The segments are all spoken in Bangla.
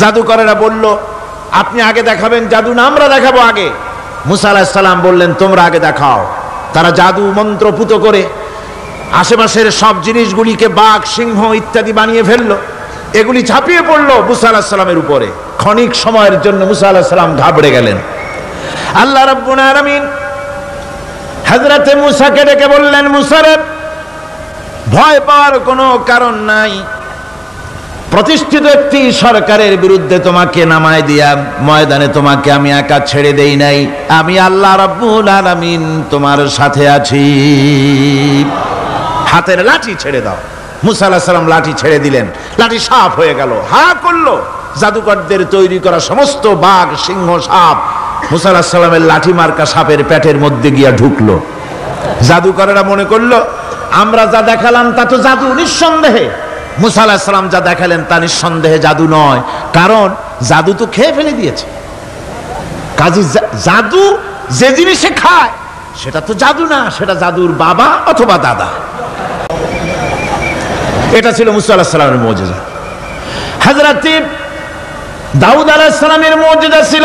জাদুকরেরা বলল, আপনি আগে দেখাবেন জাদু না আমরা দেখাবো আগে? মুসা আলাইহিস সালাম বললেন, তোমরা আগে দেখাও। তারা জাদু মন্ত্রপুত করে আশেপাশের সব জিনিসগুলিকে বাঘ, সিংহ ইত্যাদি বানিয়ে ফেললো। এগুলি ঝাঁপিয়ে পড়লো মুসা আলাইহিস সালামের উপরে। ক্ষণিক সময়ের জন্য মুসা আলাইহিস সালাম ঘাবড়ে গেলেন। আল্লাহ রাব্বুল আলামিন হযরতে মুসাকে ডেকে বললেন, মুসা রে, ভয় পাওয়ার কোনো কারণ নাই। প্রতিষ্ঠিত একটি সরকারের বিরুদ্ধে তোমাকে নামায় দিয়া ময়দানে তোমাকে আমি একা ছেড়ে দেই নাই। আমি আল্লাহ রাব্বুল আলামিন তোমার সাথে আছি। হাতের লাঠি ছেড়ে দাও। মুসা আলাইহিস সালাম লাঠি ছেড়ে দিলেন। লাঠি সাপ হয়ে গেল, হা করলো। জাদুকরদের তৈরি করা সমস্ত বাঘ, সিংহ, সাপ মুসা আলাইহিস সালামের লাঠি মার্কা সাপের পেটের মধ্যে গিয়া ঢুকলো। জাদুকরেরা মনে করলো আমরা যা দেখালাম তা তো জাদু। নিঃসন্দেহে মুসা আলাইহিস সালাম যা দেখালেন তা নিঃসন্দেহে জাদু নয়, কারণ জাদু তো খেয়ে ফেলে দিয়েছে। কাজী জাদু যে জিনিসে খায় সেটা তো জাদু না, সেটা জাদুর বাবা অথবা দাদা। এটা ছিল মুসা আলাইহিস সালামের মুজিজা। হযরত দাউদ আলাইহিস সালামের মুজিজা ছিল,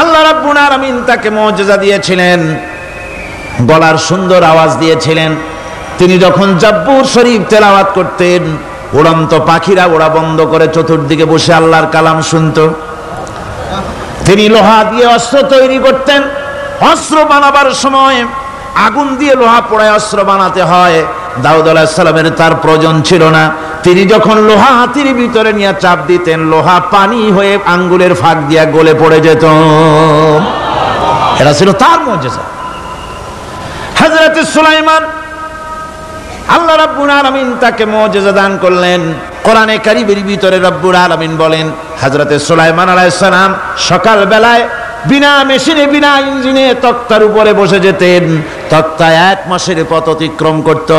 আল্লাহ রাব্বুল আলামিন তাকে মুজিজা দিয়েছিলেন, গলার সুন্দর আওয়াজ দিয়েছিলেন। তিনি যখন জাব্বুর শরীফ তেলাওয়াত করতেন, উড়ন্ত পাখিরা ওড়া বন্ধ করে চতুর্দিকে বসে আল্লাহর কালাম শুনত। তিনি লোহা দিয়ে অস্ত্র তৈরি করতেন। অস্ত্র বানাবার সময় আগুন দিয়ে লোহা পোড়ায় অস্ত্র বানাতে হয়। দাউদ আলাইহিস সালামের তার প্রয়োজন ছিল না। তিনি যখন লোহা হাতির ভিতরে নিয়ে চাপ দিতেন, লোহা পানি হয়ে আঙ্গুলের ফাঁক দিয়ে গলে পড়ে যেত। এটা ছিল তার মুজিজা। হযরত সুলাইমান, আল্লাহ রাব্বুল আলামিন তাকে মুজিজা দান করলেন। কোরআনে কারীমের ভিতরে রব্বুল আলামিন বলেন, হযরত সুলাইমান আলাইহিস সালাম সকাল বেলায় বিনা মেশিনে, বিনা ইঞ্জিনে তক্তার উপরে বসে যেতেন। তক্তা 1 মাসের পথ অতিক্রম করত।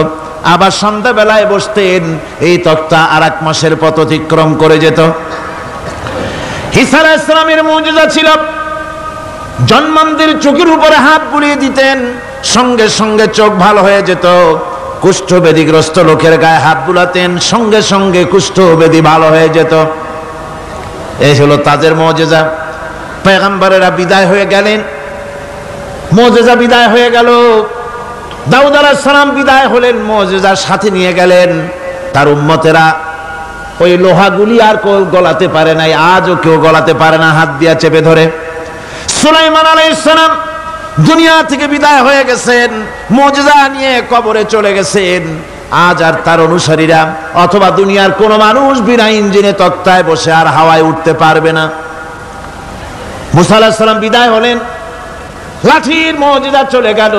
আবার সন্ধ্যা বেলায় বসতেন, এই তক্তা আর 1 মাসের পথ অতিক্রম করে যেত। ঈসা আলাইহিস সালামের মুজিজা ছিল, জন্মান্ধের চোখের উপরে হাত বুলিয়ে দিতেন, সঙ্গে সঙ্গে চোখ ভালো হয়ে যেত। কুষ্ঠব্যাধিগ্রস্ত লোকের গায়ে হাত বুলাতেন, সঙ্গে সঙ্গে কুষ্ঠব্যাধি ভালো হয়ে যেত। এই হলো তাদের মুজিজা। পয়গম্বরেরা বিদায় হয়ে গেলেন, মুজিজা বিদায় হয়ে গেল। দাউদ আলাইহিস সালাম বিদায় হলেন, মুজিজার সাথে নিয়ে গেলেন। তার উম্মতেরা ওই লোহাগুলি আর কেউ গলাতে পারে নাই, আজও কেউ গলাতে পারে না হাত দিয়া চেপে ধরে। সুলাইমান আলাইহিস সালাম দুনিয়া থেকে বিদায় হয়ে গেছেন, মুজিজা নিয়ে কবরে চলে গেছেন। আজ আর তার অনুসারীরা অথবা দুনিয়ার কোন মানুষ বিনা ইঞ্জিনে তক্তায় বসে আর হাওয়ায় উঠতে পারবে না। মুসা আলাইহিস সালাম বিদায় হলেন, লাঠির মুজিজা চলে গেল।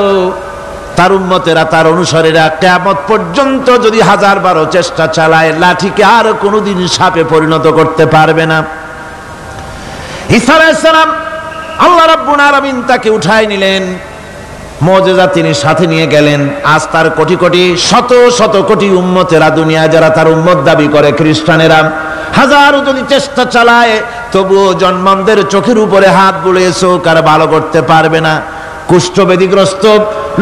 তার উম্মতেরা, তার অনুসারীরা কিয়ামত পর্যন্ত যদি 1000 চেষ্টা চালায়, লাঠিকে আর কোনোদিন সাপে পরিণত করতে পারবে না। ঈসা আলাইহিস সালাম, আল্লাহ রাব্বুল আলামিন তাকে উঠায় নিলেন, মুজিজা তিনি সাথে নিয়ে গেলেন। আজ তার কোটি কোটি, শত শত কোটি উম্মতেরা, দুনিয়া যারা তার উম্মত দাবি করে, খ্রিস্টানেরা, হাজারো যদি চেষ্টা চালায় তবুও জন্মান্ধের চোখের উপরে হাত বুলিয়ে চোখ আর ভালো করতে পারবে না। কুষ্ঠব্যাধিগ্রস্ত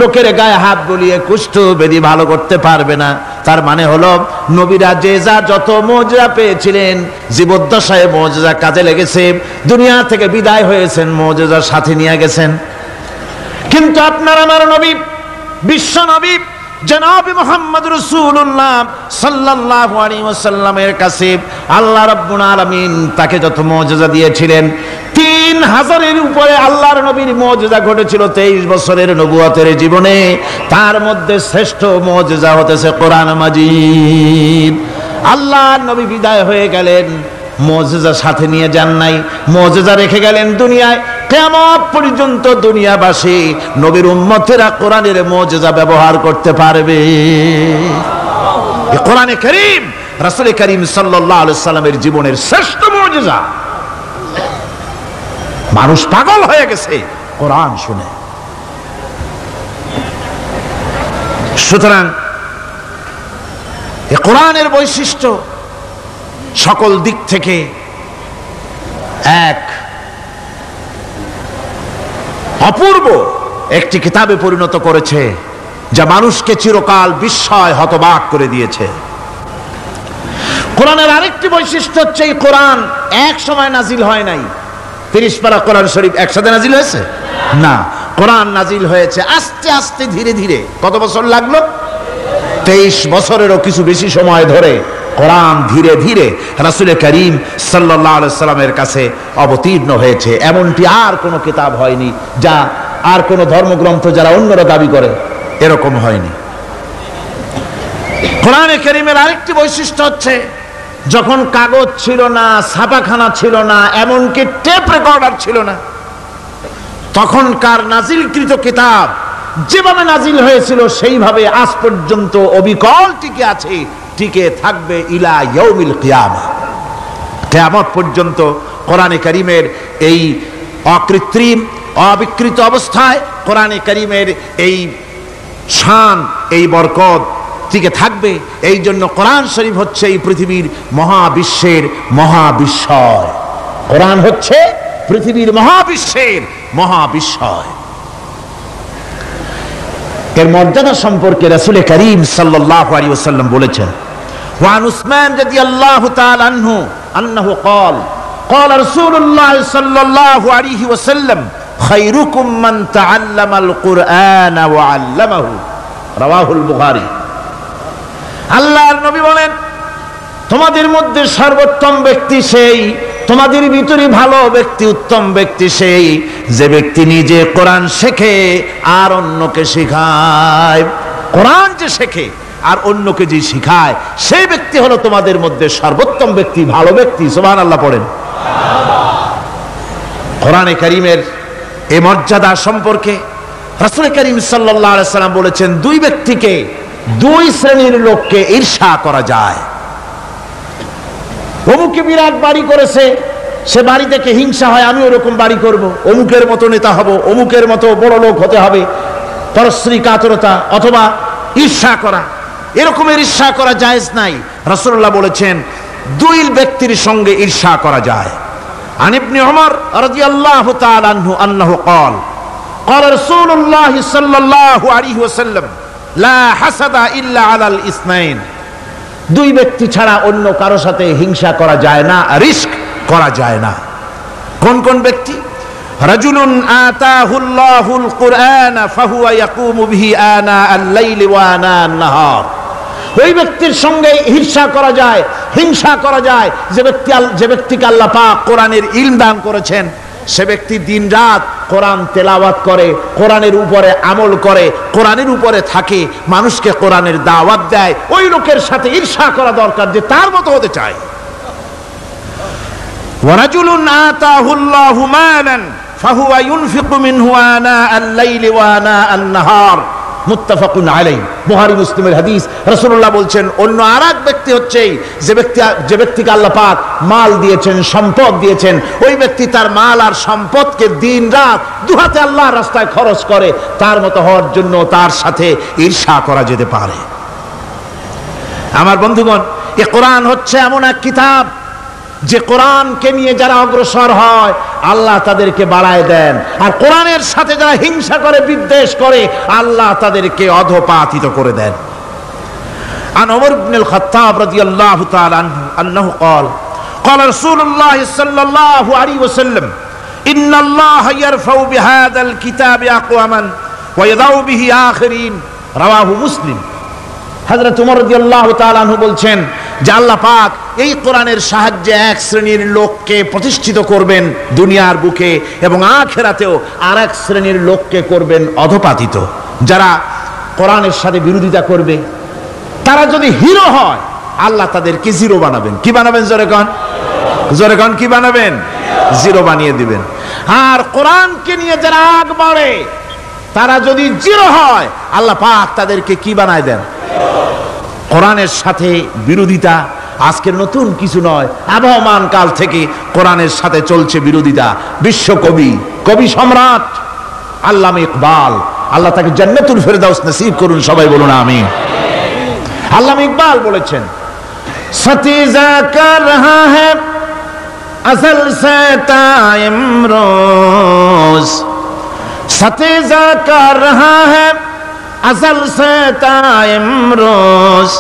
লোকের গায়ে হাত বুলিয়ে কুষ্ঠব্যাধি ভালো করতে পারবে না। তার মানে হলো নবীরা যে যা যত মুজিজা পেয়েছিলেন, জীবদ্দশায় মুজিজা কাজে লেগেছে, দুনিয়া থেকে বিদায় হয়েছেন, মুজিজার সাথে নিয়ে গেছেন। কিন্তু আপনার আমার নবী, বিশ্ব নবী জনাব মুহাম্মদ রাসূলুল্লাহ সাল্লাল্লাহু আলাইহি ওয়াসাল্লামের কাছে আল্লাহ রাব্বুল আলামিন তাকে যত মুজিজা দিয়েছিলেন, 3000-এর উপরে আল্লাহর নবীর মুজিজা ঘটেছিল 23 বছরের নবুয়তের জীবনে। তার মধ্যে শ্রেষ্ঠ মুজিজা হতেছে কোরআন মাজিদ। আল্লাহর নবী বিদায় হয়ে গেলেন, মুজিজা সাথে নিয়ে যান নাই, মুজিজা রেখে গেলেন দুনিয়ায়। কিয়ামত পর্যন্ত দুনিয়াবাসী, নবীর উম্মতেরা কোরআনের মুজিজা ব্যবহার করতে পারবে। এই কোরআনে কারীম রাসূল করিম সাল্লাল্লাহু আলাইহি সাল্লামের জীবনের শ্রেষ্ঠ মুজিজা। মানুষ পাগল হয়ে গেছে কোরআন শুনে। সুতরাং এই কোরআনের বৈশিষ্ট্য সকল দিক থেকে এক অপূর্ব একটি কিতাবে পরিণত করেছে, যা মানুষকে চিরকাল বিস্ময় হতবাক করে দিয়েছে। কোরআনের আরেকটি বৈশিষ্ট্য হচ্ছে এই কোরআন এক সময় নাজিল হয় নাই। 30 পারা কোরআন শরীফ একসাথে নাজিল হয়েছে না, কোরআন নাজিল হয়েছে আস্তে আস্তে ধীরে ধীরে। কত বছর লাগলো? 23 বছরেরও কিছু বেশি সময় ধরে কোরআন ধীরে ধীরে রাসূল করিম সাল্লাল্লাহু আলাইহি সাল্লামের কাছে অবতীর্ণ হয়েছে। এমনটি আর কোনো কিতাব হয়নি, যা আর কোনো ধর্মগ্রন্থ যারা অন্যরা দাবি করে এরকম হয়নি। কোরআনে কারীমের আরেকটি বৈশিষ্ট্য হচ্ছে, যখন কাগজ ছিল না, ছাপাখানা ছিল না, এমনকি টেপ রেকর্ডার ছিল না, তখনকার নাজিলকৃত কিতাব যেভাবে নাজিল হয়েছিল সেইভাবে আজ পর্যন্ত অবিকল টিকে আছে, টিকে থাকবে ইলা ইয়াউমিল কিয়ামা। কিয়ামত পর্যন্ত কোরআনে কারীমের এই অকৃত্রিম অবিকৃত অবস্থায় কোরআনে কারীমের এই শান, এই বরকত টিকে থাকবে। এই জন্য কোরআন শরীফ হচ্ছে এই পৃথিবীর মহাবিশ্বের মহাবিস্ময়। কোরআন হচ্ছে পৃথিবীর মহাবিশ্বের মহাবিস্ময়। এর মর্যাদা সম্পর্কে রাসূল করিম সাল্লাল্লাহু আলাইহি ওয়াসাল্লাম বলেছেন, ওয়ান উসমান রাদিয়াল্লাহু তাআলা আনহু আন্নাহু قال قال رسول الله صلى الله عليه وسلم خيركم من تعلم القرآن وعلمه رواه البخاري। আল্লাহর নবী বলেন, তোমাদের মধ্যে সর্বোত্তম ব্যক্তি সেই, তোমাদের ভিতরে ভালো ব্যক্তি, উত্তম ব্যক্তি সেই যে ব্যক্তি নিজে কোরআন শেখে আর অন্যকে শেখায়। কোরআন যে শেখে আর অন্যকে যে শেখায় সেই ব্যক্তি হলো তোমাদের মধ্যে সর্বোত্তম ব্যক্তি, ভালো ব্যক্তি। সুবহানাল্লাহ পড়েন। কোরআনে কারীমের এই মর্যাদা সম্পর্কে রাসূল করিম সাল্লাল্লাহু আলাইহি সাল্লাম বলেছেন, দুই ব্যক্তিকে, দুই শ্রেণীর লোককে ঈর্ষা করা যায়। অমুকে বিরাট বাড়ি করেছে, সে বাড়ি থেকে হিংসা হয়, আমি ওরকম বাড়ি করব, অমুকের মতো নেতা হব, অমুকের মতো বড় লোক হতে হবে। পরশ্রী কাতরতা অথবা ঈর্ষা করা, এরকমের ঈর্ষা করা জায়েজ নাই। রাসূলুল্লাহ বলেছেন দুই ব্যক্তির সঙ্গে ঈর্ষা করা যায়। আন ইবনে উমর রাদিয়াল্লাহু তাআলা আনহু আন্নাহু قال قال رسول الله صلى الله عليه وسلم لا حسد الا على الاثنين। দুই ব্যক্তি ছাড়া অন্য কারো সাথে হিংসা করা যায় না, রিস্ক করা যায় না। কোন কোন ব্যক্তি? রাজুলুন আতাহুল্লাহুল কুরআন ফাহুয়া ইয়াকুমু বিহি আনা আল-লাইলি ওয়া আনা আন-নাহার। ওই ব্যক্তির সঙ্গে ঈর্ষা করা যায়, হিংসা করা যায় যে ব্যক্তিকে আল্লাহ পাক কোরআনের ইলম দান করেছেন, সে ব্যক্তি দিন রাত কোরআন তেলাওয়াত করে, কোরআনের উপরে আমল করে, কোরআনের উপরে থাকে, মানুষকে কোরআনের দাওয়াত দেয়। ওই লোকের সাথে ঈর্ষা করা দরকার যে তার মতো হতে চায়। ওয়ারাজুলুন আতাহুল্লাহু মালান ফাহুয়া ইউনফিকু মিনহু আনা আল-লাইলি ওয়া আনা আন-নাহার। মুত্তাফাকুন আলাইহি, বুখারী মুসলিমের হাদিস। রাসূলুল্লাহ বলছেন, অন্য আরেক ব্যক্তি হচ্ছে যে ব্যক্তিকে আল্লাহ পাক মাল দিয়েছেন, সম্পদ দিয়েছেন, ওই ব্যক্তি তার মাল আর সম্পদকে দিন রাত দুহাতে আল্লাহর রাস্তায় খরচ করে। তার মতো হওয়ার জন্য তার সাথে ঈর্ষা করা যেতে পারে। আমার বন্ধুগণ, এই কোরআন হচ্ছে এমন এক কিতাব যে কোরআনকে নিয়ে যারা অগ্রসর হয় আল্লাহ তাদেরকে বাড়ায় দেন, আর কোরআনের সাথে যারা হিংসা করে, বিদ্বেষ করে, আল্লাহ তাদেরকে অধঃপাতিত করে দেন। আন ওমর ইবনে আল-খাত্তাব রাদিয়াল্লাহু তাআলা আনহু قال قال رسول الله صلى الله عليه وسلم ان الله يرفع بهذا الكتاب اقواما ويضع به آخرين رواه মুসলিম। হযরত ওমর রাদিয়াল্লাহু তাআলা আনহু বলছেন যে আল্লাহ পাক এই কোরআনের সাহায্যে এক শ্রেণীর লোককে প্রতিষ্ঠিত করবেন দুনিয়ার বুকে, এবং আখিরাতেও আরেক শ্রেণীর লোককে করবেন অধঃপাতিত। যারা কোরআনের সাথে বিরোধিতা করবে, তারা যদি হিরো হয় আল্লাহ তাদেরকে জিরো বানাবেন। কি বানাবেন? জোরে কোন, জোরে কোন, কি বানাবেন? জিরো বানিয়ে দিবেন। আর কোরআনকে নিয়ে যারা আগ বাড়ে, তারা যদি জিরো হয় আল্লাহ পাক তাদেরকে কি বানায় দেন? কোরআনের সাথে বিরোধিতা আজকের নতুন কিছু নয়, আবহমান কাল থেকে কোরআনের সাথে চলছে বিরোধিতা। বিশ্বকবি, কবি সম্রাট আল্লামা ইকবাল, আল্লাহ তাকে জান্নাতুল ফেরদাউস নসিব করুন, সবাই বলুন আমিন। আল্লামা ইকবাল বলেছেন, সতীজা কর রহা হ্যায় আসল সে তাইমরোজ, সতীজা কর রহা হ্যায় আসল से ताइम रोज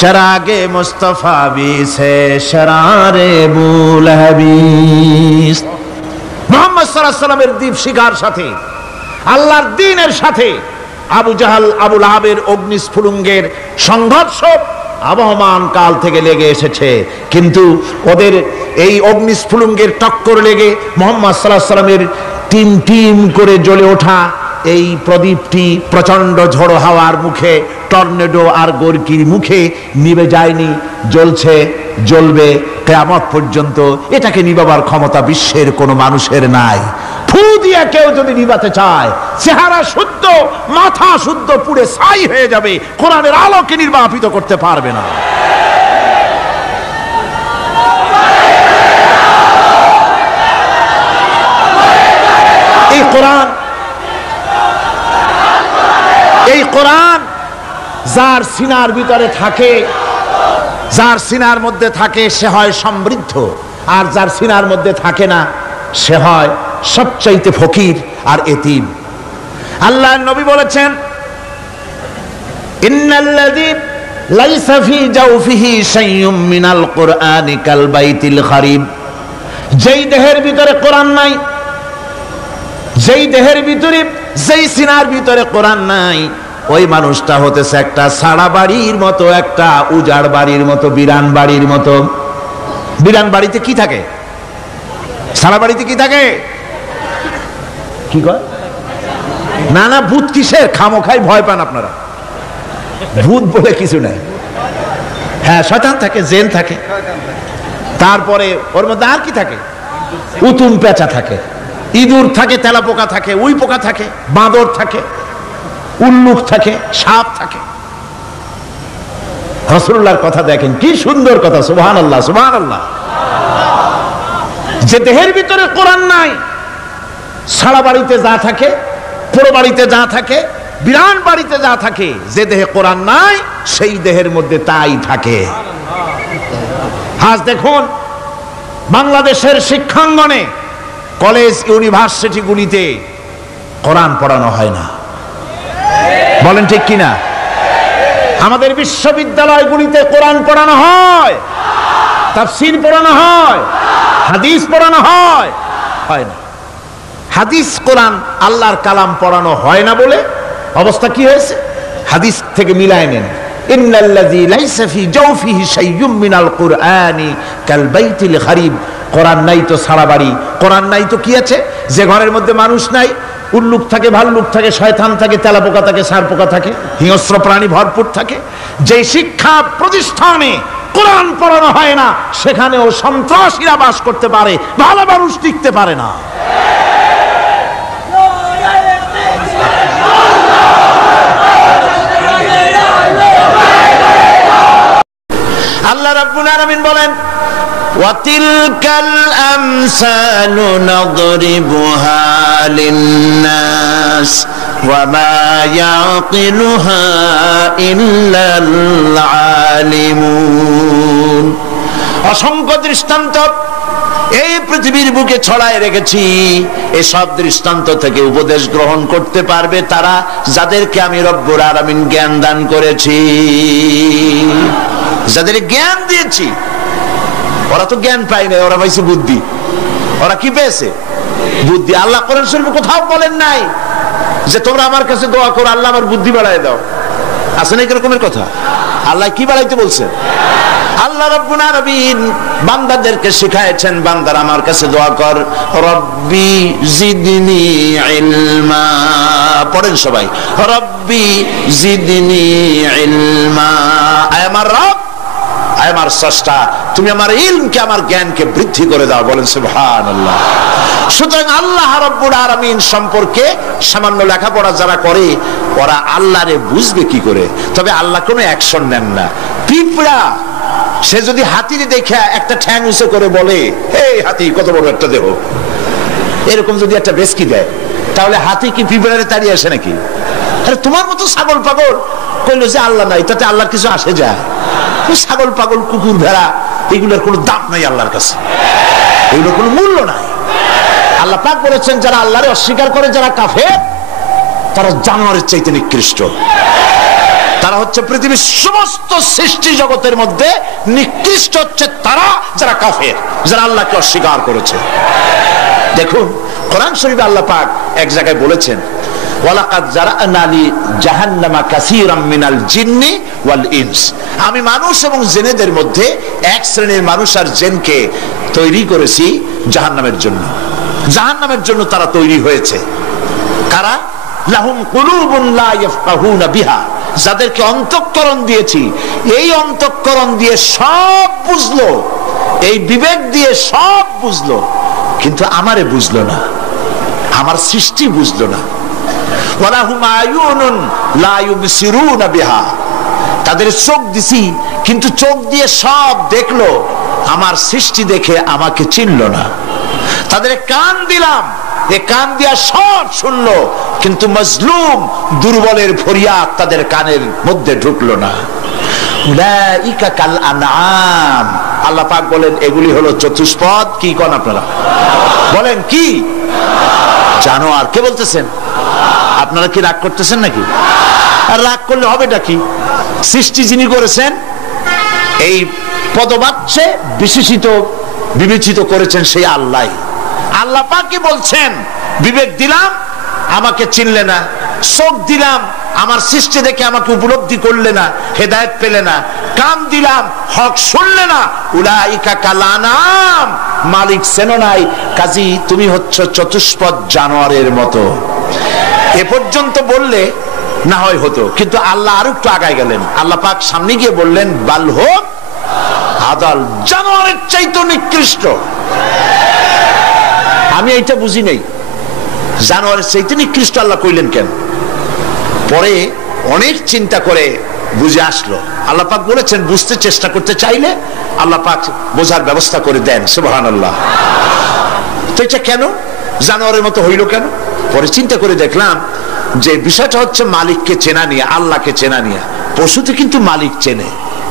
चरागे मुस्तफा भी से शरारे बुलहबीस মুহাম্মদ সাল্লাল্লাহু আলাইহি সাল্লামের দীপ শিখার সাথে আল্লাহর দ্বীনের সাথে আবু জাহাল আবু লাহাবের অগ্নিস্ফুলিঙ্গের সংঘর্ষ আবহমান কাল থেকে লেগে এসেছে, কিন্তু ওদের এই অগ্নিস্ফুলিঙ্গের টক্কর লেগে মুহাম্মদ সাল্লাল্লাহু আলাইহি সাল্লামের টিম টিম করে জ্বলে ওঠা এই প্রদীপটি প্রচন্ড ঝড়ো হাওয়ার মুখে, টর্নেডো আর গর্কির মুখে নিভে যায়নি, জ্বলছে, জ্বলবে কিয়ামত পর্যন্ত। এটাকে নিভাবার ক্ষমতা বিশ্বের কোনো মানুষের নাই। ফু দিয়ে কেউ যদি নিভাতে চায়, চেহারা শুদ্ধ মাথা শুদ্ধ পুড়ে ছাই হয়ে যাবে, কোরআনের আলোকে নির্বাপিত করতে পারবে না। এই কোরআন যার সিনার ভিতরে থাকে, যার সিনার মধ্যে থাকে সে হয় সমৃদ্ধ, আর যার সিনার মধ্যে থাকে না সে হয় সবচাইতে ফকির আর এতিম। আল্লাহর নবী বলেছেন, ইন্নাল্লাযী লাইসা ফী জাওফিহি শাইউম মিনাল কুরআনি কাল বাইতিল খারিব। যেই দেহের ভিতরে কোরআন নাই, যেই দেহের ভিতরে, যেই সিনার ভিতরে কোরআন নাই, ওই মানুষটা হতেছে একটা সাড়া বাড়ির মতো, একটা উজাড় বাড়ির মতো, বিরান বাড়ির মতো। বিরান বাড়িতে কি থাকে? সাড়া বাড়িতে কি থাকে? কি কয়? না না, ভূত কিসের? খামোখাই ভয় পান আপনারা। ভূত বলে কিছু নাই। হ্যাঁ, শয়তান থাকে, জিন থাকে, তারপরে ওর মধ্যে আর কি থাকে? উতুম পেঁচা থাকে, ইঁদুর থাকে, তেলাপোকা থাকে, উই পোকা থাকে, বাঁদর থাকে, উল্লুক থাকে, সাপ থাকে। রাসূলুল্লাহর কথা দেখেন, কি সুন্দর কথা, সুবহানাল্লাহ সুবহানাল্লাহ। যে দেহের ভিতরে কোরআন নাই, সারা বাড়িতে যা থাকে, পুরো বাড়িতে যা থাকে, বিরান বাড়িতে যা থাকে, যে দেহে কোরআন নাই সেই দেহের মধ্যে তাই থাকে। আজ দেখুন বাংলাদেশের শিক্ষাঙ্গনে, কলেজ ইউনিভার্সিটিগুলিতে কোরআন পড়ানো হয় না, বলেন ঠিক কিনা? আমাদের বিশ্ববিদ্যালয়গুলিতে কোরআন পড়ানো হয়, তাফসীর পড়ানো হয়, হাদিস পড়ানো হয়, হয় না। হাদিস কোরআন আল্লাহর কালাম পড়ানো হয় না বলে অবস্থা কি হয়েছে? হাদিস থেকে মিলায় নেন, ইন্নাল্লাযী লাইসা ফী জাওফিহি শাইউম মিনাল কুরআনি কাল বাইতিল খারিব। কোরআন নাই তো সারা বাড়ি, কোরআন নাই তো কি আছে? যে ঘরের মধ্যে মানুষ নাই, উল্লুক থাকে, ভাল্লুক থাকে, শয়তান থাকে, তেলাপোকা থাকে, সারপোকা থাকে, হিংস্র প্রাণী ভরপুর থাকে। যে শিক্ষা প্রতিষ্ঠানে কোরআন পড়ানো হয় না, সেখানেও সন্ত্রাসীরা বাস করতে পারে, ভালো মানুষ টিকতে পারে না। আল্লাহ রাব্বুল আলামিন বলেন, ওয়াতিলকাল আমসালু নাদরিবুহা লিন্নাস ওয়া মা ইয়াকিলুহা ইল্লাল আলিমুন। অসংখ্য দৃষ্টান্ত এই পৃথিবীর বুকে ছড়ায় রেখেছি। এসব দৃষ্টান্ত থেকে উপদেশ গ্রহণ করতে পারবে তারা, যাদেরকে আমি রব্বুল আলামিন জ্ঞান দান করেছি, যাদের জ্ঞান দিয়েছি। ওরা তো জ্ঞান পায় নাই, ওরা পাইছে বুদ্ধি। ওরা কি পেয়েছে? বুদ্ধি। আল্লাহ কোরআন শরীফে কোথাও বলেন নাই যে তোমরা আমার কাছে দোয়া করো, আল্লাহ আমার বুদ্ধি বাড়ায় দাও। আছে না এরকমের কথা? আল্লাহ কি বাড়াইতে বলছেন? আল্লাহ রাব্বুল আলামিন বান্দাদেরকে শিখায়েছেন, বান্দারা আমার কাছে দোয়া কর, রব্বি জিদনি ইলমা। পড়েন সবাই, রব্বি জিদনি ইলমা। আয় আমার রব, আয় আমার স্রষ্টা, তুমি আমার ইলমকে, আমার জ্ঞানকে বৃদ্ধি করে দাও। বলেন সুবহানাল্লাহ। সুতরাং আল্লাহ রাব্বুল আলামিন সম্পর্কে সামান্য লেখাপড়া যারা করে, ওরা আল্লাহরে বুঝবে কি করে? তবে আল্লাহ কোনো অ্যাকশন নেন না। পিঁপড়া সে যদি হাতির দেখে একটা ঠ্যাং উঁচু করে বলে, এই হাতি কত বড় একটা দেহ, এরকম যদি একটা বেশকি দেয়, তাহলে হাতি কি পিঁপড়ারে তাড়িয়ে আসে নাকি? আরে তোমার মতো ছাগল পাগল কইলো যে আল্লাহ নাই, তাতে আল্লাহর কিছু আসে যায়? ছাগল পাগল, কুকুর, ভেড়া, এগুলোর কোনো দাম নাই আল্লাহর কাছে, এগুলোর কোনো মূল্য নাই। আল্লাহ পাক বলেছেন, যারা আল্লাহরে অস্বীকার করে, যারা কাফের, তারা জানোয়ারের চাইতে নিকৃষ্ট। তারা হচ্ছে পৃথিবীর সমস্ত সৃষ্টি জগতের মধ্যে নিকৃষ্ট হচ্ছে তারা যারা কাফের, যারা আল্লাহকে অস্বীকার করেছে। দেখুন কোরআন শরীফে আল্লাহ পাক এক জায়গায় বলেছেন, ওয়ালাকাদ জারা'না লি জাহান্নামা কাসীরাম মিনাল জিন্নি ওয়াল ইনস, আমি মানুষ এবং জিনেদের মধ্যে এক শ্রেণীর মানুষ আর জিনকে তৈরি করেছি জাহান্নামের জন্য। জাহান্নামের জন্য তারা তৈরি হয়েছে। কারা? লাহুম কুলুবুন লা ইয়াফকাহুনা বিহা, যাদেরকে অন্তঃকরণ দিয়েছি, এই অন্তঃকরণ দিয়ে সব বুঝলো, এই বিবেক দিয়ে সব বুঝলো, কিন্তু আমারে বুঝলো না, আমার সৃষ্টি বুঝলো না। ওয়ালাহুম আয়ুনুন লা ইউবসিরুনা বিহা, তাদের চোখ দিছি কিন্তু চোখ দিয়ে সব দেখলো, আমার সৃষ্টি দেখে আমাকে চিনলো না। তাদের কান দিলাম, এ কান দিয়া সব শুনলো, কিন্তু মজলুম দুর্বলের ফরিয়াদ তাদের কানের মধ্যে ঢুকলো না। উলাইকা কাল আনআম, আল্লাহ পাক বলেন এগুলি হলো চতুষ্পদ। কি কোন আপনারা বলেন? কি জানোয়ার? কে বলতেছেন? আপনারা কি রাগ করতেছেন নাকি? আর রাগ করলে হবেটা কি? সৃষ্টি যিনি করেছেন, এই পদবাচ্যে বিশেষিত বিবেচিত করেছেন সেই আল্লাহ। আল্লাহ পাকই বলছেন বিবেক দিলাম, আমাকে চিনলে না, চোখ দিলাম, আমার সৃষ্টি দেখে আমাকে উপলব্ধি করলে না, হেদায়েত পেলে না, কান দিলাম, হক শুনলে না। উলাইকা কাল আনআম, মালিক চেনো নাই, কাজী তুমি হচ্ছ চতুষ্পদ জানোয়ারের মতো। এ পর্যন্ত বললে না হয় হতো, কিন্তু আল্লাহ আরো একটু আগায় গেলেন। আল্লাহ পাক সামনে গিয়ে বললেন বাল হোক আদাল, জানোয়ারের চাইতে নিকৃষ্ট। আমি এইটা বুঝি নাই, জানোয়ারের চাইতে নিকৃষ্ট আল্লাহ কইলেন কেন? পরে অনেক চিন্তা করে বুঝে আসলো। আল্লাহ পাক বলেছেন বুঝতে চেষ্টা করতে চাইলে আল্লাহ পাক বোঝার ব্যবস্থা করে দেন। সুবহানাল্লাহ। তো এটা কেন জানোয়ারের মতো হইল কেন? পরে চিন্তা করে দেখলাম যে বিষয়টা হচ্ছে মালিককে চেনা নিয়ে, আল্লাহকে চেনা নিয়ে। পশুতে কিন্তু মালিক চেনে,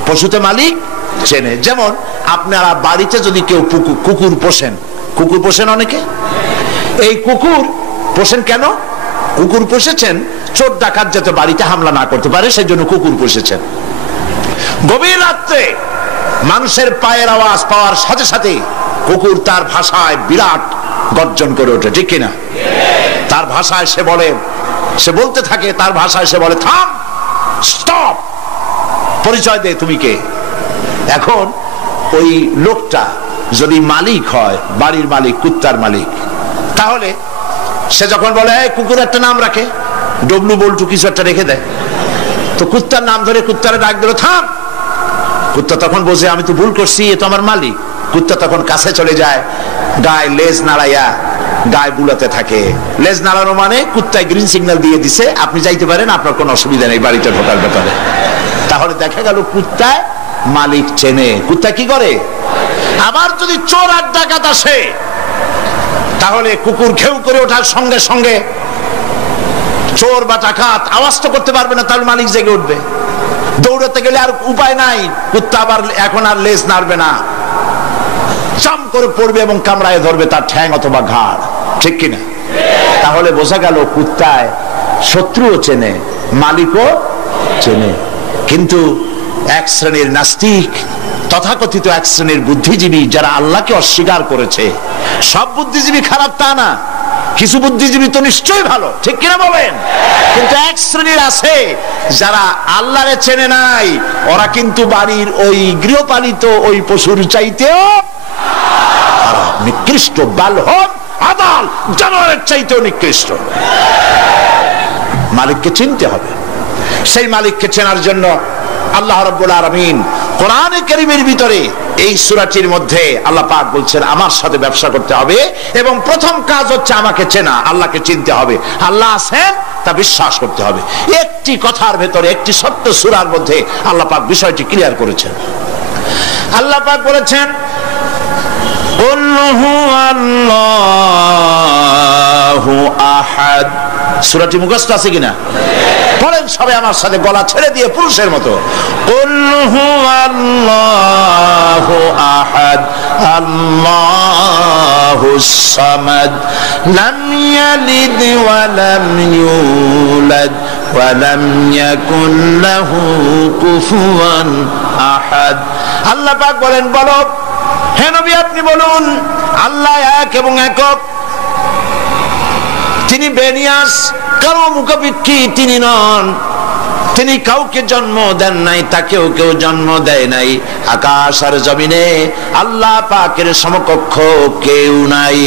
পশুতে মালিক চেনে। যেমন আপনারা বাড়িতে যদি কেউ কুকুর পোষেন, কুকুর পোষেন অনেকে, এই কুকুর পোষেন কেন? কুকুর পুষেছেন চোর ডাকাত যাতে বাড়িতে হামলা না করতে পারে, সেই জন্য কুকুর পুষেছেন। গভীর রাত্রে মানুষের পায়ের আওয়াজ পাওয়ার সাথে সাথে কুকুর তার ভাষায় বিরাট গর্জন করে ওঠে, ঠিক কিনা? তার ভাষায় সে বলে, সে বলতে থাকে, তার ভাষায় সে বলে থাম, স্টপ, পরিচয় দে তুমি কে। এখন ওই লোকটা যদি মালিক হয়, বাড়ির মালিক, কুত্তার মালিক, তাহলে সে যখন বলে কুকুর একটা নাম রাখে, ডবলু বল্টু কিছু একটা রেখে দেয়, তো কুত্তার নাম ধরে কুত্তারে ডাক দিল থাম, কুত্তা তখন বোঝে আমি তো ভুল করছি, এ তো আমার মালিক। কুত্তা তখন কাছে চলে যায়, গায়ে লেজ নাড়াইয়া গায়ে বুলাতে থাকে। লেজ নাড়ানো মানে কুত্তায় গ্রিন সিগন্যাল দিয়ে দিছে, আপনি যাইতে পারেন, আপনার কোনো অসুবিধা নেই বাড়িতে ঢোকার ব্যাপারে। তাহলে দেখা গেল কুত্তায় মালিক চেনে। কুত্তা কি করে? আবার যদি চোর আর ডাকাত আসে, তাহলে কুকুর ঘেউ করে ওঠার সঙ্গে সঙ্গে চোর বা ডাকাত আওয়াজ তো করতে পারবে না, তাহলে মালিক জেগে উঠবে। দৌড়াতে গেলে আর উপায় নাই, কুত্তা আবার এখন আর লেজ নাড়বে না, চাম করে পড়বে এবং কামড়ায় ধরবে তার ঠ্যাং অথবা ঘাড়, ঠিক কিনা? তাহলে বোঝা গেল কুত্তায় শত্রুও চেনে, মালিকও চেনে। কিন্তু এক শ্রেণীর নাস্তিক, তথাকথিত এক শ্রেণীর বুদ্ধিজীবী যারা আল্লাহকে অস্বীকার করেছে, সব বুদ্ধিজীবী খারাপ তা না, কিছু বুদ্ধিজীবী তো নিশ্চয়ই ভালো, ঠিক কিনা বলেন? কিন্তু এক শ্রেণীর আছে যারা আল্লাহরে চেনে নাই, ওরা কিন্তু বাড়ির ওই গৃহপালিত ওই পশুর চাইতেও নিকৃষ্ট, বাল হোক আদাল, জানোয়ারের চাইতেও নিকৃষ্ট। মালিককে চিনতে হবে। সেই মালিককে চেনার জন্য আল্লাহ রাব্বুল আলামিন কোরআনে কারীমের ভিতরে এই সূরাটির মধ্যে আল্লাহ পাক বলছেন আমার সাথে ব্যবসা করতে হবে, এবং প্রথম কাজ হচ্ছে আমাকে চেনা, আল্লাহকে চিনতে হবে। আল্লাহ আছেন তা বিশ্বাস করতে হবে। একটি কথার ভেতরে, একটি ছোট্ট সূরার মধ্যে আল্লাহ পাক বিষয়টি ক্লিয়ার করেছেন। আল্লাহ পাক বলেছেন কুল হুয়াল্লাহু আহাদ। সূরাটি মুখস্থ আছে কিনা? পড়েন সবাই আমার সাথে, গলা ছেড়ে দিয়ে পুরুষের মতো। কুল হুয়াল্লাহু আহাদ আল্লাহুস সামাদ লাম ইয়ালিদ ওয়া লাম ইউলাদ ওয়া লাম ইয়াকুন লাহু কুফুয়ান আহাদ। আল্লাহ পাক বলেন, বলো হে নবী আপনি বলুন আল্লাহ এক এবং একক, তিনি বেনিয়াস, কারো মুখাপেক্ষী তিনি নন, তিনি কাউকে জন্ম দেন নাই, তাকেও কেউ জন্ম দেয় নাই। আকাশ আর জমিনে আল্লাহ পাকের সমকক্ষ কেউ নাই।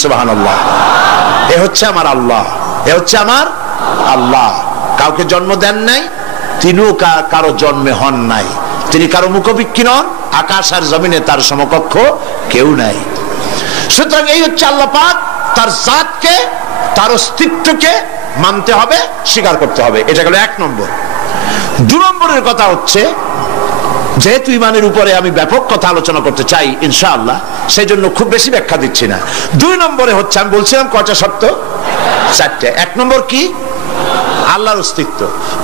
সুবহানাল্লাহ। এ হচ্ছে আমার আল্লাহ, এ হচ্ছে আমার আল্লাহ। কাউকে জন্ম দেন নাই, তিনিও কারো জন্মে হন নাই, তিনি কারো মুখাপেক্ষী নন, আকাশ আর জমিনে তার সমকক্ষ কেউ নাই। সুতরাং এই হচ্ছে আল্লাহ পাক, তার জাতকে, তার অস্তিত্বকে মানতে হবে, স্বীকার করতে হবে। এটা গেল এক নম্বর। দুই নম্বরের কথা হচ্ছে, যেহেতু ইমানের উপরে আমি ব্যাপক কথা আলোচনা করতে চাই ইনশাআল্লাহ, সেই জন্য খুব বেশি ব্যাখ্যা দিচ্ছি না। দুই নম্বরে হচ্ছে, আমি বলছিলাম কয়টা শর্ত? চারটে। এক নম্বর কি? আল্লাহর অস্তিত্ব।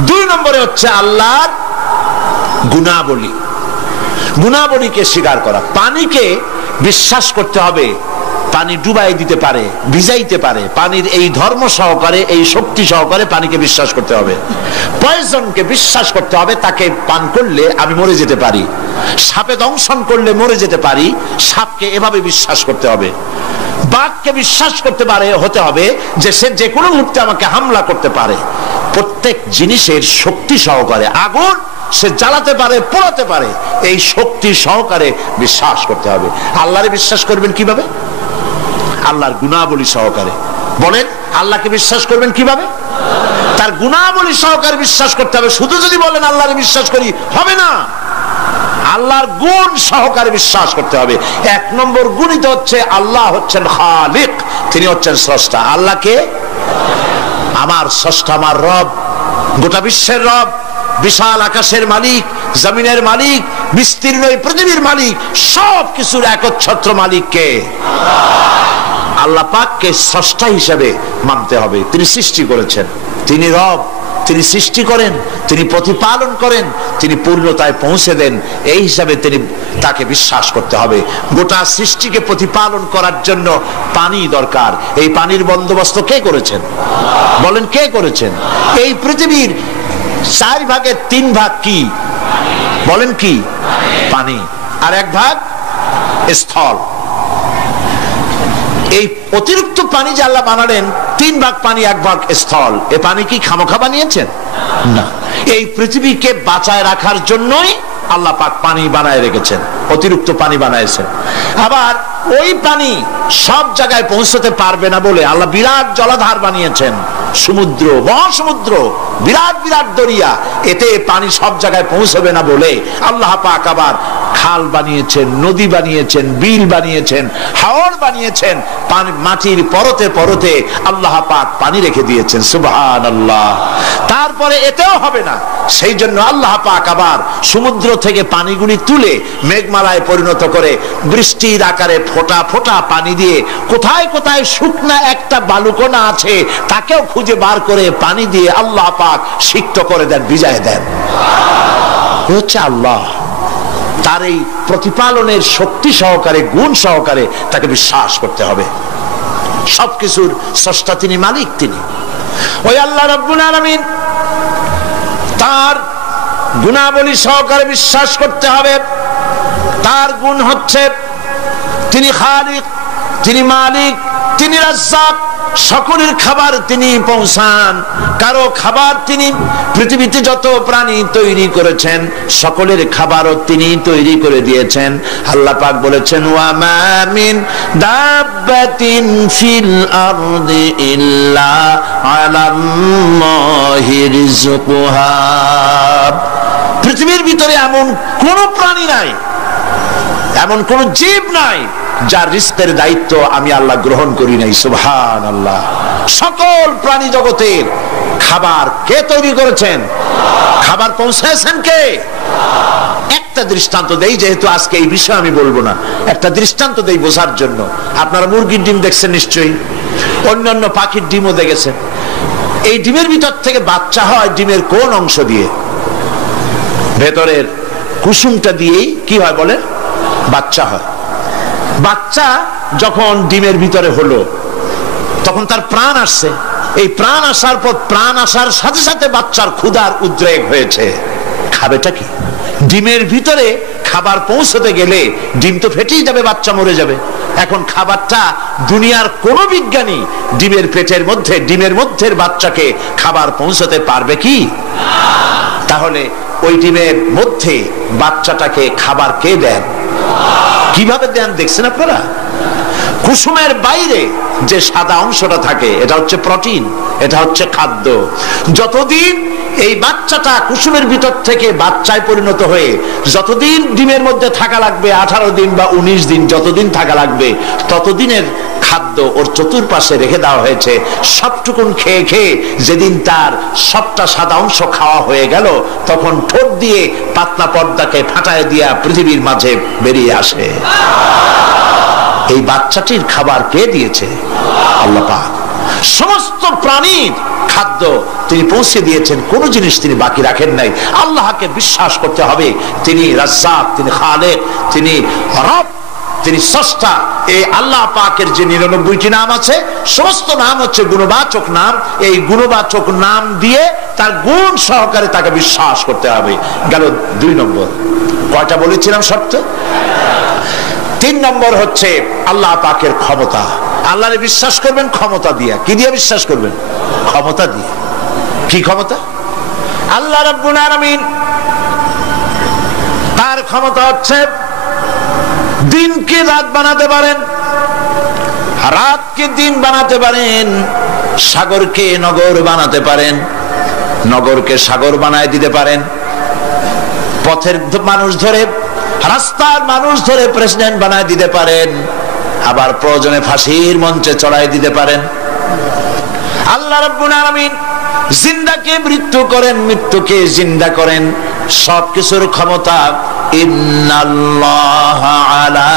দুই নম্বরে হচ্ছে আল্লাহর গুণাবলী, গুণাবলীকে স্বীকার করা। পানিকে বিশ্বাস করতে হবে, পানি ডুবাই দিতে পারে, ভিজাইতে পারে, পানির এই ধর্ম সহকারে, এই শক্তি সহকারে পানিকে বিশ্বাস করতে হবে। পয়জনকে বিশ্বাস করতে হবে, তাকে পান করলে আমি মরে যেতে পারি, সাপে দংশন করলে মরে যেতে পারি, সাপকে এভাবে বিশ্বাস করতে হবে। বাঘকে বিশ্বাস করতে পারে, হতে হবে যে সে যে কোনো মুহূর্তে আমাকে হামলা করতে পারে। প্রত্যেক জিনিসের শক্তি সহকারে, আগুন সে জ্বালাতে পারে, পোড়াতে পারে, এই শক্তি সহকারে বিশ্বাস করতে হবে। আল্লাহরে বিশ্বাস করবেন কিভাবে? আল্লাহর গুণাবলী সহকারে। বলেন, আল্লাহকে বিশ্বাস করবেন কিভাবে? তার গুণাবলী সহকারে বিশ্বাস করতে হবে। শুধু যদি বলেন আল্লাহরে বিশ্বাস করি, হবে না। আল্লাহর গুণ সহকারে বিশ্বাস করতে হবে। এক নম্বর গুণিত হচ্ছে আল্লাহ হচ্ছেন খালিক, তিনি হচ্ছেন স্রষ্টা। আল্লাহকে আমার স্রষ্টা, আমার রব, গোটা বিশ্বের রব, বিশাল আকাশের মালিক, জমিনের মালিক, বিস্তীর্ণ পৃথিবীর মালিক, সব কিছুর একচ্ছত্র মালিককে আল্লাহ পাককে স্রষ্টা হিসেবে মানতে হবে। তিনি সৃষ্টি করেছেন, তিনি রব, তিনি সৃষ্টি করেন, তিনি প্রতিপালন করেন, তিনি পূর্ণতায় পৌঁছে দেন, এই হিসাবে তিনি তাকে বিশ্বাস করতে হবে। গোটা সৃষ্টিকে প্রতিপালন করার জন্য পানি দরকার। এই পানির বন্দোবস্ত কে করেছেন? বলেন, কে করেছেন? এই পৃথিবীর 4 ভাগের 3 ভাগ কি? বলেন কি? পানি। আর 1 ভাগ স্থল। এই অতিরিক্ত পানি যে আল্লাহ বানালেন, 3 ভাগ পানি 1 ভাগ স্থল, এ পানি কি খামোখা বানিয়েছেন? না। এই পৃথিবীকে বাঁচায় রাখার জন্যই আল্লাহ পাক পানি বানায় রেখেছেন, অতিরিক্ত পানি বানাইছেন। আবার ওই পানি সব জায়গায় পৌঁছতে পারবে না বলে আল্লাহ বিরাট জলাধার বানিয়েছেন, সমুদ্র, মহাসমুদ্র, বিরাট বিরাট দরিয়া। এতে পানি সব জায়গায় পৌঁছবে না বলে আল্লাহ পাক আবার খাল বানিয়েছেন, নদী বানিয়েছেন, বিল বানিয়েছেন, হাওড় বানিয়েছেন। মাটির পরতে পরতে আল্লাহ পাক পানি রেখে দিয়েছেন। সুবহানাল্লাহ। তারপরে এতেও হবে না, সেই জন্য আল্লাহ পাক আবার সমুদ্র থেকে পানিগুলি তুলে মেঘমালায় পরিণত করে বৃষ্টির আকারে ফোঁটা ফোঁটা পানি দিয়ে কোথায় কোথায় শুকনা একটা বালুকণা আছে তাকেও খুঁজে বার করে পানি দিয়ে আল্লাহ পাক সিক্ত করে দেন, ভিজায় দেন। হচ্ছে আল্লাহ। তার এই প্রতিপালনের শক্তি সহকারে, গুণ সহকারে তাকে বিশ্বাস করতে হবে। সবকিছুর স্রষ্টা তিনি, মালিক তিনি। ওই আল্লাহ রাব্বুল আলামিন, তার গুণাবলী সহকারে বিশ্বাস করতে হবে। তার গুণ হচ্ছে তিনি খালিক, তিনি মালিক, তিনি রাজ্জাক। সকলের খাবার তিনি পৌঁছান, কারো খাবার তিনি, পৃথিবীতে যত প্রাণী তৈরি করেছেন সকলের খাবারও তিনি তৈরি করে দিয়েছেন। আল্লাহ পাক বলেছেন, ওয়া মা মিন দাব্বাতিন ফিল আরদি ইল্লা আলাল্লাহি রিজকুহা। পৃথিবীর ভিতরে এমন কোন প্রাণী নাই, এমন কোন জীব নাই যার রিস্কের দায়িত্ব আমি আল্লাহ গ্রহণ করি নাই। সুবহানাল্লাহ। সকল প্রাণী জগতের খাবার কে তৈরি করেছেন? খাবার পৌঁছায়ছেন কে? একটা দৃষ্টান্ত দেই, যেহেতু আজকে এই বিষয় আমি বলবো না, একটা দৃষ্টান্ত দেই বোঝার জন্য। আপনারা মুরগির ডিম দেখছেন নিশ্চয়ই, অন্যান্য পাখির ডিমও দেখেছেন। এই ডিমের ভিতর থেকে বাচ্চা হয় ডিমের কোন অংশ দিয়ে? ভেতরের কুসুমটা দিয়েই কি হয় বলেন? বাচ্চা হয়। বাচ্চা যখন ডিমের ভিতরে হলো তখন তার প্রাণ আসছে, এই প্রাণ আসার পর প্রাণ আসার সাথে সাথে বাচ্চার ক্ষুধার উদ্রেক হয়েছে, খাবেটা কি? ডিমের ভিতরে খাবার পৌঁছতে গেলে ডিম তো ফেটেই যাবে, বাচ্চা মরে যাবে। এখন খাবারটা দুনিয়ার কোন বিজ্ঞানী ডিমের পেটের মধ্যে, ডিমের মধ্যে বাচ্চাকে খাবার পৌঁছতে পারবে কি? তাহলে ওই ডিমের মধ্যে বাচ্চাটাকে খাবার কে দেন? কিভাবে দেন দেখছেন আপনারা? কুসুমের বাইরে যে সাদা অংশটা থাকে এটা হচ্ছে প্রোটিন, এটা হচ্ছে খাদ্য। যতদিন এই বাচ্চাটা কুসুমের ভিতর থেকে বাচ্চায় পরিণত হয়ে যতদিন ডিমের মধ্যে থাকা লাগবে, 18 দিন বা 19 দিন যতদিন থাকা লাগবে, ততদিনের খাদ্য ওর চতুর্পাশে রেখে দেওয়া হয়েছে। সবটুকুন খেয়ে খেয়ে যেদিন তার সবটা সাদা অংশ খাওয়া হয়ে গেল, তখন ঠোঁট দিয়ে পাতলা পর্দাকে ফাটায় দিয়া পৃথিবীর মাঝে বেরিয়ে আসে। এই বাচ্চাটির খাবার কে দিয়েছে? আল্লাহ পাক। সমস্ত প্রাণীর খাদ্য তিনি পৌঁছে দিয়েছেন, কোন জিনিস তিনি বাকি রাখেন নাই। আল্লাহকে বিশ্বাস করতে হবে, তিনি রাজ্জাক, তিনি খালেক, তিনি রব, তিনি স্রষ্টা। এই আল্লাহ পাকের যে 99টি নাম আছে, সমস্ত নাম হচ্ছে গুণবাচক নাম। এই গুণবাচক নাম দিয়ে তার গুণ সহকারে তাকে বিশ্বাস করতে হবে। গেল 2 নম্বর। কয়টা বলেছিলাম শর্ত? 3 নম্বর হচ্ছে আল্লাহ পাকের ক্ষমতা। আল্লাহরে বিশ্বাস করবেন ক্ষমতা দিয়ে। কি দিয়ে বিশ্বাস করবেন? ক্ষমতা দিয়ে। কি ক্ষমতা? আল্লাহ রাব্বুল আলামিন তার ক্ষমতা হচ্ছে দিনকে রাত বানাতে পারেন, রাতকে দিন বানাতে পারেন, সাগরকে নগর বানাতে পারেন, নগরকে সাগর বানায় দিতে পারেন, পথের মানুষ ধরে, রাস্তার মানুষ ধরে প্রেসিডেন্ট বানায় দিতে পারেন, আবার প্রয়োজনে ফাঁসির মঞ্চে চড়াই দিতে পারেন। আল্লাহ রাব্বুল আলামিন জিন্দাকে মৃত্যু করেন, মৃত্যুকে জিন্দা করেন। সবকিছুর ক্ষমতা। ইন্নাল্লাহা আলা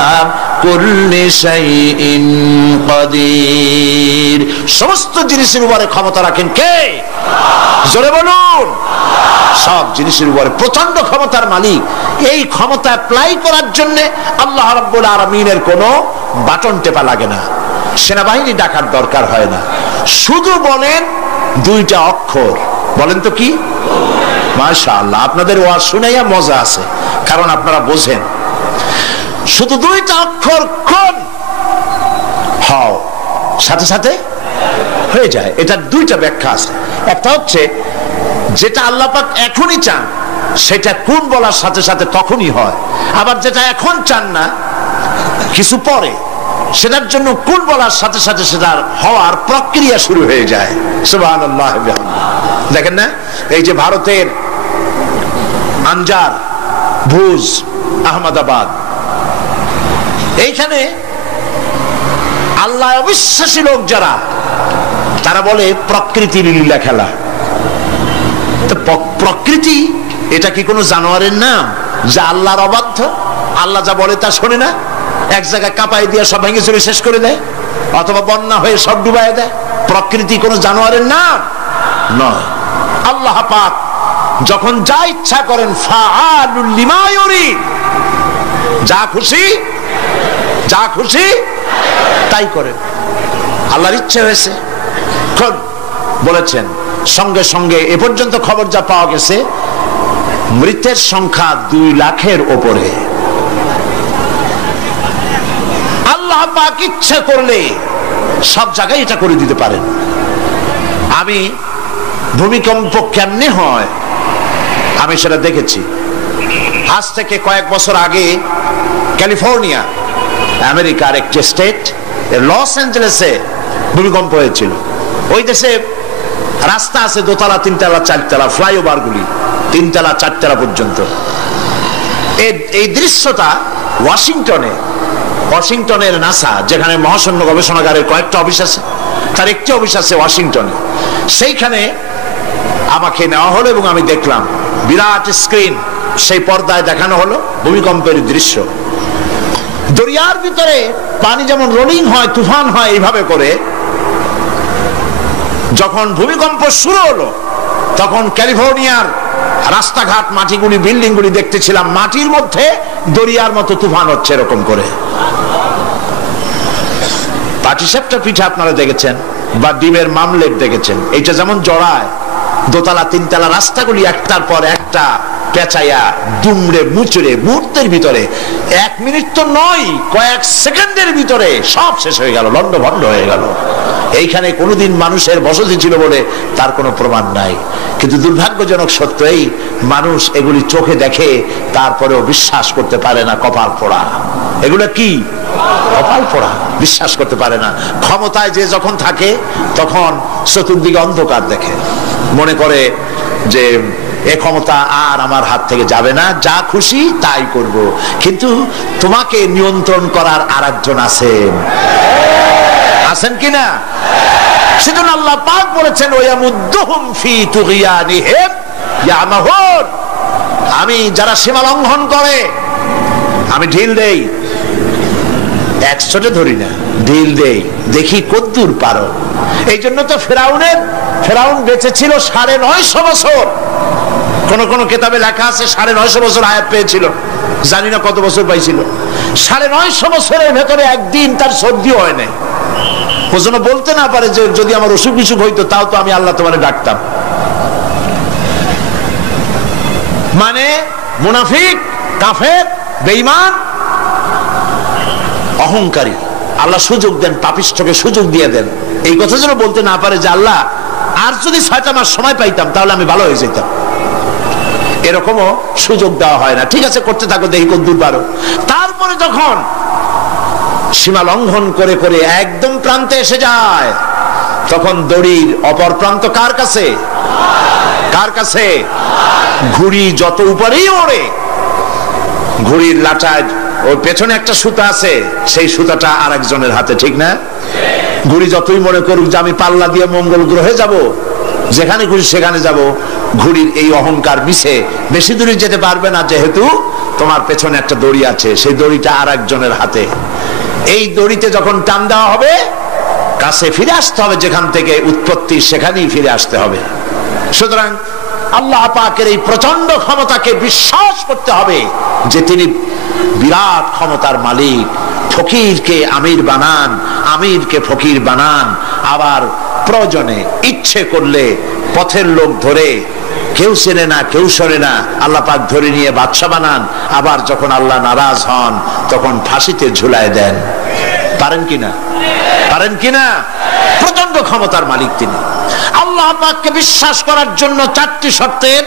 কুল্লি শাইইন কাদির। সমস্ত জিনিসের উপরে ক্ষমতা রাখেন কে? জোরে বলুন। সব জিনিসের উপরে প্রচন্ড ক্ষমতার মালিক। এই ক্ষমতা অ্যাপ্লাই করার জন্য আল্লাহ রাব্বুল আলামিনের কোনো বাটন টেপা লাগে না, সেনাবাহিনী ডাকার দরকার হয় না। শুধু বলেন 2টা অক্ষর। বলেন তো কি? মাশাআল্লাহ, আপনাদের ওয়াজ শুনেয়া মজা আছে, কারণ আপনারা বোঝেন। শুধু 2টা অক্ষর, কোন হও, সাথে সাথে হয়ে যায়। এটা 2টা ব্যাখ্যা আছে। একটা হচ্ছে যেটা আল্লাহ পাক এখনই চান সেটা কোন বলার সাথে সাথে তখনই হয়, আবার যেটা এখন চান না কিছু পরে, সেটার জন্য কোন বলার সাথে সাথে সেটার হওয়ার প্রক্রিয়া শুরু হয়ে যায়। সুবহানাল্লাহ। দেখেন না, এই যে ভারতের আনজার, ভুজ, আহমেদাবাদ, এইখানে আল্লাহ অবিশ্বাসী লোক যারা, তারা বলে প্রকৃতির লীলা খেলা। প্রকৃতি এটা কি কোনো জানোয়ারের নাম যা আল্লাহর অবাধ্য? আল্লাহ যা বলে তা শোনে না, এক জায়গায় কাঁপাই দিয়ে সব ভেঙে চুরে শেষ করে দেয়, অথবা বন্যা হয়ে সব ডুবাই দেয়। প্রকৃতি কোনো জানোয়ারের নাম নয়। আল্লাহ পাক যখন যা ইচ্ছা করেন, ফাআলুল লিমা ইউরিদ, যা খুশি যা খুশি তাই করেন। আল্লাহর ইচ্ছে হয়েছে কোন বলেছেন, সঙ্গে সঙ্গে এ পর্যন্ত খবর যা পাওয়া গেছে, মৃতের সংখ্যা 2 লাখের উপরে। আল্লাহ পাক ইচ্ছে করলে সব জায়গায় এটা করে দিতে পারেন। আমি ভূমিকম্প কেমনে হয় আমি সেটা দেখেছি। আজ থেকে কয়েক বছর আগে ক্যালিফোর্নিয়া, আমেরিকার একটি স্টেট, লস অ্যাঞ্জেলেসে ভূমিকম্প হয়েছিল। ওই দেশে রাস্তা আছে 2 তলা, 3 তলা, 4 তলা, ফ্লাইওভার গুলি 3 তলা 4 তলা পর্যন্ত। এই দৃশ্যটা ওয়াশিংটনের নাসা, যেখানে মহাশূন্য গবেষণাগারের কয়েকটা অফিস আছে, তার একটি অফিস আছে ওয়াশিংটনে। সেইখানে আমাকে নেওয়া হলো এবং আমি দেখলাম বিরাট স্ক্রিন, সেই পর্দায় দেখানো হলো ভূমিকম্পের দৃশ্য। দরিয়ার ভিতরে পানি যেমন রোলিং হয়, তুফান হয়, এইভাবে করে যখন ভূমিকম্প শুরু হলো, তখন ক্যালিফোর্নিয়ার রাস্তাঘাট, মাটিগুলি, বিল্ডিংগুলি দেখতেছিলাম মাটির মধ্যে দরিয়ার মতো তুফান হচ্ছে এরকম করে। পাটিসাপটা পিঠা আপনারা দেখেছেন, বা ডিমের মামলেট দেখেছেন, এইটা যেমন জড়ায় দোতলা তিনতলা রাস্তাগুলি একটার পর একটা পেঁচাইয়া দুমড়ে মুচড়ে মুহূর্তের ভিতরে, 1 মিনিট তো নয়, কয়েক সেকেন্ডের ভিতরে সব শেষ হয়ে গেল, লন্ডভন্ড হয়ে গেল। এইখানে কোনোদিন মানুষের বসতি ছিল বলে তার কোনো প্রমাণ নাই। কিন্তু দুর্ভাগ্যজনক সত্য এই, মানুষ এগুলি চোখে দেখে তারপরেও বিশ্বাস করতে পারে না। কপাল পোড়া, এগুলো কি কপাল পোড়া, বিশ্বাস করতে পারে না। ক্ষমতায় যে যখন থাকে তখন চতুর্দিকে অন্ধকার দেখে, মনে করে যে এ ক্ষমতা আর আমার হাত থেকে যাবে না, যা খুশি তাই করব। কিন্তু তোমাকে নিয়ন্ত্রণ করার আরেকজন আছেন, আছেন কিনা? সেজন্য আল্লাহ পাক বলেছেন ওয়ামুদ্দুহুম ফি তুগয়ানিহিম ইয়ামাহুন, আমি যারা সীমা লঙ্ঘন করে আমি ঢিল দেই, একশোটে ধরি না, ঢিল দেই, দেখি কদ্দূর পারো। এই জন্য তো ফেরাউন বেঁচে ছিল 950 বছর। কোন কোন কিতাবে লেখা আছে 950 বছর হায়াত পেয়েছিল, জানি না কত বছর পাইছিল। 950 বছরের ভেতরে একদিন তার সর্দিও হয় নাই। ও যেন বলতে না পারে যে যদি আমার অসুখ বিসুখ হইতো তাও তো আমি আল্লাহ তোমারে ডাকতাম। মানে মুনাফিক, কাফের, বেঈমান, অহংকারী, আল্লাহ সুযোগ দেন, পাপিষ্ঠকে সুযোগ দিয়ে দেন। এই কথা যেন বলতে না পারে যে আল্লাহ আর যদি 6টা মাস সময় পাইতাম তাহলে আমি ভালো হয়ে যেতাম। এরকমও সুযোগ দেওয়া হয় না। ঠিক আছে, করতে থাকো, দেখি কত দূর পারো। তারপরে যখন সীমা লঙ্ঘন করে করে একদম প্রান্তে এসে যায়, তখন দড়ির অপর প্রান্ত কার কাছে? কার কাছে? ঘুড়ি যত উপরেই ওড়ে, ঘুড়ির লাটায় ওর পেছনে একটা সুতা আছে, সেই সুতাটা আরেকজনের হাতে, ঠিক না? ঘুড়ি যতই মনে করুক যে আমি পাল্লা দিয়ে মঙ্গল গ্রহে যাব, যেখানে খুশি সেখানে যাব, ঘুড়ির এই অহংকার মিশে বেশি দূরে যেতে পারবে না, যেহেতু তোমার পেছনে একটা দড়ি আছে, সেই দড়িটা আরেকজনের হাতে। এই দড়িতে যখন টান দেওয়া হবে, কাছে ফিরে আসতে হবে, যেখান থেকে উৎপত্তি সেখানেই ফিরে আসতে হবে। সুতরাং আল্লাহ পাকের এই প্রচন্ড ক্ষমতাকে বিশ্বাস করতে হবে যে তিনি বিরাট ক্ষমতার মালিক। ফকিরকে আমির বানান, আমিরকে ফকির বানান, আবার প্রয়োজনে ইচ্ছে করলে পথের লোক ধরে, কেউ চেনে না কেউ শোনে না, আল্লাহ পাক ধরে নিয়ে বাদশা বানান। আবার যখন আল্লাহ নারাজ হন তখন ফাঁসিতে ঝুলায় দেন। পারেন কিনা? পারেন কিনা? প্রচন্ড ক্ষমতার মালিক তিনি। আল্লাহ পাককে বিশ্বাস করার জন্য 4টি শর্তের,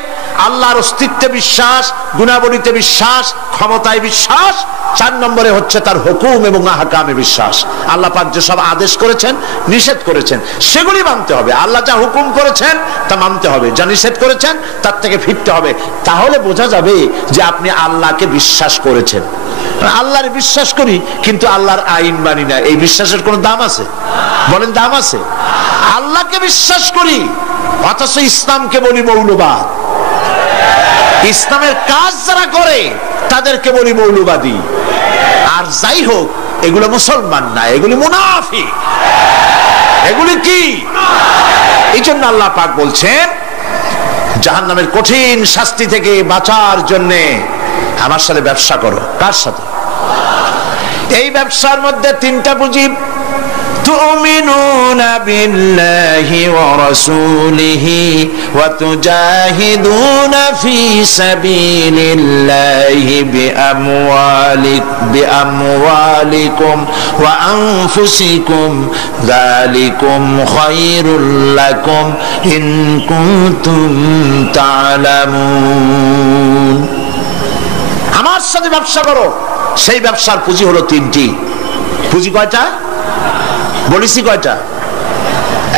আল্লাহর অস্তিত্বে বিশ্বাস, গুণাবলীতে বিশ্বাস, ক্ষমতায় বিশ্বাস, 4 নম্বরে হচ্ছে তার হুকুম এবং আহকামে বিশ্বাস। আল্লাহ পাক যেসব আদেশ করেছেন, নিষেধ করেছেন, সেগুলি মানতে হবে। আল্লাহ যা হুকুম করেছেন তা মানতে হবে, যা নিষেধ করেছেন তার থেকে ফিরতে হবে। তাহলে বোঝা যাবে যে আপনি আল্লাহকে বিশ্বাস করেছেন। আল্লাহর বিশ্বাস করি কিন্তু আল্লাহর আইন মানি না, এই বিশ্বাসের কোনো দাম আছে? বলেন, দাম আছে? আল্লাহকে বিশ্বাস করি অথচ ইসলামকে বলি মৌলবাদ, ইসলামের কাজ যারা করে তাদেরকে বলি মৌলবাদী। আর যাই হোক, এগুলো মুসলমান না, এগুলি মুনাফিক। এগুলি কি? এই জন্য আল্লাহ পাক বলছেন জাহান্নামের কঠিন শাস্তি থেকে বাঁচার জন্য আমার সাথে ব্যবসা করো। কার সাথে? এই ব্যবসার মধ্যে 3টা পুঁজি। تؤمنون بالله ورسوله وتجاهدون في سبيل الله بأموالكم وأنفسكم ذلكم خير لكم إن كنتم تعلمون। আমার সাথে ব্যবসা করো। সেই ব্যবসার পুঁজি হলো 3টি। পুঁজি কয়টা বলেছি? কয়টা?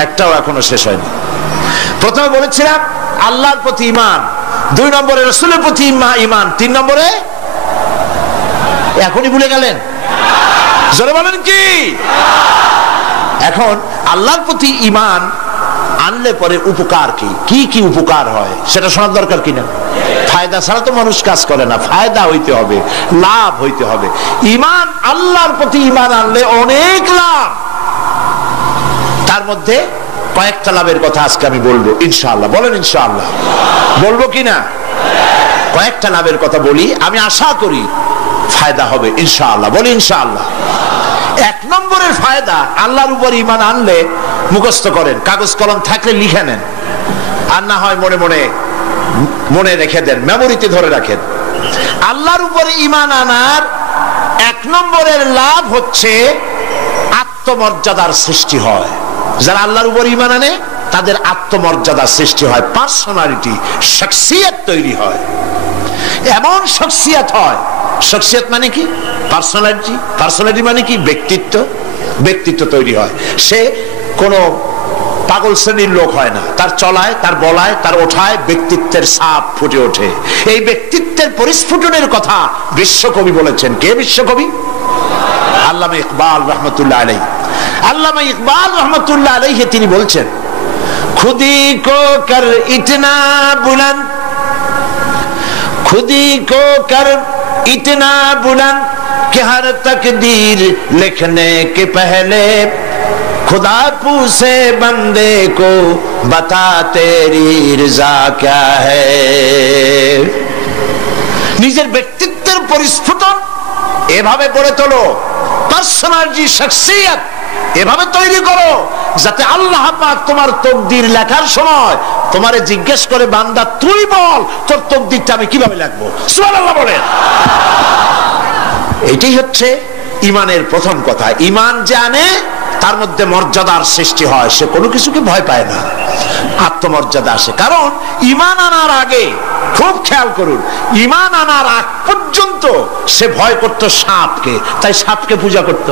একটাও এখনো শেষ হয়নি। প্রথমে বলেছিলাম আল্লাহর প্রতি ঈমান, 2 নম্বরে রাসূলের প্রতি ঈমান, 3 নম্বরে এখনই ভুলে গেলেন? জোরে বলেন কি? এখন আল্লাহর প্রতি ঈমান আনলে পরে উপকার কি কি কি উপকার হয় সেটা শোনার দরকার কিনা? ফায়দা ছাড়া তো মানুষ কাজ করে না, ফায়দা হইতে হবে, লাভ হইতে হবে। ঈমান, আল্লাহর প্রতি ঈমান আনলে অনেক লাভ। তার মধ্যে কয়েকটা লাভের কথা আজকে আমি বলবো ইনশাআল্লাহ। বলেন ইনশাআল্লাহ। বলবো কিনা? কয়েকটা লাভের কথা বলি, আমি আশা করি ফায়দা হবে ইনশাআল্লাহ। বলি ইনশাআল্লাহ। 1 নম্বরের ফায়দা, আল্লাহর উপর ঈমান আনলে মুখস্থ করেন, কাগজ কলম থাকলে লিখে নেন, আর না হয় মনে মনে মনে রেখে দেন, মেমোরিতে ধরে রাখেন। আল্লাহর উপরে ঈমান আনার এক নম্বরের লাভ হচ্ছে আত্মমর্যাদার সৃষ্টি হয়। যারা আল্লাহর উপর ঈমান আনে তাদের আত্মমর্যাদার সৃষ্টি হয়, পার্সোনালিটি, শখসিয়ত তৈরি হয়। এমন শখসিয়ত হয়, শখসিয়ত মানে কি? পার্সোনালিটি। পার্সোনালিটি মানে কি? ব্যক্তিত্ব। ব্যক্তিত্ব তৈরি হয়। সে কোনো পাগল শ্রেণীর লোক হয় না, তার চলায়, তার বলায়, তার ওঠায় ব্যক্তিত্বের ছাপ ফুটে ওঠে। এই ব্যক্তিত্বের পরিস্ফুটনের কথা বিশ্বকবি বলেছেন। কে বিশ্বকবি? আল্লামা ইকবাল রহমতুল্লাহ আলাইহি। আল্লামা ইকবাল রহমতুল্লাহ আলাইহি তিনি বলছেন, খুদি কো কর ইতনা বুলন্দ, खुदी को कर इतना बुलंद कि हर तकदीर लिखने के पहले खुदा पूछे बंदे को बता तेरी रज़ा क्या है। নিজের ব্যক্তিত্বের পরিস্ফুটন এভাবে গড়ে তোলো, পার্সোনালিটি, শখসিয়ত এভাবে তৈরি করো যাতে আল্লাহ পাক তোমার তকদির লেখার সময় তোমারে জিজ্ঞেস করে, বান্দা তুই বল তোর তকদিরটা আমি কিভাবে লিখবো। সুবহানাল্লাহ বলেন। এটাই হচ্ছে ঈমানের প্রথম কথা। ঈমান জানে তার মধ্যে মর্যাদার সৃষ্টি হয়, সে কোনো কিছুকে ভয় পায় না, আত্মমর্যাদা আসে। কারণ ঈমান আনার আগে, খুব খেয়াল করুন, ঈমান আনার আগ পর্যন্ত সে ভয় করত সাপকে, তাই সাপকে পূজা করত।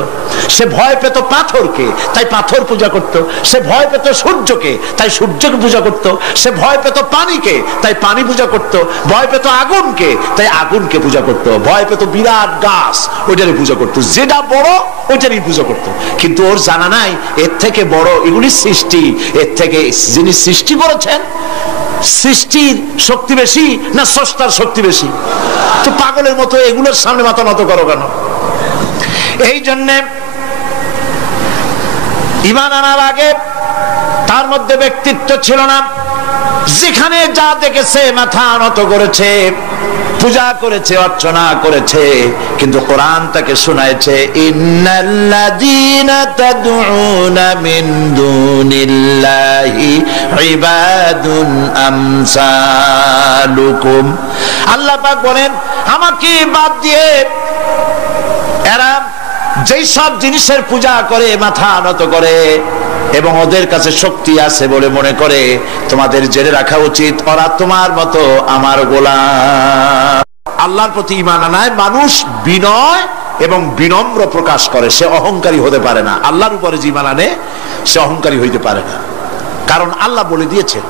সে ভয় পেত পাথরকে, তাই পাথর পূজা করত। সে ভয় পেত সূর্যকে, তাই সূর্যকে পূজা করত। সে ভয় পেত পানিকে, তাই পানি পূজা করত। ভয় পেত আগুনকে, তাই আগুনকে পূজা করত। ভয় পেত বিরাট গাছ, ওইটারই পূজা করত। যেটা বড় ওইটারই পূজা করত। কিন্তু ওর জানা নাই এর থেকে বড় এগুলি সৃষ্টি, এর থেকে যিনি সৃষ্টি করেছেন, সৃষ্টির শক্তি বেশি না স্রষ্টার শক্তি বেশি? তো পাগলের মতো এগুলোর সামনে মাথা নত করো কেন? এই জন্যে ঈমান আনার আগে তার মধ্যে ব্যক্তিত্ব ছিল না। যেখানে যা দেখেছে মাথা নত করেছে, পূজা করেছে, অর্চনা করেছে। কিন্তু কোরআন তাকে শোনায়ছে, ইন্নাল্লাযীনা তাদউনা মিন দুনিল্লাহি ইবাদুন আমসালুকুম। আল্লাহ পাক বলেন, আমাকে বাদ দিয়ে এরা যেই সব জিনিসের পূজা করে, মাথা নত করে এবং ওদের কাছে শক্তি আছে বলে মনে করে, তোমাদের জেনে রাখা উচিত ওরা তোমার মতো আমার গোলাম। আল্লাহর প্রতি ঈমান আনায় মানুষ বিনয় এবং বিনম্র প্রকাশ করে, সে অহংকারী হতে পারে না। আল্লাহর উপরে যে ঈমান আনে সে অহংকারী হইতে পারে না, কারণ আল্লাহ বলে দিয়েছেন,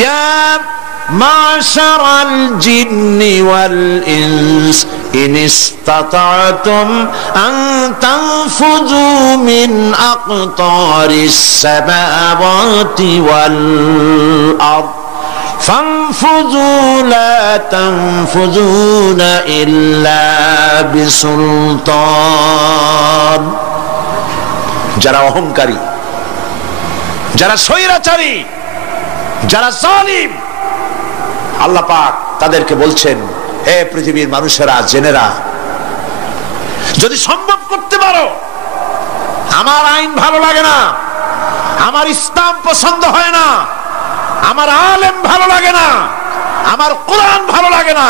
ইয়া মাশারাল জিন্নি ওয়াল ইনস ইন ইসতাতা'তুম আন তানফুযু মিন আকতারিস সামাওয়াতি ওয়াল আরদ ফানফুযু লা তানফুযুনা ইল্লা বিসুলতান। যারা অহংকারী, যারা স্বৈরাচারী, যারা জালিম, আল্লাহ পাক তাদেরকে বলছেন, হে পৃথিবীর মানুষেরা, জেনেরা, যদি সম্ভব করতে পারো, আমার আইন ভালো লাগে না, আমার ইসলাম পছন্দ হয় না, আমার আলেম ভালো লাগে না, আমার কোরআন ভালো লাগে না,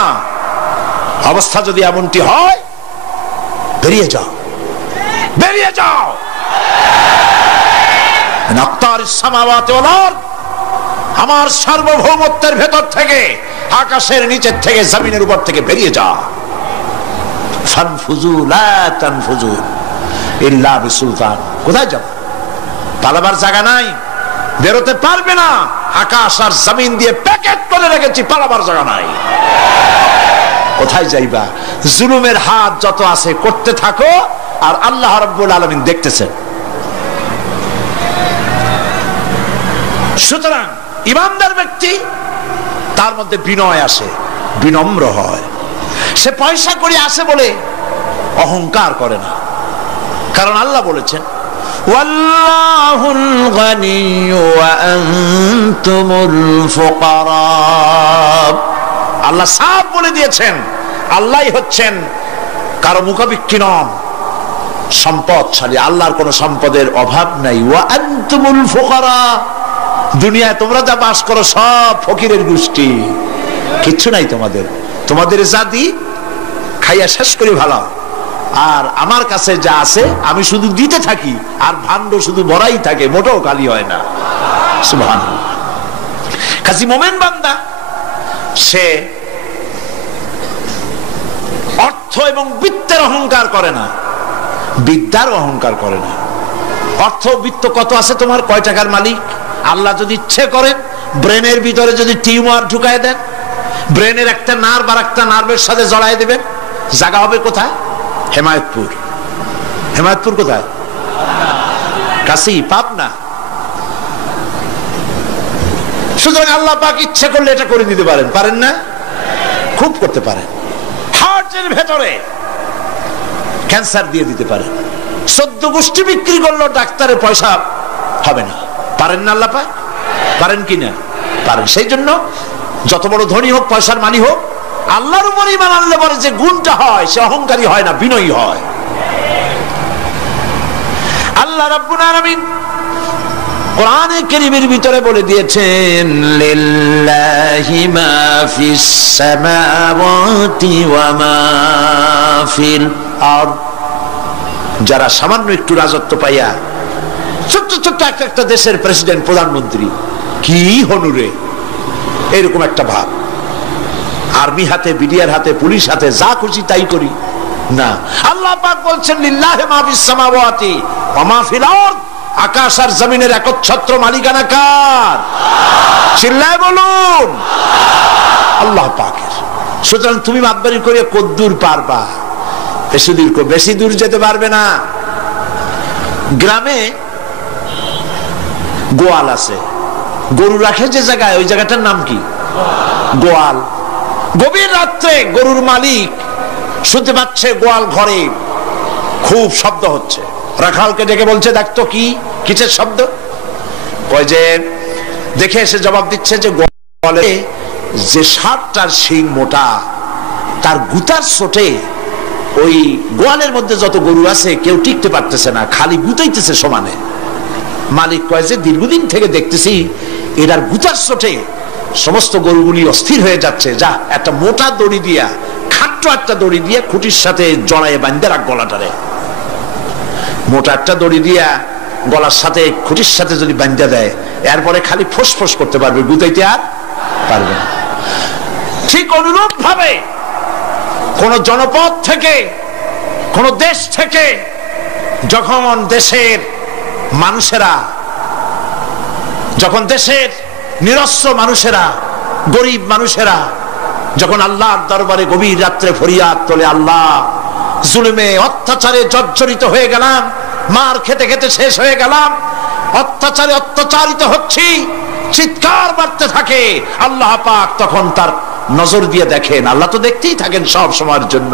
অবস্থা যদি এমনটি হয়, বেরিয়ে যাও, বেরিয়ে যাও। আমার সার্বভৌমত্বের ভেতর থেকে, আকাশের নিচের থেকে, জমিনের উপর থেকে বেরিয়ে যা। ফানফুযু লা তানফুযুন ইল্লা বিসুলতান। কোথায় যাব? পালাবার জায়গা নাই, বেরোতে পারবে না। আকাশ আর জমিন দিয়ে প্যাকেট করে রেখেছি, পালাবার জায়গা নাই। কোথায় যাইবা? জুলুমের হাত যত আছে করতে থাকো, আর আল্লাহ রাব্বুল আলামিন দেখতেছেন। সুতরাং ঈমানদার ব্যক্তি, তার মধ্যে বিনয় আসে, বিনম্র হয়। সে পয়সা করে আসে বলে অহংকার করে না, কারণ আল্লাহ বলেছেন, ওয়াল্লাহুল গানিয়্যু ওয়া আনতুমুল ফুকারা। আল্লাহ সাফ বলে দিয়েছেন, আল্লাহই হচ্ছেন কারো মুখাপেক্ষী নন, সম্পদশালী, আল্লাহর কোন সম্পদের অভাব নাই। ওয়া আনতুমুল ফুকারা, দুনিয়ায় তোমরা যা বাস করো সব ফকিরের গোষ্ঠী, কিচ্ছু নাই তোমাদের। তোমাদের জাতি খাইয়া শেষ করি ভালো, আর আমার কাছে যা আছে আমি শুধু দিতে থাকি, আর ভাণ্ড শুধু ভরাই থাকে, মোটেও খালি হয় না। সুবহানাল্লাহ। কাজী মোমেন বান্দা সে অর্থ এবং বিত্তের অহংকার করে না, বিদ্যার অহংকার করে না। অর্থ বিত্ত কত আছে তোমার, কয় টাকার মালিক? আল্লাহ যদি ইচ্ছে করেন ব্রেনের ভিতরে যদি টিউমার ঢুকায় দেন, ব্রেনের একটা নার্ভ আর একটা নার্ভের সাথে জড়ায় দেবেন, জায়গা হবে কোথায়? হেমায়তপুর। হেমায়তপুর কোথায়? কাছেই, পাবনা। সুতরাং আল্লাহ পাক ইচ্ছে করলে এটা করে দিতে পারেন, পারেন না? খুব করতে পারেন। হার্টের ভেতরে ক্যান্সার দিয়ে দিতে পারেন, 14 গোষ্ঠী বিক্রি করলো ডাক্তারের পয়সা হবে না, পারেন না আল্লাহ পাক? পারেন কিনা? পারেন। সেই জন্য যত বড় ধনী হোক, পয়সার মালিক হোক, আল্লাহর উপর ঈমান আনলে পরে যে গুণটা হয়, সে অহংকারী হয় না, বিনয়ী হয়। আল্লাহ রাব্বুল আলামিন কোরআনে কারীমের ভিতরে বলে দিয়েছেন, লিল্লাহি মা ফিস সামাওয়াতি ওয়া মা ফিল আরদ। যারা সামান্য একটু রাজত্ব পাইয়া ছোট্ট ছোট্ট একটা দেশের প্রেসিডেন্ট, প্রধানমন্ত্রী, কি হনুরে, এরকম একটা ভাব। আর্মি হাতে, বিডিআর হাতে, পুলিশ হাতে, যা খুশি তাই করি না। আল্লাহ পাক বলছেন, লিল্লাহি মা ফিস সামাওয়াতি ওয়া মা ফিল আরদ। আকাশ আর জমিনের একচ্ছত্র মালিকানা কার? চিল্লায় বলুন, আল্লাহ পাকের। সুতরাং তুমি মাতবাড়ি করে কদ্দূর পারবা? বেশি দূর যেতে পারবে না। গ্রামে গোয়াল আছে, গরু রাখে যে জায়গায়, ওই জায়গাটার নাম কি? গোয়াল। গভীর রাত্রে গরুর মালিক শুনতে পাচ্ছে গোয়াল ঘরে খুব শব্দ হচ্ছে। রাখালকে ডেকে বলছে, দেখতো কি কিসের শব্দ? কয় যে দেখে এসে জবাব দিচ্ছে যে গোয়ালে যে ষাটটার শিং মোটা, তার গুতার চোটে ওই গোয়ালের মধ্যে যত গরু আছে কেউ টিকতে পারতেছে না, খালি গুতাইতেছে সমানে। মালিক কয় যে দীর্ঘদিন থেকে দেখতেছি এটার গুতার চোটে সমস্ত গরুগুলি অস্থির হয়ে যাচ্ছে, যা একটা মোটা দড়ি দিয়া, খাট্ট একটা দড়ি দিয়া খুঁটির সাথে জড়াইয়ে বাঁধতে রাখ গলাটারে। মোটা একটা দড়ি দিয়া গলার সাথে খুঁটির সাথে যদি বাঁধতে দেয়, এরপরে খালি ফোঁস করতে পারবে, গুতাইতে আর পারবে না। ঠিক অনুরূপ ভাবে কোন জনপদ থেকে, কোন দেশ থেকে যখন দেশের মানুষেরা, যখন দেশের নিরস্ত্র মানুষেরা, গরিব মানুষেরা যখন আল্লাহর দরবারে গভীর রাত্রে ফরিয়াদ তোলে, আল্লাহ জুলুমে অত্যাচারে জর্জরিত হয়ে গেলাম, মার খেতে খেতে শেষ হয়ে গেলাম, অত্যাচারে অত্যাচারিত হচ্ছি, চিৎকার বাড়তে থাকে, আল্লাহ পাক তখন তার নজর দিয়ে দেখেন। আল্লাহ তো দেখতেই থাকেন সব সময়ের জন্য।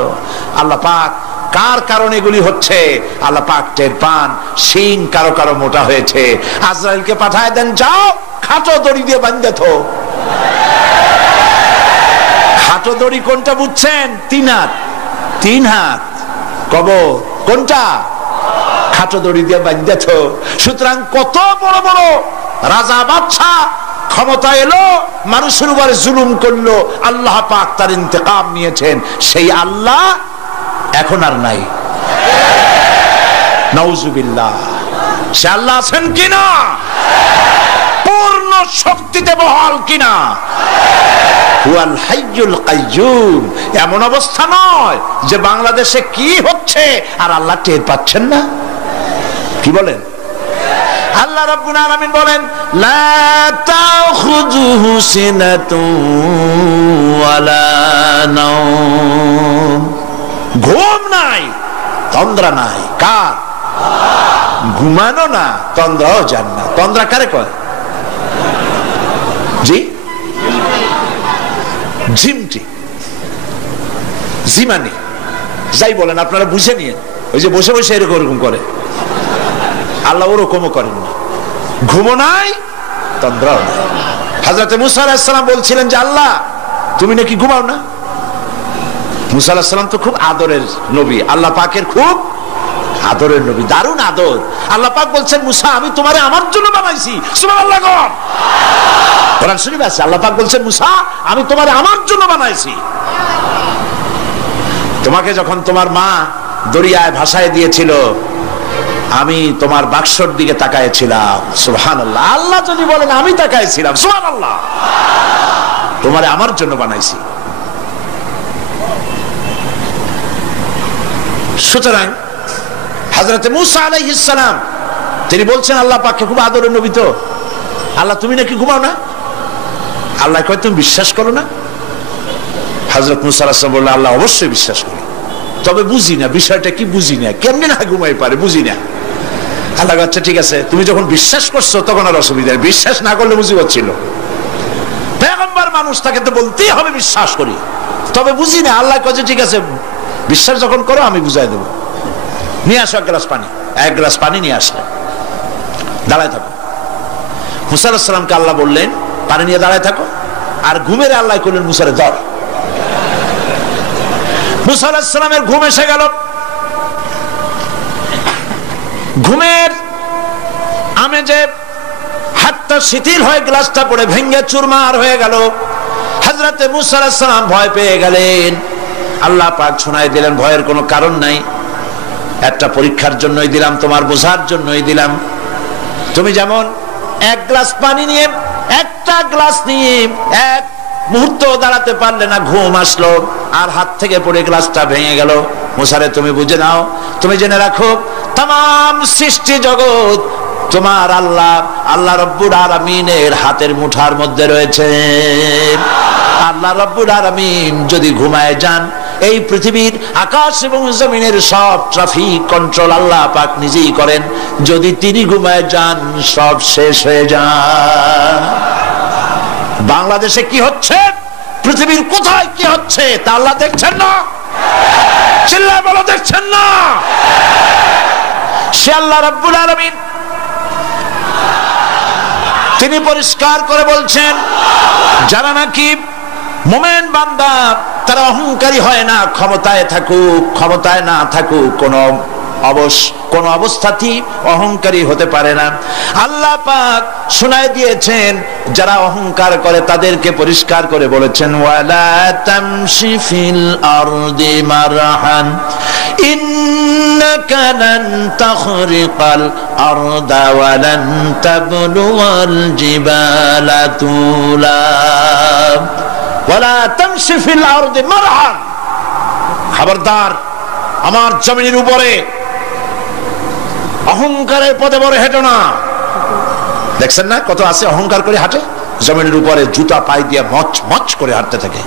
আল্লাহ পাক কার কারণে এগুলি হচ্ছে, আল্লাহ পাক টের পান। শিং কারো কারো মোটা হয়েছে, আজরাইলকে পাঠায় দেন, যাও খাটো দড়ি দিয়ে বাঁধতে থো। খাটো দড়ি কোনটা বুঝছেন? 3 হাত। 3 হাত কবর কোনটা? খাটো দড়ি দিয়ে বাঁধতে থো। সুতরাং কত বড় বড় রাজা বাদশা ক্ষমতা এলো, মানুষের উপরে জুলুম করলো, আল্লাহ পাক তার ইন্তেকাম নিয়েছেন। সেই আল্লাহ এখন আর নাই, নাউজুবিল্লাহ। সে আল্লাহ আছেন কিনা? পূর্ণ শক্তিতে বহাল কিনা? হুয়াল হাইয়ুল কাইয়্যুম। এমন অবস্থা নয় যে বাংলাদেশে কি হচ্ছে আর আল্লাহ টের পাচ্ছেন না। কি বলেন? আল্লাহ রাব্বুল আলামিন বলেন, লা তাখুযুহু সিনাতুন ওয়ালা নাওম। ঘুম নাই, তন্দ্রা নাই। কার? ঘুমানো না, তন্দ্রাও যান না। তন্দ্রা কারে কয়? জি, ঝিমটি, জিমানি, যাই বলেন আপনারা বুঝে নিন। ওই যে বসে বসে এরকম করে, আল্লাহ ওরকমও করেন না। ঘুমো নাই, তন্দ্রাও নাই। হযরত মুসা আলাইহিস সালাম বলছিলেন যে আল্লাহ তুমি নাকি ঘুমাও না। মুসা আলাইহিস সালাম তো খুব আদরের নবী, আল্লাহ পাকের খুব আদরের নবী, দারুণ আদর। আল্লাহ পাক বলছেন মুসা আমি তোমারে আমার জন্য বানাইছি। সুবহানাল্লাহ। কোরআন শরীফে আছে আল্লাহ পাক বলছেন মুসা আমি তোমারে আমার জন্য বানাইছি। তোমাকে যখন তোমার মা দরিয়ায় ভাসায় দিয়েছিল আমি তোমার বাক্সর দিকে তাকাইছিলাম। সুবহানাল্লাহ। আল্লাহ যদি বলেন আমি তাকাইছিলাম, সুবহানাল্লাহ। তোমারে আমার জন্য বানাইছি। সুতরাং হযরত মূসা আলাইহিস সালাম তিনি বলছেন আল্লাহ পাককে খুব আদরের নবী তো, আল্লাহ তুমি নাকি ঘুমাও না? আল্লাহ কয় তুমি বিশ্বাস করো না? হযরত মূসা আলাইহিস সালাম বললেন আল্লাহ অবশ্যই বিশ্বাস করি, তবে বুঝি না বিষয়টা কি, বুঝি না কেমনে না ঘুমাই পারে, বুঝি না। আল্লাহ আচ্ছা ঠিক আছে, তুমি যখন বিশ্বাস করছো তখন আর অসুবিধা নেই, বিশ্বাস না করলে মুসিবত ছিল। পয়গম্বর মানুষ তাকে তো বলতেই হবে বিশ্বাস করি, তবে বুঝি না। আল্লাহ কয় ঠিক আছে বিশ্বাস যখন করো আমি বুঝাই দেবো, নিয়ে আসো এক গ্লাস পানি। এক গ্লাস পানি নিয়ে আসলে দাঁড়ায় থাকো। মূসা আলাইহিস সালামকে আল্লাহ বললেন পানি নিয়ে দাঁড়ায় থাকো, আর ঘুমের আল্লাহ করলেন মূসারে ধর। মূসা আলাইহিস সালামের ঘুম এসে গেল। ঘুমের আমেজে হাতটা শিথিল হয়ে গ্লাসটা পড়ে ভেঙে চুরমার হয়ে গেল। হযরতে মূসা আলাইহিস সালাম ভয় পেয়ে গেলেন। আল্লাহ পাক শোনায় দিলেন ভয়ের কোনো কারণ নাই, একটা পরীক্ষার জন্যই দিলাম, তোমার বোঝার জন্যই দিলাম। তুমি যেমন এক গ্লাস পানি নিয়ে একটা গ্লাস নিয়ে এক মুহূর্ত দাঁড়াতে পারলে না, ঘুম আসলো আর হাত থেকে পড়ে গ্লাসটা ভেঙে গেল। মুসারে তুমি বুঝে নাও, তুমি জেনে রাখো तमाम সৃষ্টি জগৎ তোমার আল্লাহ আল্লাহ রব্বুল আলামিনের হাতের মুঠার মধ্যে রয়েছে। আল্লাহ রব্বুল আলামিন যদি ঘুমায় যান এই পৃথিবীর আকাশ এবং জমিনের সব ট্রাফিক কন্ট্রোল আল্লাহ পাক নিজেই করেন। যদি তিনি ঘুমায় যান সব শেষ হয়ে যায়। বাংলাদেশে কি হচ্ছে, পৃথিবীর কোথায় কি হচ্ছে তা আল্লাহ দেখছেন না? চিল্লায় বলো দেখছেন না? সে আল্লাহ রাব্বুল আলামিন তিনি পরিষ্কার করে বলছেন যারা নাকি মুমিন বান্দা তারা অহংকারী হয় না, ক্ষমতায় থাকুক ক্ষমতায় না থাকুক কোন অবস্থাতেই অহংকারী হতে পারে না। আল্লাহ পাক শোনায় দিয়েছেন যারা অহংকার করে তাদেরকে পরিষ্কার করে বলেছেন ওয়ালা তামশি ফিল আরদি মারহান ইন্নাকা লান তাখরিকাল আরদা ওয়া লান তাবলুগাল জিবালা তুলা ওয়ালা তামশি ফিল আরদি মারহান। খবরদার আমার জমিনের উপরে অহংকারের পদে বড় হেঁটো না। দেখছেন না কত আছে অহংকার করে হাঁটে, জমিনের উপরে জুতা পায়ে দিয়ে মচ মচ করে হাঁটতে থাকে।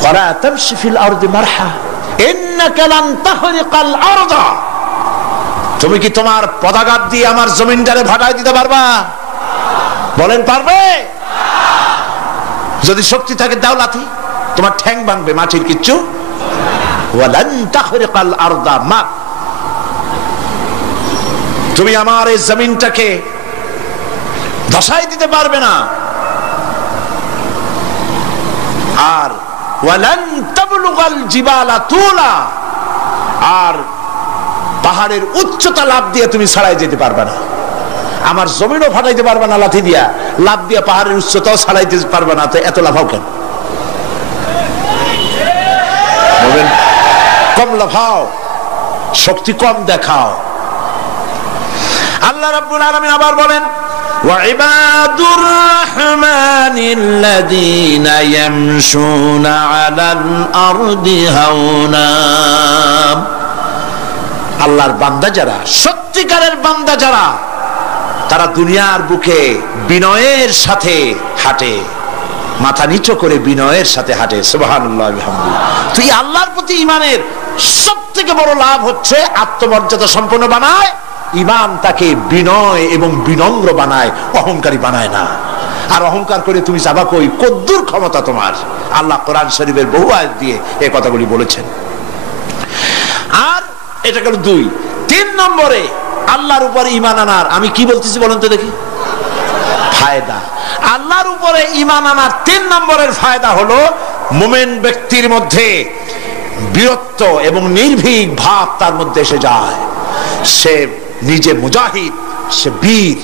ওয়ালা তামশি ফিল আরদি মারহা ইন্নাকা লান তাখরিকাল আরদা। তুমি কি তোমার পদাঘাত দিয়ে আমার জমিনটারে ভাটায় দিতে পারবা? বলেন পারবে? যদি শক্তি থাকে দাও লাথি, তোমার ঠ্যাং ভাঙবে, মাটির কিচ্ছু। ওয়ালান তাখরিকাল আরদা মা, তুমি আমার এই জমিনটাকে ধসাই দিতে পারবে না। আর ওয়ালান তাবলুগাল জিবালা তুলা, আর পাহাড়ের উচ্চতা লাফ দিয়ে তুমি ছাড়াই যেতে পারবে না। আমার জমিনও ফাটাইতে পারবে না লাথি দিয়া, লাফ দিয়ে পাহাড়ের উচ্চতাও ছাড়াইতে পারবে না। তো এত লাফাও কেন? কম লাফাও, শক্তি কম দেখাও। আল্লাহ রাব্বুল আলামিন আবার বলেন ওয়াইবাদুর রাহমানিল্লাযীনা ইয়ামশুনা আলাল আরদি হাওনা। আল্লাহর বান্দা যারা, সত্যিকারের বান্দা যারা, তারা দুনিয়ার বুকে বিনয়ের সাথে হাঁটে, মাথা নিচু করে বিনয়ের সাথে হাঁটে। সুবহানাল্লাহ বিহামদিহি। তুই আল্লাহর প্রতি ঈমানের সবথেকে বড় লাভ হচ্ছে আত্মমর্যাদা সম্পন্ন বানায়। ঈমান তাকে বিনয় এবং বিনম্র বানায়, অহংকারী বানায় না। আর অহংকার করে তুমি যাবা কই? কদ্দুর ক্ষমতা তোমার? আল্লাহ কোরআন শরীফের বহু আয়াত দিয়ে এই কথাগুলি বলেছেন। আর এটা গেল 2। 3 নম্বরে আল্লাহর উপরে ঈমান আনার, আমি কি বলতেছি বলেন তো দেখি, ফায়দা। আল্লাহর উপরে ঈমান আনার 3 নম্বরের ফায়দা হলো মুমিন ব্যক্তির মধ্যে বীরত্ব এবং নির্ভীক ভাব তার মধ্যে এসে যায়, সে নিজে মুজাহিদ, সে বীর,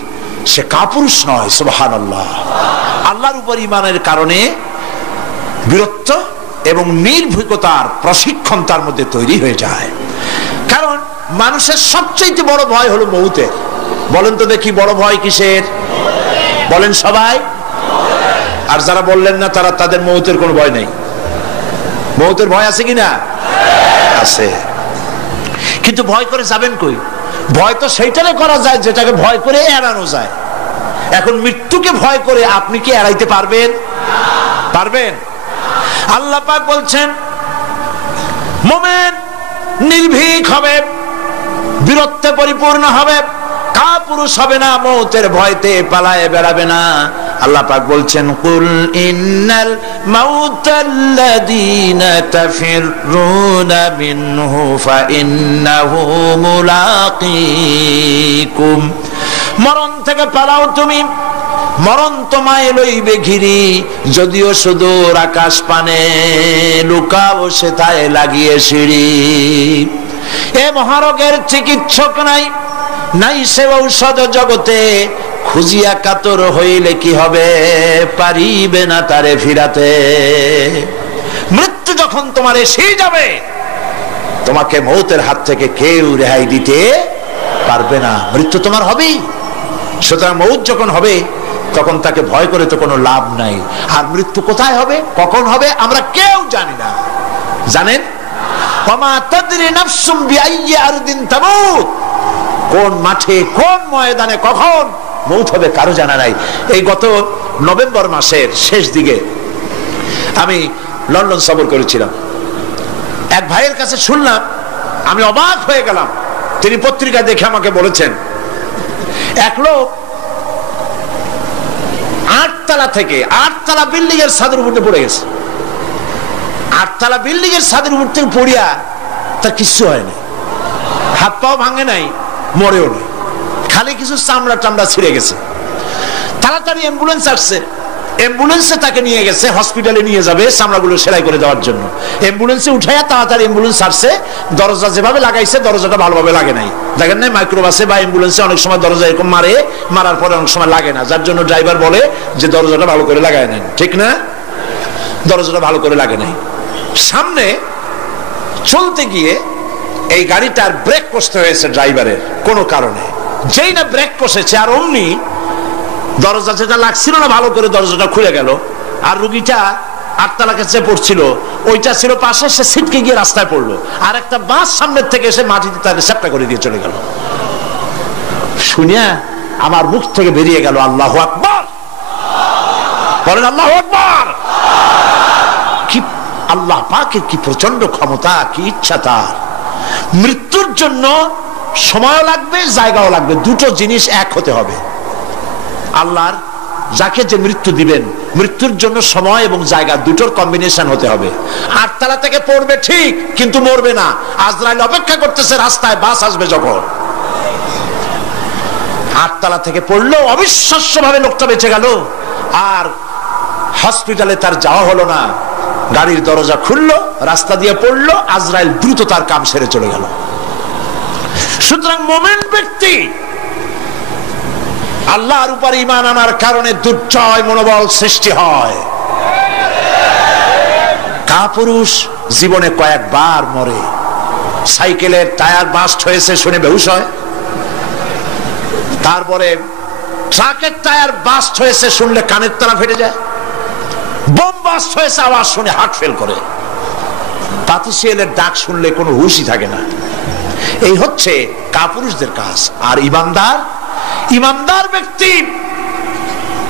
সে কাপুরুষ নয়। সুবহানাল্লাহ। আল্লাহর উপর ঈমানের কারণে বীরত্ব এবং নির্ভীকতার প্রশিক্ষণ তার মধ্যে তৈরি হয়ে যায়। কারণ মানুষের সবচেয়ে বড় ভয় হলো মৌতের। বলেন তো দেখি, বড় ভয় কিসের? বলেন সবাই। আর যারা বললেন না তারা, তাদের মৌতের কোনো ভয় নেই। মৌতের ভয় আছে কিনা? আছে। কিন্তু ভয় করে যাবেন কই? ভয় তো সেইটারে করা যায় যেটাকে ভয় করে এড়ানো যায়। এখন মৃত্যুকে ভয় করে আপনি কি এড়াইতে পারবেন? পারবেন? আল্লাহ পাক বলছেন মুমিন নির্ভীক হবে, বীরত্বে পরিপূর্ণ হবে, কাপুরুষ হবে না, মৌতের ভয়তে পালায়ে বেড়াবে না। আল্লাহ পাক বলছেন কুল ইন্নাল মাউতাল্লাযীনা তাফিররুনা মিনহু ফাইন্নাহু মুলাকীকুম। মরণ থেকে পালাও তুমি, মরণ তোমায় লইবে ঘিরি, যদিও সুদূর আকাশ পানে, লুকাও সেথায় লাগিয়ে সিঁড়ি। এ মহারোগের চিকিৎসক নাই, নাই সে ঔষধ জগতে, খুঁজিয়া কাতর হইলে কি হবে, পারিবে না তারে ফিরাতে। মৃত্যু যখন তোমার এসে যাবে, তোমাকে মৌতের হাত থেকে কেউ রেহাই দিতে পারবে না। মৃত্যু তোমার হবেই। সুতরাং মৌত যখন হবে তখন তাকে ভয় করে তো কোনো লাভ নাই। আর মৃত্যু কোথায় হবে, কখন হবে, আমরা কেউ জানি না। জানেন? ওমা তাদরি নাফসুম বিআইয়ি আরদিন তামুত। কোন মাঠে, কোন ময়দানে কখন মৌত হবে কারো জানা নাই। এই গত নভেম্বর মাসের শেষ দিকে আমি লন্ডন সফর করেছিলাম। এক ভাইয়ের কাছে শুনলাম, আমি অবাক হয়ে গেলাম। তিনি পত্রিকা দেখে আমাকে বলেছেন এক লোক 8 তলা থেকে 8 তলা বিল্ডিং এর ছাদের উপরে পড়ে গেছে। 8 তলা বিল্ডিং এর ছাদের উপর থেকে পড়িয়া তার কিছু হয় নাই, হাত পাও ভাঙে নাই, মরেও নাই, খালি কিছু চামড়া টামড়া ছিঁড়ে গেছে। তাড়াতাড়ি অ্যাম্বুলেন্স আসছে, অ্যাম্বুলেন্সে তাকে নিয়ে গেছে, হসপিটালে নিয়ে যাবে চামড়াগুলো সেলাই করে দেওয়ার জন্য। অ্যাম্বুলেন্সে উঠাইয়া তাড়াতাড়ি অ্যাম্বুলেন্স আসছে। দরজা যেভাবে লাগাইছে দরজাটা ভালোভাবে লাগে নাই। দেখেন নাই মাইক্রোবাসে বা অ্যাম্বুলেন্সে অনেক সময় দরজা এরকম মারে, মারার পরে অনেক সময় লাগে না, যার জন্য ড্রাইভার বলে যে দরজাটা ভালো করে লাগায় নেন, ঠিক না? দরজাটা ভালো করে লাগে নাই। সামনে চলতে গিয়ে এই গাড়িটার ব্রেক কষতে হয়েছে ড্রাইভারের কোনো কারণে। যেই না ব্রেক কষেছে আর অমনি দরজা যেটা লাগছিল না ভালো করে, দরজাটা খুলে গেল। আর রুগীটা 8 তলা কাছে পড়ছিল, ওইটা ছিল পাশে, সে ছিটকে গিয়ে রাস্তায় পড়লো। আর একটা বাস সামনের থেকে এসে মাটিতে তাকে চ্যাপ্টা করে দিয়ে চলে গেল। শুনিয়া আমার মুখ থেকে বেরিয়ে গেল আল্লাহু আকবার। বলেন আল্লাহু আকবার। কি আল্লাহ পাকের কি প্রচন্ড ক্ষমতা, কি ইচ্ছা তার। মৃত্যুর জন্য সময় লাগবে, জায়গাও লাগবে, দুটো জিনিস এক হতে হবে। আল্লাহর যাকে যে মৃত্যু দিবেন, মৃত্যুর জন্য সময় এবং জায়গা দুটোর কম্বিনেশন হতে হবে। 8 তলা থেকে পড়বে ঠিক, কিন্তু মরবে না। আজরাইল অপেক্ষা করতেছে রাস্তায়, বাস আসবে যখন। 8 তলা থেকে পড়লো, অবিশ্বাস্য ভাবে লোকটা বেঁচে গেল। আর হসপিটালে তার যাওয়া হলো না, গাড়ির দরজা খুললো, রাস্তা দিয়ে পড়লো, আজরাইল দ্রুত তার কাম সেরে চলে গেল। সুতরাং মুমিন ব্যক্তি আল্লাহর উপর ঈমান আনার কারণে দুর্জয় মনোবল সৃষ্টি হয়। কাপুরুষ জীবনে কয়েকবার মরে। সাইকেলের টায়ার বাস্ট হয়েছে শুনে বেহুশ হয়, তারপরে ট্রাকের টায়ার বাস্ট হয়েছে শুনলে কানের তারা ফেটে যায়, বোম বাস্ট হয়েছে আওয়াজ শুনে হার্ট ফেল করে, পাতিশিয়ালের ডাক শুনলে কোনো হুশই থাকে না। এই হচ্ছে কাপুরুষদের কাজ। আর ইমানদার, ইমানদার ব্যক্তি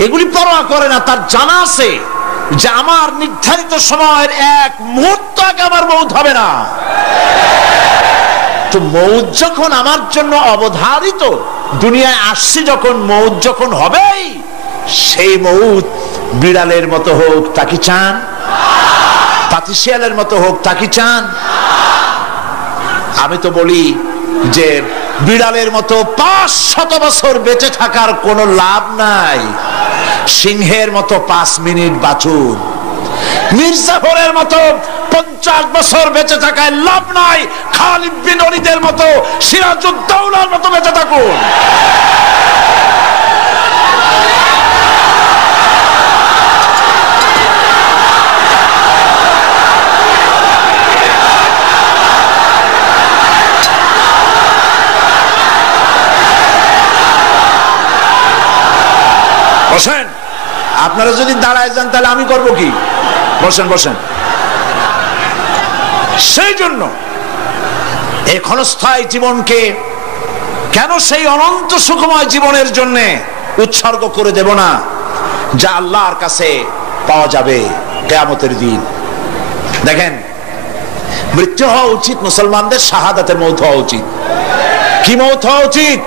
এগুলি পরোয়া করে না। তার জানা আছে যে আমার নির্ধারিত সময়ের এক মুহূর্ত আগে আমার মৌত হবে না। তো মৌত যখন আমার জন্য অবধারিত, দুনিয়ায় আসছি যখন, মৌত যখন হবেই, সেই মৌত বিড়ালের মতো হোক তা কি চান? পাতিশিয়ালের মতো হোক তা কি চান? আমি তো বলি যে বিড়ালের মতো 500 বছর বেঁচে থাকার কোনো লাভ নাই। সিংহের মতো 5 মিনিট বাঁচুন, মির্জাফরের মতো 50 বছর বেঁচে থাকায় লাভ নাই, খালিদ বিন ওয়ালিদের মতো, সিরাজউদ্দৌলার মতো বেঁচে থাকুন। বসেন, আপনারা যদি দাঁড়ায় যান তাহলে আমি করব কি? বসেন বসেন। সেই জন্য এই ক্ষণস্থায়ী জীবনকে কেন সেই অনন্ত সুখময় জীবনের জন্য উৎসর্গ করে দেব না, যা আল্লাহর কাছে পাওয়া যাবে কিয়ামতের দিন। দেখেন, মৃত্যু হওয়া উচিত মুসলমানদের শাহাদাতের মৌত হওয়া উচিত। কি মৌত হওয়া উচিত?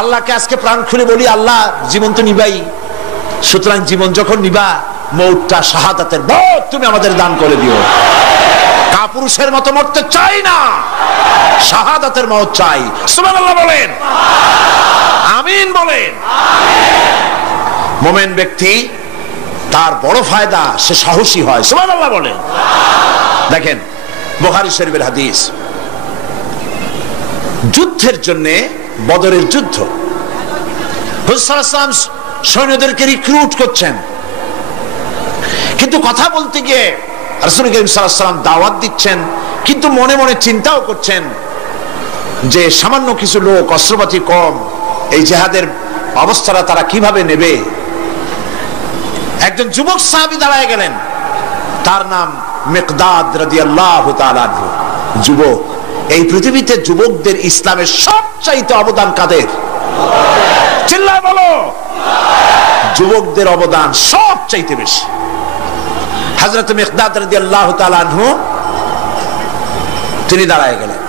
আল্লাহকে আজকে প্রাণ খুলে বলি, আল্লাহ জীবন তো নিবাই, সুতরাং জীবন যখন নিবা, মৌতটা শাহাদাতের মৌত তুমি আমাদের দান করে দিও। কাপুরুষের মতো মরতে চাই না, শাহাদাতের মৌত চাই। সুবহানাল্লাহ বলেন, আমিন বলেন। মুমিন ব্যক্তি তার বড় ফায়দা, সে সাহসী হয়। সুবহানাল্লাহ বলেন। দেখেন, বুখারী শরীফের হাদিস, যুদ্ধের জন্য, বদরের যুদ্ধ, হুজুর সাল্লাল্লাহু আলাইহি ওয়াসাল্লাম সৈন্যদেরকে রিক্রুট করছেন, কিন্তু কথা বলতে গিয়ে রাসূল করিম সাল্লাল্লাহু আলাইহি ওয়াসাল্লাম দাওয়াত দিচ্ছেন, কিন্তু মনে মনে চিন্তাও করছেন যে সামান্য কিছু লোক, অস্ত্রপাতি কম, এই জিহাদের অবস্থাটা তারা কিভাবে নেবে। একজন যুবক সাহাবী দাঁড়ায় গেলেন, তার নাম মিকদাদ রাদিয়াল্লাহু তাআলা আনহু। যুবক, এই পৃথিবীতে যুবকদের ইসলামের সবচাইতে অবদান কাদের? চিল্লায় বলো। যুবকদের অবদান সবচাইতে বেশি। হযরত মিকদাদ রাদিয়াল্লাহু তাআলা আনহু তিনি দাঁড়ায় গেলেন,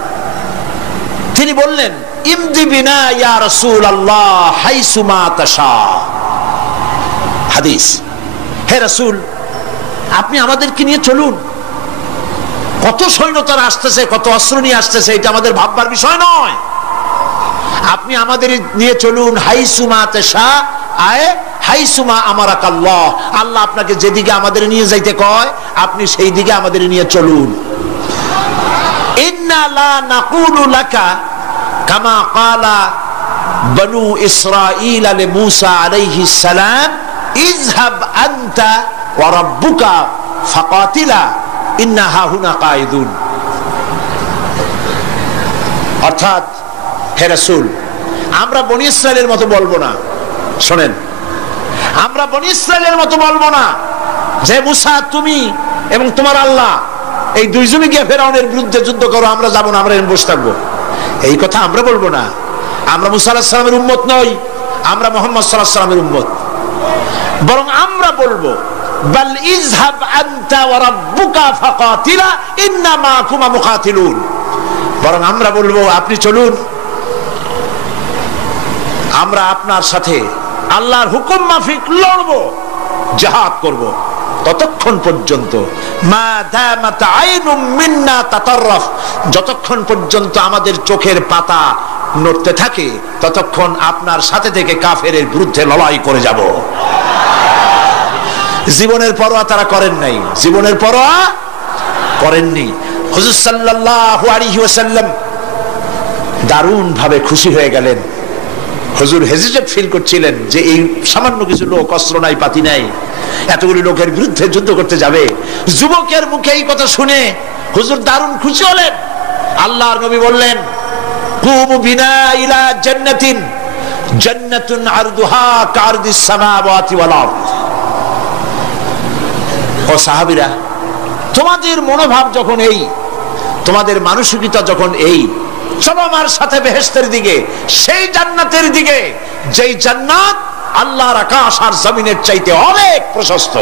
তিনি বললেন, ইমদি বিনা ইয়া রাসূলুল্লাহ হাইসুমা তাশা। হাদিস, হে রাসূল, আপনি আমাদেরকে নিয়ে চলুন। কত সৈন্য তারা আসতেছে, কত অস্ত্র নিয়ে আসতেছে, এটা আমাদের ভাববার বিষয় নয়। আপনি আমাদের নিয়ে চলুন, হাইসুমা তাশা আয়ে হাইসুমা আমারাকাল্লাহ। আল্লাহ আপনাকে যেদিকে আমাদের নিয়ে যাইতে কয়, আপনি সেই দিকে আমাদের নিয়ে চলুন। ইন্না লা নাকুলু লাকা কামা ক্বালা বনু ইসরাঈল লিমূসা আলাইহিস সালাম, ইযহাব আনতা ওয়া রাব্বুকা ফাকাতিলা ইন্না হাহুনা কায়িদুন। অর্থাৎ, হে রাসূল, আমরা বনি ইসরাইলের মতো বলবো না। শোনেন, আমরা বনি ইসরাইলের মতো বলবো না যে মুসা, তুমি এবং তোমার আল্লাহ এই দুইজনে গিয়ে ফেরাউনের বিরুদ্ধে যুদ্ধ করো, আমরা যাবো না, আমরা এখানে বসে থাকবো। এই কথা আমরা বলবো না। আমরা মুসা আলাইহিস সালামের উম্মত নই, আমরা মুহাম্মদ সাল্লাল্লাহু আলাইহি ওয়াসাল্লামের উম্মত। বরং আমরা বলবো, বাল ইযহাব আনতা ওয়া রাব্বুকা ফাকাতিলা ইন্না মাকুমা মুকাতিলুন। বরং আমরা বলবো, আপনি চলুন, আমরা আপনার সাথে আল্লাহর হুকুম মাফিক লড়বো, জিহাদ করব, ততক্ষণ পর্যন্ত মা দামাত আইনুম মিন্না তাতাররাফ, যতক্ষণ পর্যন্ত আমাদের চোখের পাতা নড়তে থাকে, ততক্ষণ আপনার সাথে থেকে কাফেরের বিরুদ্ধে লড়াই করে যাব। জীবনের পরোয়া তারা করেন নাই, জীবনের পরোয়া করেননি। হুজুর সাল্লাল্লাহু আলাইহি ওয়াসাল্লাম দারুণ ভাবে খুশি হয়ে গেলেন। হুজুর হেজিটেট ফিল করছিলেন যে এই সামান্য কিছু লোক, অস্ত্র নাই, পাতি নাই, এতগুলি লোকের বিরুদ্ধে যুদ্ধ করতে যাবে। যুবকের মুখে এই কথা শুনে হুজুর দারুণ খুশি হলেন। আল্লাহর নবী বললেন, কুমু বিনা ইলা জান্নাতিন, জান্নাতুন আরদুহা কারদিস সামাওয়াতি ওয়াল আরদ। ও সাহাবীরা, তোমাদের মনোভাব যখন এই, তোমাদের মানসিকতা যখন এই, চলো আমার সাথে বেহেশতের দিকে, সেই জান্নাতের দিকে যেই জান্নাত আল্লাহর আকাশ আর জমিনের চাইতে অনেক প্রশস্ত।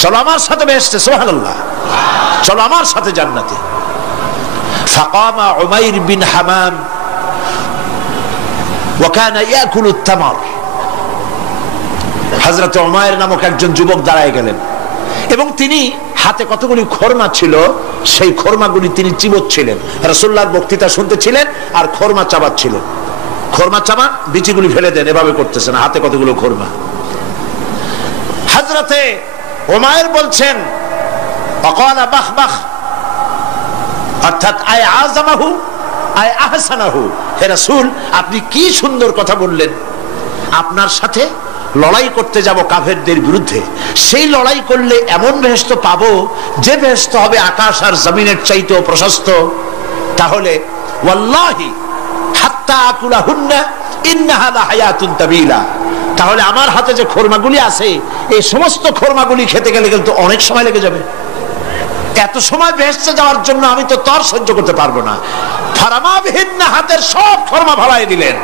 চলো আমার সাথে বেহেশতে, সুবহানাল্লাহ, চলো আমার সাথে জান্নাতে। ফাকামা উমাইর বিন হামাম ওয়া কানা ইয়াকুলু তামার। হযরত উমাইর নামক একজন যুবক দাঁড়ায় গেলেন এবং তিনি হাতে কতগুলি খরমা ছিল, সেই খরমাগুলি তিনি চিবোচ্ছিলেন। রাসূলুল্লাহর বক্তৃতা শুনতেছিলেন আর খরমা চাবাচ্ছিলেন। খরমা চাবান, বিচিগুলি ফেলে দেন, এভাবে করতেছেন, হাতে কতগুলো খরমা। হযরতে উমাইর বলছেন, ওয়াকালা বাহ বাহ, অর্থাৎ আয় আযামাহু আয় আহসানাহু, হে রাসূল আপনি কি সুন্দর কথা বললেন। আপনার সাথে লড়াই করতে যাব কাফেরদের বিরুদ্ধে, সেই লড়াই করলে এমন বেহেশত পাবো যে বেহেশত হবে আকাশ আর জমিনের চাইতেও প্রশস্ত। তাহলে ওয়াল্লাহি হাত্তা আকুলাহুন্না ইন্নাহা লাহায়াতুন তাবিলা, তাহলে আমার হাতে যে খোরমাগুলি আছে এই সমস্ত খোরমাগুলি খেতে গেলে কিন্তু অনেক সময় লেগে যাবে। এত সময় বেহেশতে যাওয়ার জন্য আমি তো তর সহ্য করতে পারবো না। ফারামাবিহিন্না, হাতের সব খোরমা ভালাই দিলেন,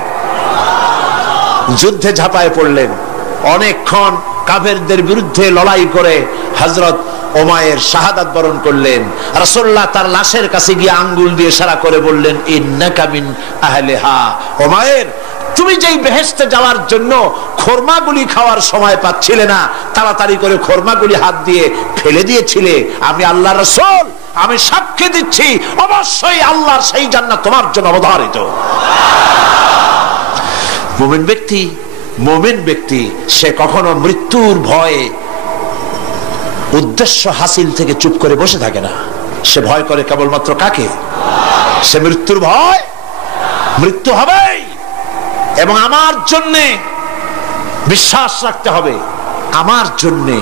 যুদ্ধে ঝাঁপায় পড়লেন। অনেকক্ষণ কাফেরদের বিরুদ্ধে লড়াই করে হযরত উমাইর শাহাদাত বরণ করলেন। রাসূলুল্লাহ তার লাশের কাছে গিয়ে আঙ্গুল দিয়ে ইশারা করে বললেন, ইন্নাকা মিন আহলিহা। উমাইর, তুমি যেই বেহেশতে যাওয়ার জন্য খোরমাগুলি খাওয়ার সময় পাচ্ছিলে না, তাড়াতাড়ি করে খোরমাগুলি হাত দিয়ে ফেলে দিয়েছিলে, আমি আল্লাহর রাসূল আমি সাক্ষী দিচ্ছি অবশ্যই আল্লাহর সেই জান্নাত তোমার জন্য অবধারিত। মুমিন ব্যক্তি সে কখনো মৃত্যুর ভয়ে উদ্দেশ্য হাসিল থেকে চুপ করে বসে থাকে না। সে ভয় করে কেবলমাত্র কাকে? সে মৃত্যুর ভয়, মৃত্যু হবেই এবং আমার জন্যে বিশ্বাস রাখতে হবে। আমার জন্যে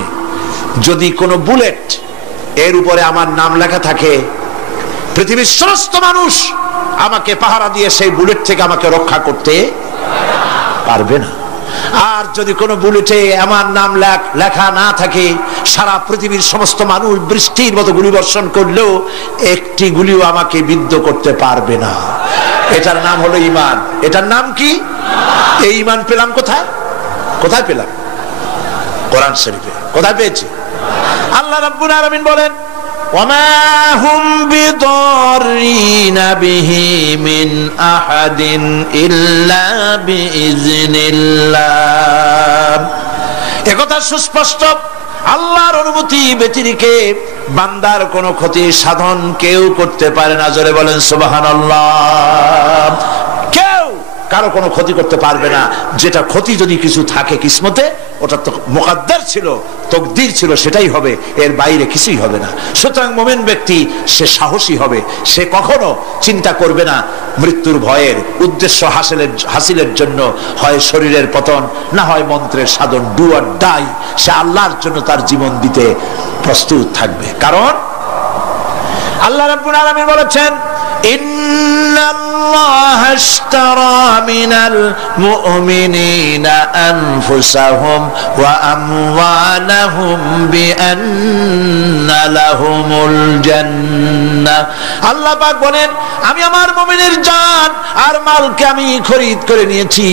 যদি কোনো বুলেট এর উপরে আমার নাম লেখা থাকে, পৃথিবীর সমস্ত মানুষ আমাকে পাহারা দিয়ে সেই বুলেট থেকে আমাকে রক্ষা করতে পারবে না। আর যদি কোনো বুলেটে আমার নাম লেখা না থাকে, সারা পৃথিবীর সমস্ত মানুষ বৃষ্টির মতো গুলি বর্ষণ করলেও একটি গুলিও আমাকে বিদ্ধ করতে পারবে না। এটার নাম হলো ঈমান। এটার নাম কি? এই ঈমান পেলাম কোথায়? কোথায় পেলাম? কোরআন শরীফে। কোথায় পেয়েছি? আল্লাহ রাব্বুল আলামিন বলেন, ওয়ামা হুম বিদরিনা বিহি মিন আহাদিন ইল্লা বিইজনিল্লাহ। একথা সুস্পষ্ট, আল্লাহর অনুমতি ব্যতিরেকে বান্দার কোনো ক্ষতি সাধন কেউ করতে পারে না। জোরে বলেন সুবহানাল্লাহ। কেউ কারো কোনো ক্ষতি করতে পারবে না। যেটা ক্ষতি যদি কিছু থাকে কিসমতে, ওটা তো মুকদ্দার ছিল, তকদির ছিল, সেটাই হবে, এর বাইরে কিছুই হবে না। সুতরাং মুমিন ব্যক্তি সে সাহসী হবে, সে কখনো চিন্তা করবে না মৃত্যুর ভয়ের। উদ্দেশ্য হাসিলের জন্য হয় শরীরের পতন, না হয় মন্ত্রের সাধন, ডু অর ডাই, সে আল্লাহর জন্য তার জীবন দিতে প্রস্তুত থাকবে। কারণ আল্লাহ রাব্বুল আলামিন বলেছেন, ইন্নাল্লাহা আশতারা মিনাল মুমিনিনা আনফুসাহুম ওয়া আমওয়ালাহুম বিআন্না লাহুমুল জান্নাহ। আল্লাহ পাক বলেন, আমি আমার মুমিনের জান আর মালকে আমি খরিদ করে নিয়েছি,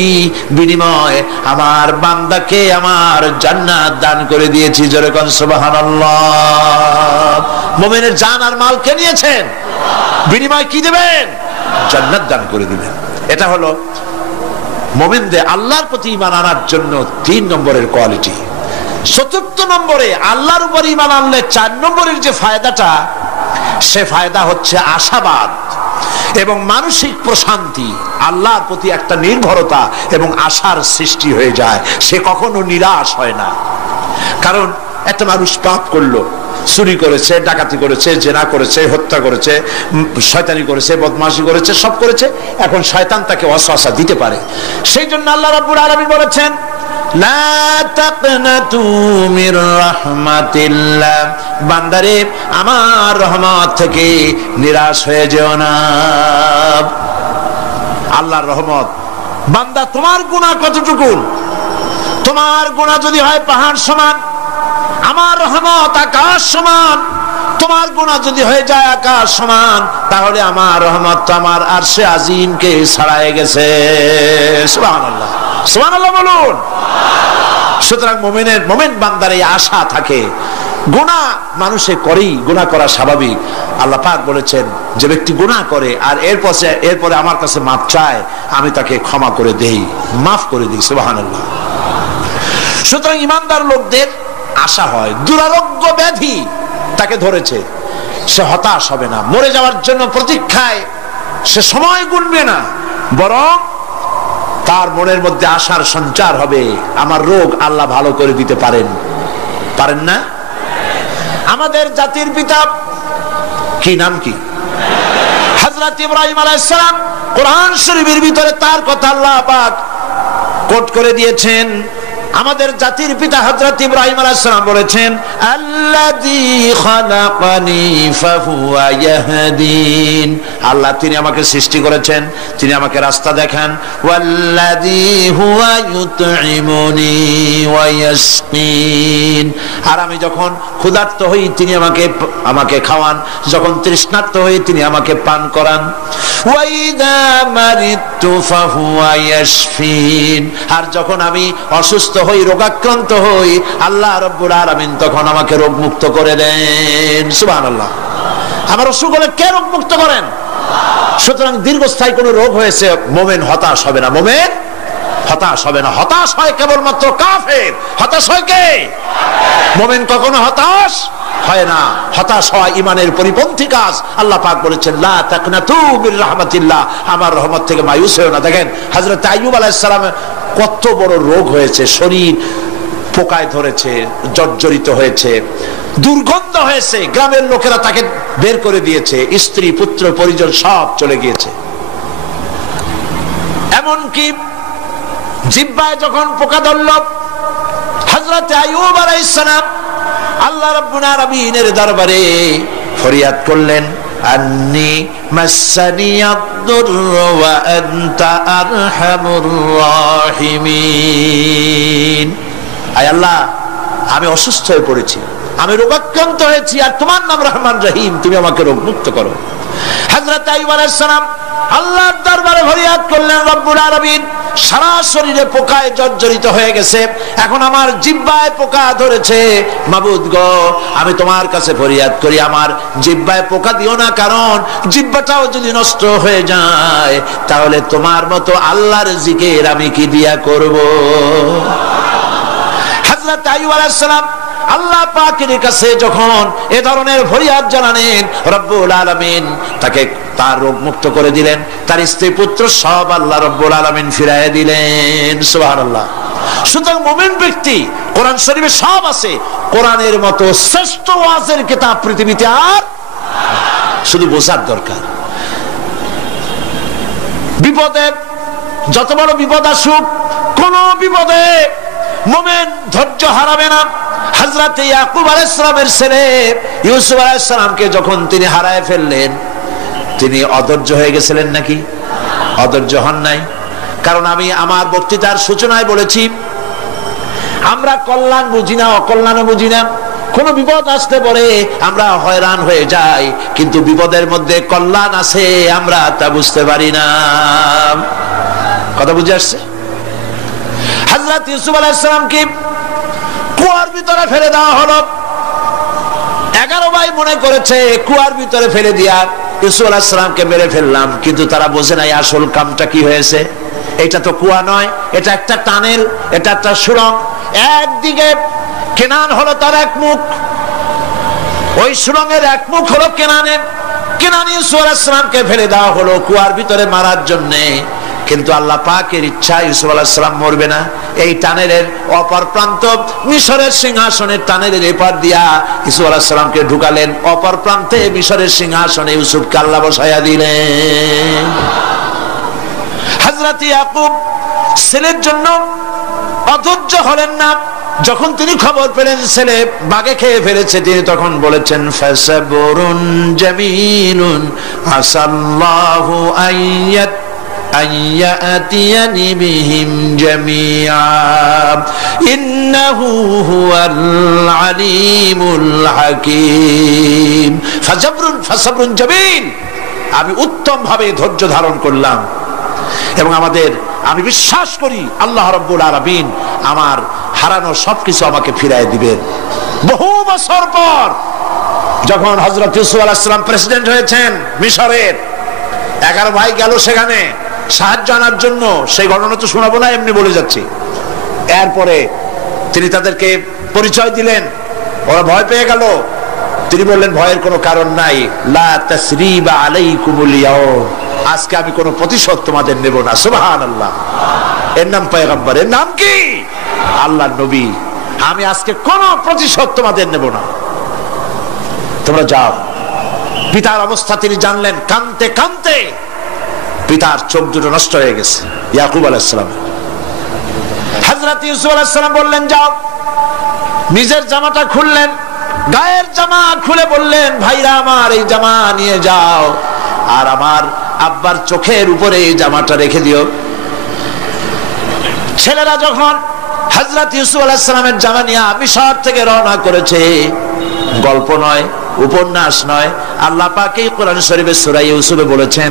বিনিময়ে আমার বান্দাকে আমার জান্নাত দান করে দিয়েছি। জোরে কোন সুবহানাল্লাহ। মুমিনের জান আর মালকে নিয়েছেন, বিনিময় কি দেবেন? জান্নাত দান করে দিবেন। এটা হলো মুমিনদের আল্লাহর প্রতি ঈমান আনার জন্য 3 নম্বরের কোয়ালিটি। 4th নম্বরে আল্লাহর উপর ঈমান আনলে 4 নম্বরের যে ফায়দাটা, সে ফায়দা হচ্ছে আশাবাদ এবং মানসিক প্রশান্তি। আল্লাহর প্রতি একটা নির্ভরতা এবং আশার সৃষ্টি হয়ে যায়, সে কখনো নিরাশ হয় না। কারণ একটা মানুষ পাপ করলো, চুরি করেছে, ডাকাতি করেছে, জেনা করেছে, হত্যা করেছে, শয়তানি করেছে, বদমাশি করেছে, সব করেছে, এখন শয়তান তাকে ওয়াসওয়াসা দিতে পারে। সেই জন্য আল্লাহ রাব্বুল আলামিন বলেছেন, লা তাকনাতু মির রাহমাতিল্লাহ, বান্দারে আমার রহমত থেকে নিরাশ হয়ে যেও না। আল্লাহর রহমত, বান্দা তোমার গুনাহ কতটুকু? তোমার গুনাহ যদি হয় পাহাড় সমান, আমার রহমত আকাশ সমান। তোমার গুনাহ যদি হয়ে যায় আকাশ সমান, তাহলে আমার রহমত তো আমার আরশে আজিমকে ছাড়াই গেছে। সুবহানাল্লাহ, সুবহানাল্লাহ বলুন। সুতরাং মুমিন বান্দার এই আশা থাকে। গুনাহ মানুষে করেই, গুনাহ করা স্বাভাবিক। আল্লাহ পাক বলেছেন, যে ব্যক্তি গুনাহ করে আর এরপরে আমার কাছে মাফ চায়, আমি তাকে ক্ষমা করে দেই, মাফ করে দিই। সুবহানাল্লাহ। সুতরাং ঈমানদার লোকদের আশা হয়, দুরারোগ্য ব্যাধি তাকে ধরেছে, সে হতাশ হবে না, মরে যাওয়ার জন্য প্রতীক্ষায় সে সময় গুনবে না, বরং তার মনের মধ্যে আশার সঞ্চার হবে, আমার রোগ আল্লাহ ভালো করে দিতে পারেন। পারেন না? আমাদের জাতির পিতা কি নাম কি? হযরত ইব্রাহিম আলাইহিস সালাম। কোরআন শরীফের ভিতরে তার কথা আল্লাহ পাক কোট করে দিয়েছেন। আমাদের জাতির পিতা হযরত ইব্রাহিম আলাইহিস সালাম বলেছেন, আল্লাযী খালাকানি ফাহুয়া ইয়াহদিন। আল্লাহ তিনি আমাকে সৃষ্টি করেছেন, তিনি আমাকে রাস্তা দেখান। ওয়াল্লাযী হুয়া ইউতঈমুনি ওয়া ইয়াসকিন। আর আমি যখন ক্ষুধার্ত হই তিনি আমাকে খাওয়ান, যখন তৃষ্ণার্ত হই তিনি আমাকে পান করান। ওয়া ইযা মারিতু ফাহুয়া ইয়াশফিন। আর যখন আমি অসুস্থ হই, রোগাক্রান্ত হই, আল্লাহ রাব্বুল আলামিন তখন আমাকে রোগ মুক্ত করে দেন। সুবহানাল্লাহ। আমার অসুখ হলে কে রোগ মুক্ত করেন? সুতরাং দীর্ঘস্থায়ী কোন রোগ হয়েছে, মুমিন হতাশ হবে না, মুমিন হতাশ হবে না। হতাশ হয় কেবলমাত্র কাফের। হতাশ হয় কে? মুমিন কখনো হতাশ হয় না। হতাশ হয় ঈমানের পরিপন্থী কাজ। আল্লাহ পাক বলেছেন, লা তাকনাতু মির রাহমাতিল্লাহ, আমার রহমত থেকে মায়ুস হয়ো না। দেখেন হযরত আইয়ুব আলাইহিস সালাম কত বড় রোগ হয়েছে, শরীর পোকায় ধরেছে, জর্জরিত হয়েছে, দুর্গন্ধ হয়েছে, গ্রামের লোকেরা তাকে বের করে দিয়েছে, স্ত্রী পুত্র পরিজন সব চলে গিয়েছে। এমনকি জিহ্বায় যখন পোকা ধরল, হযরত আইয়ুব আলাইহিস সালাম আল্লাহ রাব্বুল আলামিনের দরবারে ফরিয়াদ করলেন, আন্নী মাসসানিয়াদ-দুররু ওয়া আনতা আরহামুর রাহিমিন। আয় আল্লাহ, আমি অসুস্থ হয়ে পড়েছি, আমি রোগাক্রান্ত হয়েছি, আর তোমার নাম রহমান রহিম, তুমি আমাকে রোগ মুক্ত করো। হযরত আইয়ুব আলাইহিস সালাম আল্লাহর দরবারে ফরিয়াদ করলেন, রব্বুল আলামিন সারা শরীরে পোকায় জর্জরিত হয়ে গেছে, এখন আমার জিহ্বায় পোকা ধরেছে, মাবুদ গো আমি তোমার কাছে ফরিয়াদ করি, আমার জিহ্বায় পোকা দিও না, কারণ জিহ্বাটাও যদি নষ্ট হয়ে যায় তাহলে তোমার মতো আল্লাহর জিকির আমি কি দিয়া করব। হযরত আইয়ুব আলাইহিস সালাম আল্লাহ পাকের কাছে যখন এ ধরনের ফরিয়াদ জানালেন, রব্বুল আলামিন তাকে তার রোগ মুক্ত করে দিলেন, তার স্ত্রী পুত্র সব আল্লাহ রব্বুল আলামিন ফিরাইয়া দিলেন। সুবহানাল্লাহ। সুতরাং মুমিন ব্যক্তি, কোরআন শরীফে সব আছে, কোরআনের মতো শ্রেষ্ঠ ওয়াজের কিতাব পৃথিবীতে আর শুধু বোঝার দরকার। বিপদে যত বড় বিপদ আসুক, কোন বিপদে মুমিন ধৈর্য হারাবে না। হযরত ইয়াকুব আলাইহিস সালামের ছেলে ইউসুফ আলাইহিস সালামকে যখন তিনি হারায় ফেললেন, তিনি অধৈর্য হয়ে গেছিলেন নাকি? অধৈর্য হন নাই। কারণ আমি আমার বক্তৃতার সূচনায় বলেছি, আমরা কল্যাণ বুঝি না, অকল্যাণও বুঝি না। কোন বিপদ আসতে পরে আমরা হয়রান হয়ে যাই, কিন্তু বিপদের মধ্যে কল্যাণ আছে আমরা তা বুঝতে পারি না। কথা বুঝে আসছে? হযরত ইউসুফ আলাইহিস সালামকে কুয়ার ভিতরে ফেলে দেওয়া হলো। 11 ভাই মনে করেছে কুয়ার ভিতরে ফেলে দিয়া ইউসুফ আলাইহিস সালামকে মেরে ফেললাম, কিন্তু তারা বোঝে নাই আসল কামটা কি হয়েছে। এটা তো কুয়া নয়, এটা একটা টানেল, এটা একটা সুড়ঙ্গ। একদিকে কেনান হলো তার এক মুখ, ওই সুড়ঙ্গের এক মুখ হলো কেনানের। কেনান ইউসুফ আলাইহিস সালামকে ফেলে দেওয়া হলো কুয়ার ভিতরে মারার জন্যে, কিন্তু আল্লাহ পাকের ইচ্ছা ইউসুফ আলাইহিস সালাম মরবে না। এই টানেলের অপর প্রান্ত মিশরের সিংহাসনের টানেলের এপার দিয়া ইউসুফ আলাইহিস সালামকে ঢুকালেন, অপর প্রান্তে মিশরের সিংহাসনে ইউসুফকে আল্লাহ বসাইয়া দিলেন। হযরত ইয়াকুব ছেলের জন্য অধৈর্য হলেন না। যখন তিনি খবর পেলেন ছেলে বাঘে খেয়ে ফেলেছে, তিনি তখন বলেছেন, ফাসাবরুন জামিলুন আসাল্লাহু আইয়াত আইয়াতিয়ানি বিহিম জামিআ ইন্নাহু হুয়াল আলিমুল হাকীম। ফাসাবরুন জামিল, আমি উত্তম ভাবে ধৈর্য ধারণ করলাম, এবং আমি বিশ্বাস করি আল্লাহ রাব্বুল আলামিন আমার হারানো সবকিছু আমাকে ফিরায় দিবেন। বহু বছর পর যখন হযরত ইউসুফ আলাইহিস সালাম প্রেসিডেন্ট হয়েছেন মিশরের, 11 ভাই গেল সেখানে সাহায্য আনার জন্য। সেই ঘটনা তো শোনাবো না, এমনি বলে যাচ্ছি। এরপরে তিনি তাদেরকে পরিচয় দিলেন, ওরা ভয় পেয়ে গেল। তিনি বললেন, ভয়ের কোনো কারণ নাই, লা তাসরিবা আলাইকুমুল ইয়াউম, আজকে আমি কোনো প্রতিশোধ তোমাদের নেব না। সুবহানাল্লাহ। এর নাম পয়গম্বর, এর নাম কি? আল্লাহর নবী। আমি আজকে কোনো প্রতিশোধ তোমাদের নেব না। তোমরা যাও। পিতার অবস্থা তিনি জানলেন, কাঁদতে কাঁদতে পিতার চোখ দুটো নষ্ট হয়ে গেছে, ইয়াকুব আলাইহিস সালাম। হযরত ইউসুফ আলাইহিস সালাম বললেন যাও। নিজের জামাটা খুললেন, গায়ের জামা খুলে বললেন, ভাইরা আমার এই জামা নিয়ে যাও, আর আমার আব্বার চোখের উপরে এই জামাটা রেখে দিও। ছেলেরা যখন হযরত ইউসুফ আলাইহিস সালামের জামা নিয়ে মিশর থেকে রওনা করেছে, গল্প নয়, উপন্যাস নয়, আল্লাহ পাক এই কোরআন শরীফের সূরা ইউসুফে বলেছেন,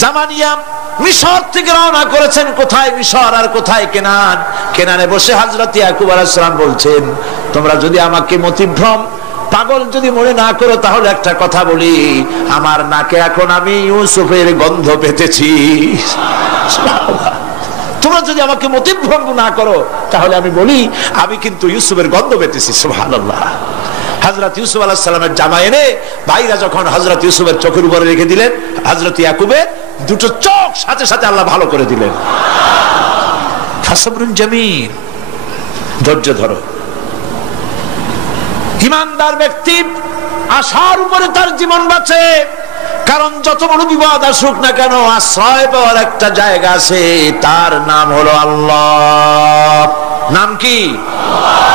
জামা নিয়ে মিশর থেকে রওনা করেছেন। কোথায় মিশর আর কোথায় কেনান? কেনানে বসে হযরত ইয়াকুব আলাইহিস সালাম বলছেন, তোমরা যদি আমাকে মতিভ্রম পাগল যদি মনে না করো, তাহলে একটা কথা বলি, আমার নাকে এখন আমি ইউসুফের গন্ধ পেতেছি। তোমরা যদি আমাকে মতিভ্রম না করো, তাহলে আমি বলি আমি কিন্তু ইউসুফের গন্ধ পেতেছি। সুবহানাল্লাহ। হযরত ইউসুফ আলাইহিস সালামের জামা এনে ভাইরা যখন হযরত ইউসুফের চোখের উপরে রেখে দিলেন, হযরত ইয়াকুবের দুটো চোখ সাথে সাথে আল্লাহ ভালো করে দিলেন। ফাসবরুন জামিল, ধৈর্য ধরো। ঈমানদার ব্যক্তি আশার উপরে তার জীবন বাঁচে, কারণ যত বড় বিপদ আসুক না কেন, আশ্রয় পাওয়ার একটা জায়গা আছে, তার নাম হলো আল্লাহ। নাম কি?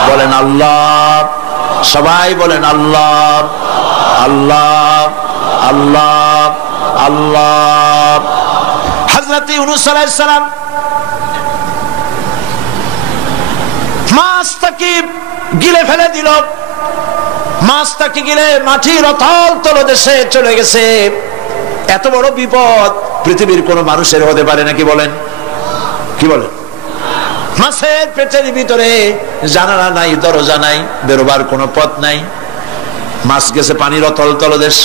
বলেন আল্লাহ। সবাই বলেন আল্লাহ, আল্লাহ, আল্লাহ, আল্লাহ। হযরত ইউনূস আলাইহিস সালাম মাছটাকে গিলে ফেলে দিল, মাছটাকে গিলে মাটির অতল তলদেশে চলে গেছে। এত বড় বিপদ পৃথিবীর কোন মানুষের হতে পারে নাকি? বলেন, কি বলেন? মাছের পেটের ভিতরে জানালা নাই, দরজা নাই, বেরোবার কোনো পথ নাই, মাছ গেছে পানির অতল তলদেশ।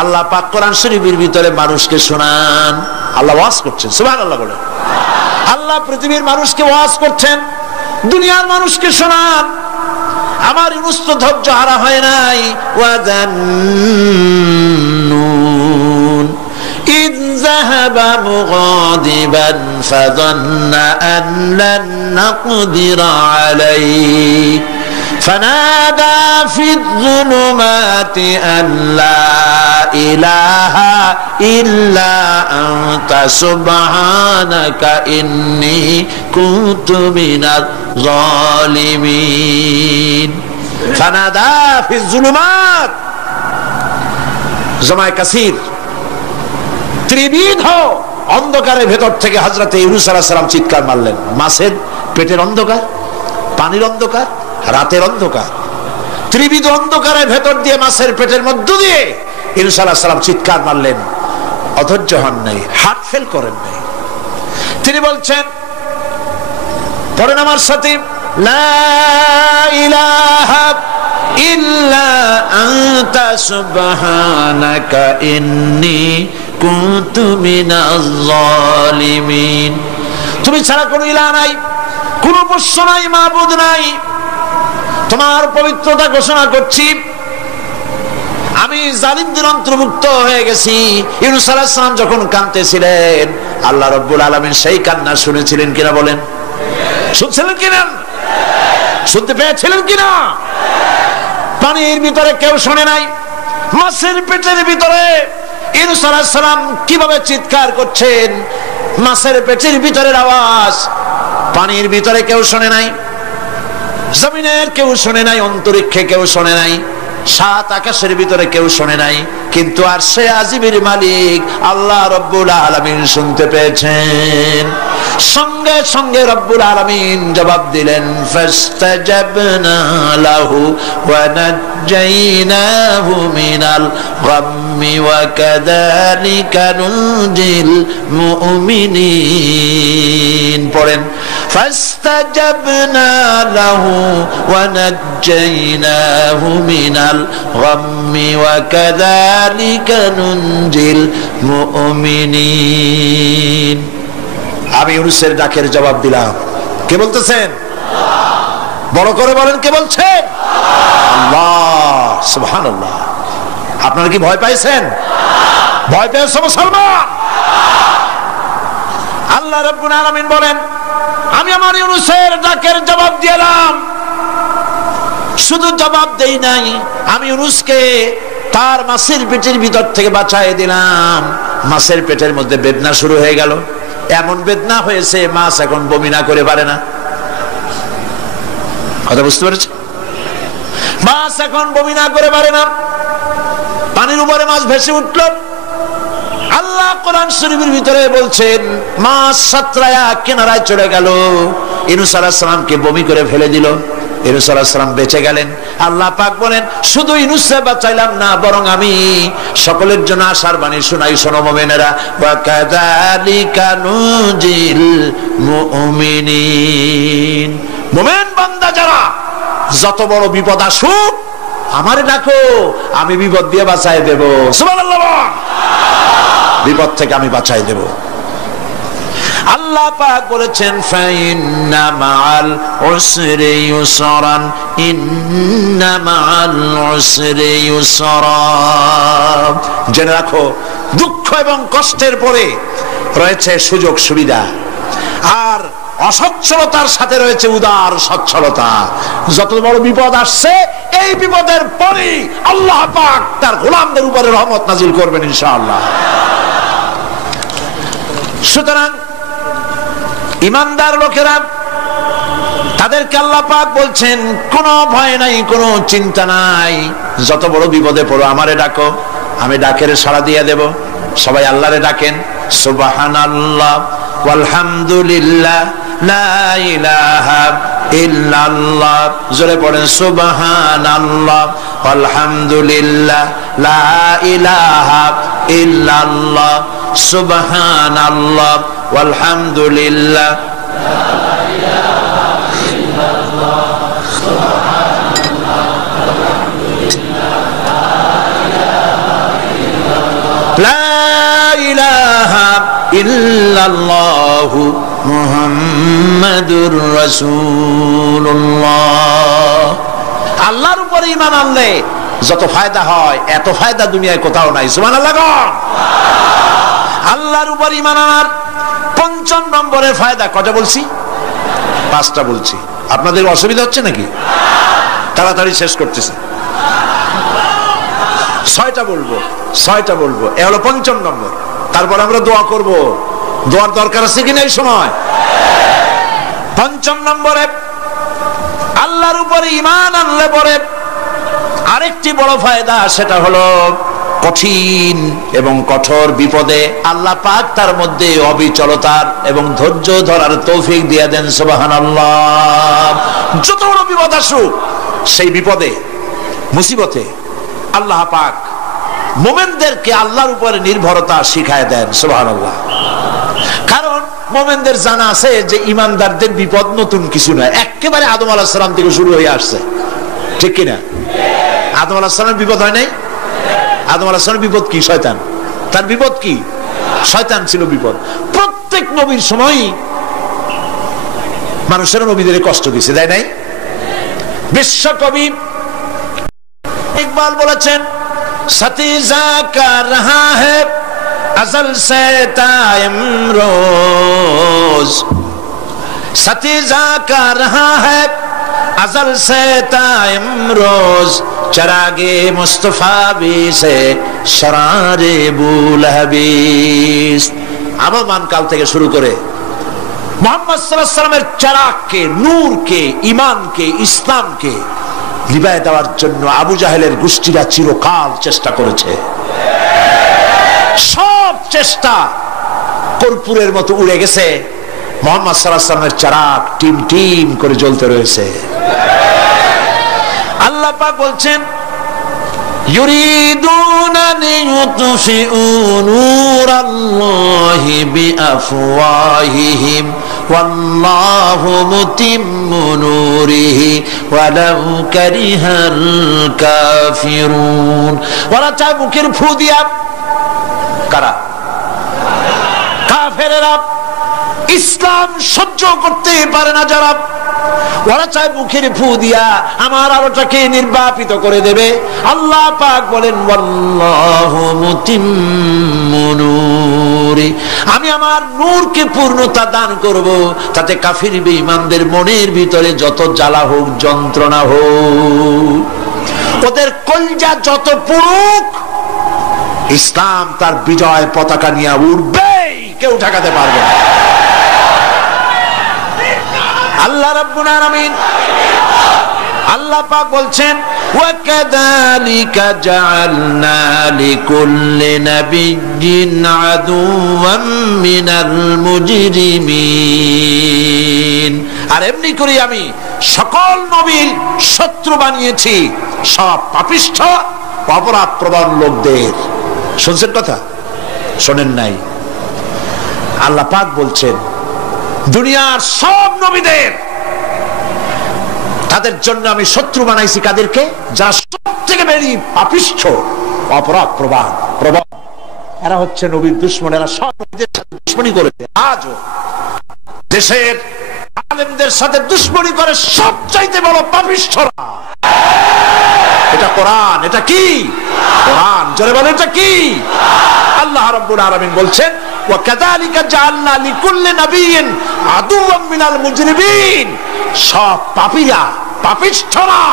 আল্লাহ পাক কোরআন শরীফের ভিতরে মানুষকে শোনান, আল্লাহ ওয়াজ করছেন। সুবহানাল্লাহ বলেন। আল্লাহ পৃথিবীর মানুষকে ওয়াজ করছেন, দুনিয়ার মানুষকে শোনান। আমার ইউনূস তো ধৈর্য হারা হয় নাই। ওয়াযান্নুন ইয যাহাবা মুগাদিবান ফাযান্না আন লান নাকদিরা আলাইহি فنادى في الظلمات أن لا إله إلا أنت سبحانك إني كنت من الظالمين فنادى في الظلمات জমায়ে কাসির ত্রিবিধ অন্ধকারের ভেতর থেকে হযরত ইউনূস আলাইহিস সালাম চিৎকার মারলেন। মাছের পেটের অন্ধকার, পানির অন্ধকার, রাতের অন্ধকার, ত্রিবিধ অন্ধকারের ভেতর দিয়ে মাছের পেটের মধ্য দিয়ে ইউনূস আলাইহিস সালাম চিৎকার মারলেন। অধৈর্য হন নাই, হার্ট ফেল করেন নাই। তিনি বলছেন, পড়েন আমার সাথে, লা ইলাহা ইল্লা আনতা সুবহানাকা ইন্নী কুনতু মিনাজ জালিমিন। তুমি ছাড়া কোনো ইলাহ নাই, কোনো উপাস্য নাই, মাবুদ নাই। তোমার পবিত্রতা ঘোষণা করছি, আমি জালিমদের অন্তর্ভুক্ত হয়ে গেছি। ইউনূস আলাইহিস সালাম যখন কাঁদতেছিলেন, আল্লাহ রাব্বুল আলামিন সেই কান্না শুনেছিলেন কিনা? বলেন, শুনছিলেন কিনা? শুনতে পেয়েছিলেন কিনা? পানির ভিতরে কেউ শোনে নাই, মাছের পেটের ভিতরে ইউনূস আলাইহিস সালাম কিভাবে চিৎকার করছেন, মাছের পেটের ভিতরের আওয়াজ পানির ভিতরে কেউ শোনে নাই, জমিনের কেউ শোনে নাই, অন্তরিক্ষে কেউ শোনে নাই, সাত আকাশের ভিতরে কেউ শোনে নাই, কিন্তু আরশে আজিমের মালিক আল্লাহ রব্বুল আলামিন শুনতে পেয়েছেন। সঙ্গে সঙ্গে রব্বুল আলামিন জবাব দিলেন, ফাস্তাজাবনা লাহু ওয়া নাজ্জাইনাহু মিনাল গাম্মি ওয়া কাযালিকা নুনজিল মুমিনিন। পড়েন, ফাস্তাজাবনা লাহু ওয়া নাজ্জাইনাহু মিনাল গাম্মি ওয়া কাযালিকা নুনজিল মুমিনিন। আমি ইউনূসের ডাকের জবাব দিলাম। কে বলতেছেন? বড় করে বলেন, কে বলছেন? আল্লাহ। সুবহানাল্লাহ। আপনারা কি ভয় পাইছেন? ভয় পেয়েছো মুসলমান? আল্লাহ রাব্বুল আলামিন বলেন, আমি আমার ইউনূসের ডাকের জবাব দিলাম। শুধু জবাব দেই নাই, আমি ইউনূসকে তার মাছের পেটের ভিতর থেকে বাঁচাই দিলাম। মাছের পেটের মধ্যে বেদনা শুরু হয়ে গেল, এমন বেদনা হয়েছে মাছ এখন বমি না করে পারে না। কথা বুঝতে পেরেছে? মাছ এখন বমি না করে পারে না, পানির উপরে মাছ ভেসে উঠল। আল্লাহ কোরআন শরীফের ভিতরে বলছেন মাছ সাতরায়া কিনারায় চলে গেল, ইউনূস আলাইহিস সালামকে বমি করে ফেলে দিল। ইউনূস আলাইহিস সালাম বেঁচে গেলেন। আল্লাহ পাক বলেন শুধু ইউনূসকে বাঁচাইলাম না, বরং আমি সকলের জন্য আশার বাণী শোনাই, শোনো মুমিনেরা, ওয়া কাযালিকা নুজিল মুমিনিন। মুমিন বান্দা যারা, যত বড় বিপদ আসুক আমারে ডাকো, আমি বিপদ দিয়ে বাঁচাই দেব। সুবহানাল্লাহ, বিপদ থেকে আমি বাঁচাই দেব। আল্লাহ পাক বলেছেন ফাইন্না মাআল উসরি ইউসরান, ইন্না মাআল উসরি ইউসরা। জেনে রাখো দুঃখ এবং কষ্টের পরে রয়েছে সুযোগ সুবিধা, আর অসচ্ছলতার সাথে রয়েছে উদার সচ্ছলতা। যত বড় বিপদ আসছে এই বিপদের পরে আল্লাহ পাক তার গোলামদের উপরে রহমত নাজিল করবেন ইনশাআল্লাহ। সুতরাং ঈমানদার লোকেরা, তাদেরকে আল্লাহ পাক বলছেন কোনো ভয় নাই, কোনো চিন্তা নাই, যত বড় বিপদে পড়ো আমারে ডাকো, আমি ডাকের সাড়া দিয়ে দেব। সবাই আল্লাহরে ডাকেন, সুবহানাল্লাহ ওয়ালহামদুলিল্লাহ লা ইলাহা ইল্লাল্লাহ। জোরে পড়েন সুবহানাল্লাহ ওয়ালহামদুলিল্লাহ লা ইলাহা ইল্লাল্লাহ, সুবহানাল্লাহ ওয়ালহামদুলিল্লাহ লা ইলাহা ইল্লাল্লাহু মুহাম্মাদুর রাসূলুল্লাহ। আল্লাহর উপর ঈমান আনলে যত ফায়দা হয় এত ফায়দা দুনিয়ায় কোথাও নাই। সুবহানাল্লাহ। আল্লাহর উপর ঈমান আনার ৫ম নম্বরের ফায়দা কটা বলছি? 5টা বলছি। আপনাদের অসুবিধা হচ্ছে নাকি? তাড়াতাড়ি শেষ করতেছি। 6টা বলবো, এ হলো ৫ম নম্বর। তারপর আমরা দোয়া করব। দোয়ার দরকার আছে কিনা এই সময়? ৫ম নম্বরে আল্লাহর উপরে ঈমান আনলে পরে আরেকটি বড় ফায়দা, সেটা হলো কঠিন এবং কঠোর বিপদে আল্লাহ পাক তার মধ্যে অবিচলতার এবং ধৈর্য ধরার তৌফিক দিয়ে দেন। সুবহানাল্লাহ। যত বড় বিপদ আসুক সেই বিপদে মুসিবতে আল্লাহ পাক মুমিনদেরকে আল্লাহর উপরে নির্ভরতা শিখায় দেন। সুবহানাল্লাহ। কারণ মুমিনদের জানা আছে যে ঈমানদারদের বিপদ নতুন কিছু নয়, একেবারে আদম আলাইহিস সালাম থেকে শুরু হয়ে আসছে, ঠিক কিনা? আদম আলাইহিস সালামের বিপদ হয় নাই? আদম আলাইহিস সালামের বিপদ কি? শয়তান। তার বিপদ কি? শয়তান ছিল বিপদ। প্রত্যেক নবীর সময় মানুষের নবীদের কষ্ট দিয়েছে, তাই নাই? বিশ্বকবি ইকবাল বলেছেন সতীজা কা রহা হ্যায় अज़ल से ताइम रोज, सतीजा का रहा है अज़ल से ताइम रोज, चरागे मुस्तफा भी से शरारे बुलहबीस। আগমন কাল থেকে শুরু করে মুহাম্মদ সাল্লাল্লাহু আলাইহি ওয়াসাল্লামের চারাগকে, নূরকে, ঈমানকে, ইসলামকে নিভায় দেওয়ার জন্য আবু জাহেলের গোষ্ঠীরা চিরকাল চেষ্টা করেছে। সব চেষ্টা কর্পূরের মতো উড়ে গেছে, মুহাম্মদ সাল্লাল্লাহু আলাইহি ওয়াসাল্লামের চারাগ টিম টিম করে জ্বলতে রয়েছে। আল্লাহ পাক বলছেন ইউরিদুনা লিইউতফিউ নূরাল্লাহি বিআফওয়াহিহিম ওয়াল্লাহু মুতিম্মু নূরিহি ওয়ালাউ কারিহাল কাফিরুন। ওরা চায় মুখের ফু দিয়া, কারা? কাফেরেরা, ইসলাম সহ্য করতে পারে না যারা, ওরা চায় মুখের ফু দিয়া আমার আলোটাকে নির্বাপিত করে দেবে। আল্লাহ পাক বলেন ওয়াল্লাহু মুতিম্মু নূরি, আমি আমার নূরকে পূর্ণতা দান করব, তাতে কাফির বেঈমানদের মনের ভিতরে যত জ্বালা হোক, যন্ত্রণা হোক, ওদের কলজা যত পুরুক, ইসলাম তার বিজয় পতাকা নিয়ে উড়বেই, কেউ ঠেকাতে পারবে না। আল্লাহ রাব্বুল আলামিন, আল্লাহ পাক বলছেন, ওয়াকাযালিকা জাআলনা লিকুল্লি নাবিয়্যিন আদুওয়াম মিনাল মুজরিমিন, আর এমনি করে আমি সকল নবীর শত্রু বানিয়েছি সব পাপিষ্ঠ অপরাধ প্রবণ লোকদের। শুনছেন কথা? শোনেন নাই? আল্লাহ পাক বলছেন দুনিয়ার সব নবীদের, তাদের জন্য আমি শত্রু বানাইছি কাদেরকে? যারা সব থেকে বেশি পাপিষ্ঠ অপরাধ প্রবণ। এরা হচ্ছে নবীর দুশমন, এরা সব নবীদের সাথে দুশমনি করেছে। আজও দেশের আলেমদের সাথে দুশমনি করে সবচাইতে বড় পাপিষ্ঠরা। এটা কোরআন। এটা কি? কোরআন। জোরে বলেন এটা কি? আল্লাহ রাব্বুল আলামিন বলছেন, ওয়াকাযালিকা জাআলনা লিকুল্লি নাবিয়্যিন আদুওয়াম মিনাল মুজরিমিন, সব পাপীরা, পাপিষ্ঠরা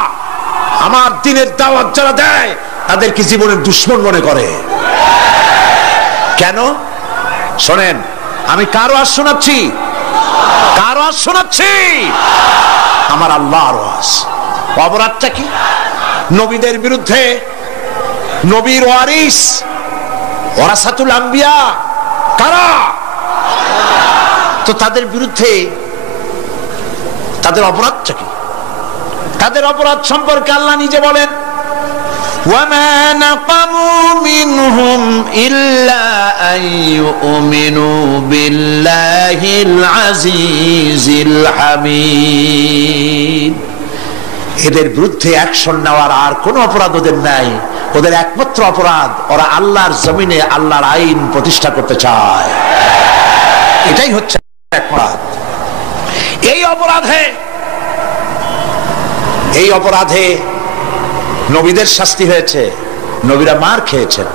আমার দ্বীনের দাওয়াত যারা দেয় তাদেরকে জীবনের দুশমন মনে করে। কেন? শোনেন, আমি কার ওয়াজ শোনাচ্ছি? কার ওয়াজ শোনাচ্ছি? আমার আল্লাহর ওয়াজ। অপরাধটা কি? নবীদের বিরুদ্ধে, নবীর ওয়ারিস ওয়ারাসাতুল আম্বিয়া কারা, তো তাদের বিরুদ্ধে তাদের অপরাধটা কি? তাদের অপরাধ সম্পর্কে আল্লাহ নিজে বলেন, ওয়ামা নাকামু মিনহুম ইল্লা আন ইউমিনু বিল্লাহিল আজিজিল হামিদ। এদের বিরুদ্ধে অ্যাকশন নেওয়ার আর কোন অপরাধ ওদের নাই। ওদের একমাত্র অপরাধ, ওরা আল্লাহর জমিনে আল্লাহর আইন প্রতিষ্ঠা করতে চায়। এটাই হচ্ছে অপরাধ। এই অপরাধে নবীদের শাস্তি হয়েছে। নবীরা মার খেয়েছেন,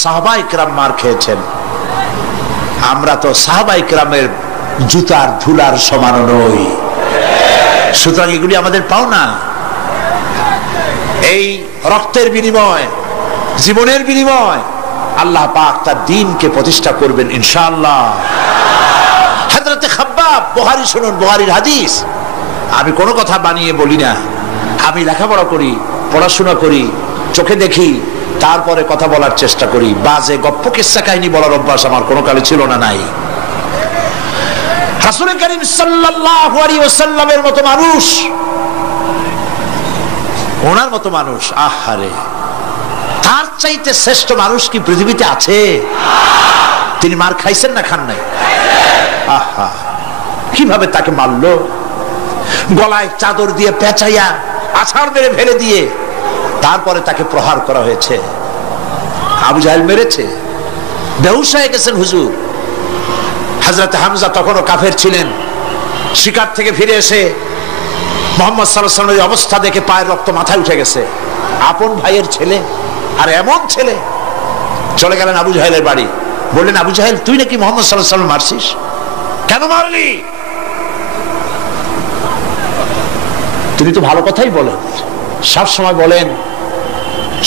সাহাবায়ে কেরাম মার খেয়েছেন। আমরা তো সাহাবায়ে কেরামের জুতার ধুলার সমান নই, সুতরাং এগুলি আমাদের পাওনা। এই রক্তের বিনিময়, জীবনের বিনিময় আল্লাহ পাক তার দ্বীনকে প্রতিষ্ঠা করবেন ইনশাআল্লাহ। হযরতে খাব্বাব, বুখারী শুনুন, বুখারীর হাদিস। আমি কোনো কথা বানিয়ে বলি না, আমি লেখাপড়া করি, পড়াশোনা করি, চোখে দেখি, তারপরে কথা বলার চেষ্টা করি। বাজে গপ্প কিস্সা কাহিনী বলার অভ্যাস আমার কোনো কালে ছিল না, নাই। রাসূল করিম সাল্লাল্লাহু আলাইহি ওয়াসাল্লামের মতো মানুষ, ওনার মতো মানুষ, আহারে, তার চাইতে শ্রেষ্ঠ মানুষ কি পৃথিবীতে আছে? তিনি মার খাইছেন না খান নাই? আহা, কিভাবে তাকে মারলো! গলায় চাদর দিয়ে পেঁচাইয়া আছাড় মেরে ফেলে দিয়ে তারপরে তাকে প্রহার করা হয়েছে। আবু জাহেল মেরেছে, বেহুশ হয়ে গেছেন হুজুর। হযরত হামজা তখনও কাফের ছিলেন। শিকার থেকে ফিরে এসে মুহাম্মদ সাল্লাল্লাহু আলাইহি ওয়াসাল্লামের অবস্থা দেখে পায়ের রক্ত মাথায় উঠে গেছে। আপন ভাইয়ের ছেলে, আর এমন ছেলে। চলে গেলেন আবু জাহেলের বাড়ি, বললেন, আবু জাহেল, তুই নাকি মুহাম্মদ সাল্লাল্লাহু আলাইহি ওয়াসাল্লাম মারছিস? কেন মারলি? তিনি তো ভালো কথাই বলেন, সব সময় বলেন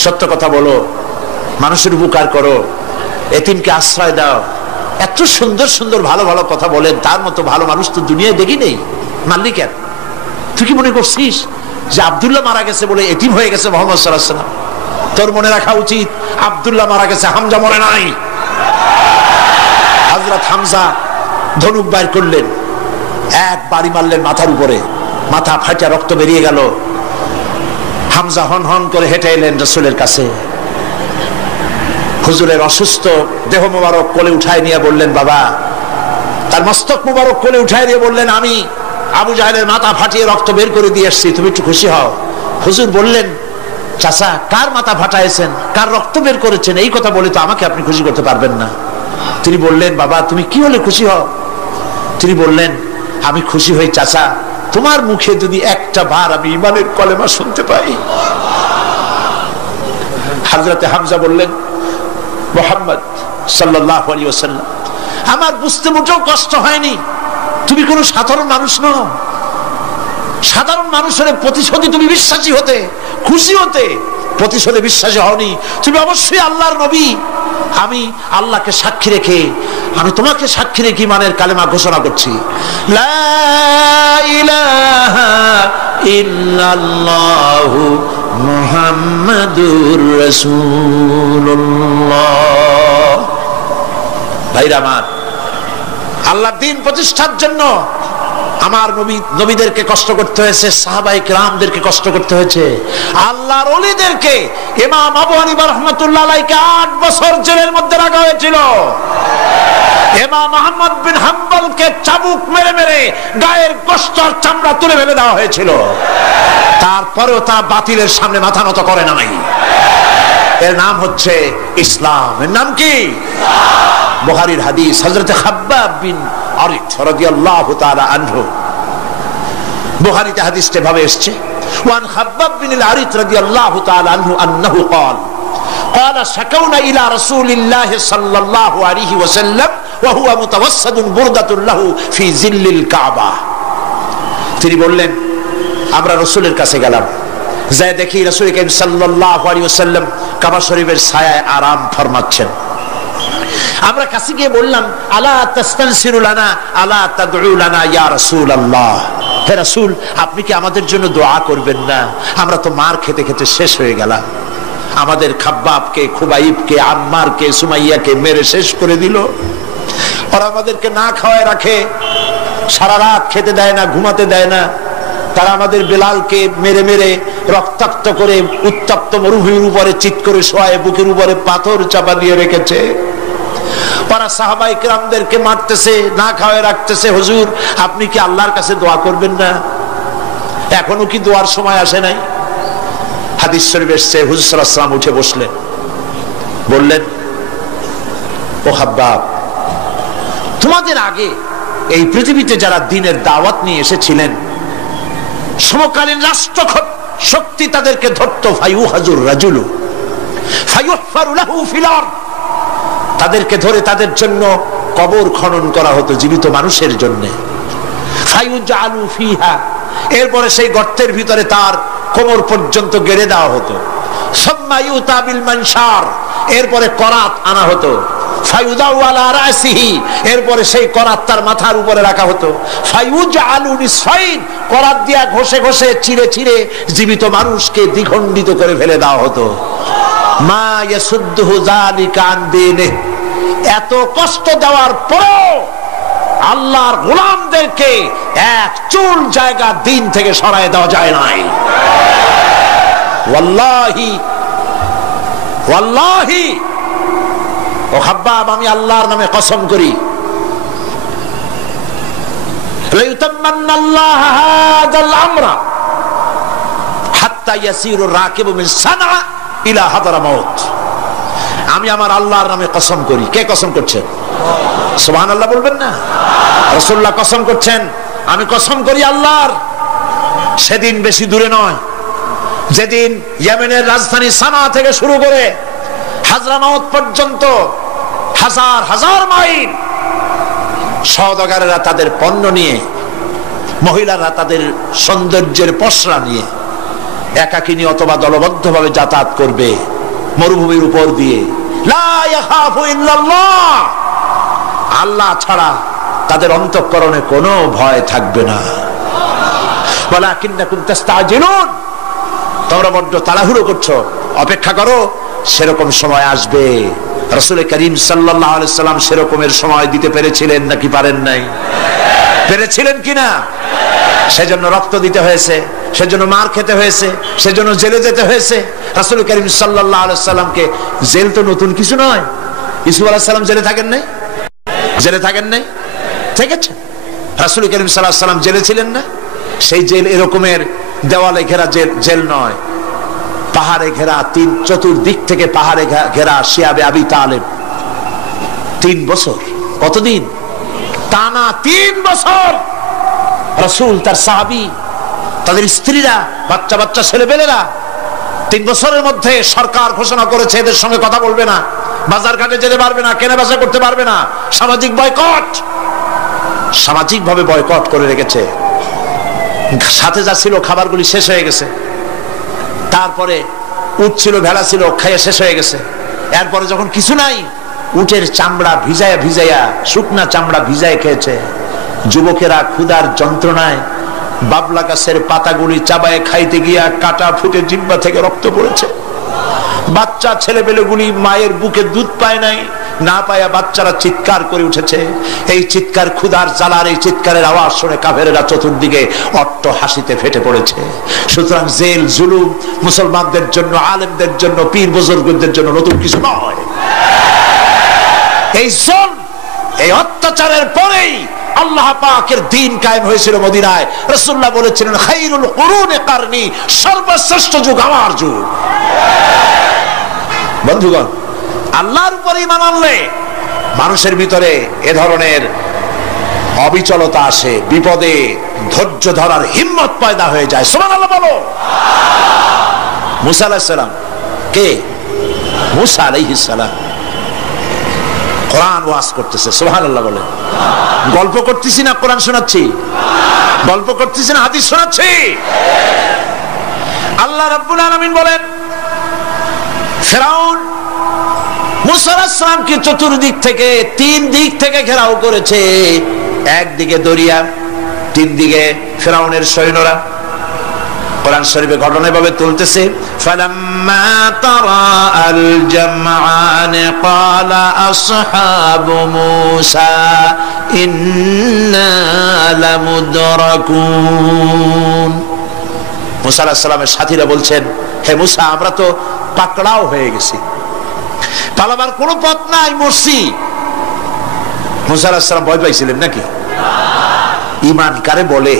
সত্য কথা বলো, মানুষের উপকার করো, এতিমকে আশ্রয় দাও। এত সুন্দর সুন্দর ভালো ভালো কথা বলেন, তার মতো ভালো মানুষ তো দুনিয়ায় দেখি নেই। মারলি কেন? তুই কি মনে করছিস যে আব্দুল্লাহ মারা গেছে বলে এতিম হয়ে গেছে মুহাম্মদ সাল্লাল্লাহু আলাইহি ওয়াসাল্লাম? তোর মনে রাখা উচিত, আব্দুল্লাহ মারা গেছে, হামজা মরে নাই। হযরত হামজা ধনুক বাইর করলেন, এক বাড়ি মারলেন মাথার উপরে, মাথা ফাটা রক্ত বেরিয়ে গেল। হামজা হন হন করে হেঁটে এলেন রাসূলের কাছে। হুজুরের অসুস্থ দেহ মোবারক কোলে উঠায় নিয়ে বললেন, বাবা। তার মস্তক মোবারক কোলে উঠায় দিয়ে বললেন, আমি আবু জাহেলের মাথা ফাটিয়ে রক্ত বের করে দিয়ে এসেছি, তুমি একটু খুশি হও। হুজুর বললেন, চাচা, কার মাথা ফাটাইছেন, কার রক্ত বের করেছেন, এই কথা বলে তো আমাকে আপনি খুশি করতে পারবেন না। তিনি বললেন, বাবা, তুমি কি হলে খুশি হও? তিনি বললেন, আমি খুশি হই চাচা, তোমার মুখে যদি একটা বার আমি ঈমানের কলেমা শুনতে পাই। হযরতে হামজা বললেন, মুহাম্মদ সাল্লাল্লাহু আলাইহি ওয়াসাল্লাম, আমার বুঝতে মোটেও কষ্ট হয়নি, তুমি কোনো সাধারণ মানুষ নও, সাধারণ মানুষের প্রতিশোধে তুমি বিশ্বাসী হতে, খুশি হতে, প্রতিশোধে বিশ্বাসী হওনি। তুমি অবশ্যই আল্লাহর নবী। আমি আল্লাহকে সাক্ষী রেখে, আমি তোমাকে সাক্ষী রেখে ইমানের কালেমা ঘোষণা করছি, লা ইলাহা ইল্লাল্লাহু মুহাম্মাদুর রাসূলুল্লাহ। ভাইরা আমার, আল্লাহর দ্বীন প্রতিষ্ঠার জন্য আমার নবীদেরকে কষ্ট করতে হয়েছে, সাহাবায়ে কেরামদেরকে কষ্ট করতে হয়েছে, আল্লাহর ওলিদেরকে। ইমাম আবু হানিফা রাহমাতুল্লাহ আলাইহিকে 8 বছর জেলের মধ্যে রাখা হয়েছিল। ইমাম আহমদ বিন হাম্বলকে চাবুক মেরে মেরে গায়ের গোশত আর চামড়া তুলে ফেলে দেওয়া হয়েছিল। তারপরেও তারা বাতিলের সামনে মাথা নত করে নাই। এর নাম হচ্ছে ইসলাম। এর নাম কি? বুখারীর হাদিস, হযরত খাব্বাব বিন আরিত রাদিয়াল্লাহু তাআলা আনহু। বুখারীতে হাদিসটা ভাবে এসেছে, ওয়ান খাব্বাব বিন আরিত রাদিয়াল্লাহু তাআলা আনহু আন্নাহু قال قال شكونا الى رسول الله صلى الله عليه وسلم وهو متوسد بردة له في ظل الكعبة। তিনি বললেন, আমরা রাসূলের কাছে গেলাম, যাই দেখি রাসূল করিম সাল্লাল্লাহু আলাইহি ওয়াসাল্লাম কাবা শরীফের ছায়ায় আরাম ফরমাচ্ছেন। আমরা কাছে গিয়ে বললাম, আলা তাস্তানসিরু লানা আলা তাদউ লানা ইয়া রাসূলুল্লাহ, হে রাসূল, আপনি কি আমাদের জন্য দোয়া করবেন না? আমরা তো মার খেতে খেতে শেষ হয়ে গেলাম। আমাদের খাব্বাবকে, খুবাইবকে, আম্মারকে, সুমাইয়াকে মেরে শেষ করে দিল। ওরা আমাদেরকে না খাওয়ায় রাখে, সারা রাত খেতে দেয় না, ঘুমাতে দেয় না। তারা আমাদের বেলালকে মেরে মেরে রক্তাক্ত করে উত্তপ্ত মরুভূমির উপরে চিৎ করে শোয়ায়, বুকের উপরে পাথর চাপা দিয়ে রেখেছে। ওরা সাহাবায়ে কেরামদেরকে মারতেছে, না খাওয়ায় রাখতেছে। হুজুর, আপনি কি আল্লাহর কাছে দোয়া করবেন না? এখনো কি দোয়ার সময় আসে নাই? হাদিস শরীফ এসেছে, হুজুর সাল্লাল্লাহু আলাইহি ওয়াসাল্লাম উঠে বসলেন, বললেন, ও খাব্বাব, তোমাদের আগে এই পৃথিবীতে যারা দ্বীনের দাওয়াত নিয়ে এসেছিলেন, সমকালীন রাষ্ট্র শক্তি তাদেরকে ধরতো, ফায়ুহাজুর রাজুলু ফায়ুহফারু লাহু ফিল আরদ, তাদেরকে ধরে তাদের জন্য কবর খনন করা হতো জীবিত মানুষের জন্য। ফায়ুজআলু ফিহা, এরপরে সেই গর্তের ভিতরে তার কোমর পর্যন্ত গেড়ে দেওয়া হতো। সুম্মা ইউতা বিল মানশার, এরপরে করাত আনা হতো। ফায়ুদাউ আলা রাসিহি, এরপরে সেই করাত তার মাথার উপরে রাখা হতো। ফায়ুজআলু নিসফাইন, করাত দিয়া ঘষে ঘষে চিরে চিরে জীবিত মানুষকে দ্বিখণ্ডিত করে ফেলে দেওয়া হতো। মা ইয়াসুদ্দুহু যালিকা আন দীনিহি, এত কষ্ট দেওয়ার পরেও আল্লাহর গোলামদেরকে এক চুল জায়গা দিন থেকে সরায় দেওয়া যায় নাই। ওয়াল্লাহি ওয়াল্লাহি, ও খাব্বাব, আমি আল্লাহর নামে কসম করি, লাইউতাম্মান্নাল্লাহু হাযাল আমরা হাত্তা ইয়াসিরু রাকিবু মিন সানআ ইলা হাদরামাউত। আমি আমার আল্লাহর নামে কসম করি। কে কসম করছেন? সুবহানাল্লাহ বলবেন না? রাসূলুল্লাহ কসম করছেন, আমি কসম করি আল্লাহর। সেদিন বেশি দূরে নয়, যেদিন ইয়েমেনের রাজধানী সানা থেকে শুরু করে হাজরামাউত পর্যন্ত হাজার হাজার মাইল সওদাগরেরা তাদের পণ্য নিয়ে, মহিলারা তাদের সৌন্দর্যের পসরা নিয়ে একাকিনী অথবা দলবদ্ধভাবে যাতায়াত করবে মরুভূমির উপর দিয়ে। লা ইয়াখাফু ইল্লাল্লাহ, আল্লাহ ছাড়া তাদের অন্তঃকরণে কোনো ভয় থাকবে না। ওয়ালাকিন্নাকুম তাস্তাজিলুন, তোমরা বড্ড তাড়াহুড়ো করছো, অপেক্ষা করো, সেরকম সময় আসবে। রাসূল করিম সাল্লাল্লাহু আলাইহি সাল্লাম সেরকমের সময় দিতে পেরেছিলেন নাকি পারেন নাই? পেরেছিলেন কিনা? সেজন্য রক্ত দিতে হয়েছে, সেজন্য মার খেতে হয়েছে, সেজন্য জেলে যেতে হয়েছে। রাসূল করিম সাল্লাল্লাহু আলাইহি সাল্লামকে, জেল তো নতুন কিছু নয়। ইউসুফ আলাইহিস সালাম জেলে থাকেন নাই? জেলে থাকেন নাই? ঠিক আছে, রাসূল করিম সাল্লাল্লাহু আলাইহি সাল্লাম জেলে ছিলেন না? সেই জেল এরকমের দেওয়ালে ঘেরা জেল নয়, পাহাড়ে ঘেরা, তিন চতুর্দিক থেকে পাহাড়ে ঘেরা শিয়াবে আবি তালেব। 3 বছর, কতদিন? টানা 3 বছর রাসূল, তার সাহাবী, তাদের স্ত্রীরা, বাচ্চা বাচ্চা ছেলেপেলেরা 3 বছরের মধ্যে সরকার ঘোষণা করেছে এদের সঙ্গে কথা বলবে না, বাজার ঘাটে যেতে পারবে না, কেনা বেচা করতে পারবে না, সামাজিক বয়কট, সামাজিক ভাবে বয়কট করে রেখেছে। সাথে যা ছিল খাবারগুলি শেষ হয়ে গেছে, তারপরে উট ছিল, ভেড়া ছিল, খাইয়া শেষ হয়ে গেছে। এরপরে যখন কিছু নাই, উটের চামড়া ভিজাইয়া ভিজাইয়া, শুকনা চামড়া ভিজায় খেয়েছে। যুবকেরা ক্ষুধার যন্ত্রণায় বাবলা গাছের পাতাগুলি চাবায় খাইতে গিয়া কাটা ফুটে জিহ্বা থেকে রক্ত পড়েছে। বাচ্চা ছেলেপেলেগুলি মায়ের বুকে দুধ পায় নাই, না পায়া বাচ্চারা চিৎকার করে উঠেছে। এই চিৎকার, ক্ষুধার জ্বালার এই চিৎকারের আওয়াজ শুনে কাফেরেরা চতুর্দিকে অট্ট হাসিতে ফেটে পড়েছে। সুতরাং জেল জুলুম মুসলমানদের জন্য, আলেমদের জন্য, পীর বুজুর্গদের জন্য নতুন কিছু নয়। এই জুলম, এই অত্যাচারের পরেই আল্লাহ পাকের দ্বীন কায়েম হয়েছিল মদিনায়। রাসূলুল্লাহ বলেছিলেন, খায়রুল কুরুনি কারনি, সর্বশ্রেষ্ঠ যুগ আমার যুগ। বন্ধুগণ, আল্লাহর উপর ঈমান আনলে মানুষের ভিতরে এ ধরনের অবিচলতা আসে, বিপদে ধৈর্য ধরার হিম্মত পয়দা হয়ে যায়। সুবহানাল্লাহ বলো। মুসা আলাইহিস সালাম কে? মুসা আলাইহিস সালাম কোরআন ওয়াজ করতেছে। সুবহানাল্লাহ বলে। গল্প করতেছি না কোরআন শোনাচ্ছি? গল্প করতেছি না হাদিস শোনাচ্ছি? আল্লাহ রাব্বুল আলামিন বলেন, ফিরআউন মুসা আলাইহিস সালামকে চতুর্দিক থেকে, তিন দিক থেকে ঘেরাও করেছে। একদিকে দরিয়া, তিন দিকে ফিরআউনের সৈন্যরা। কোরআন শরীফে ঘটনা এভাবে তুলতেছে, ফালাম্মা তারাআল জামআন ক্বালা আসহাবু মূসা ইন্না লামুদরাকুন। মুসা আলাইহিস সালামের সাথীরা বলছেন, হে মুসা, আমরা তো পাকড়াও হয়ে গেছি, পালাবার কোনো পথ নাই, মরছি। মুসা আলাইহিস সালাম ভয় পাইছিলেন নাকি? ঈমান কারে বলে?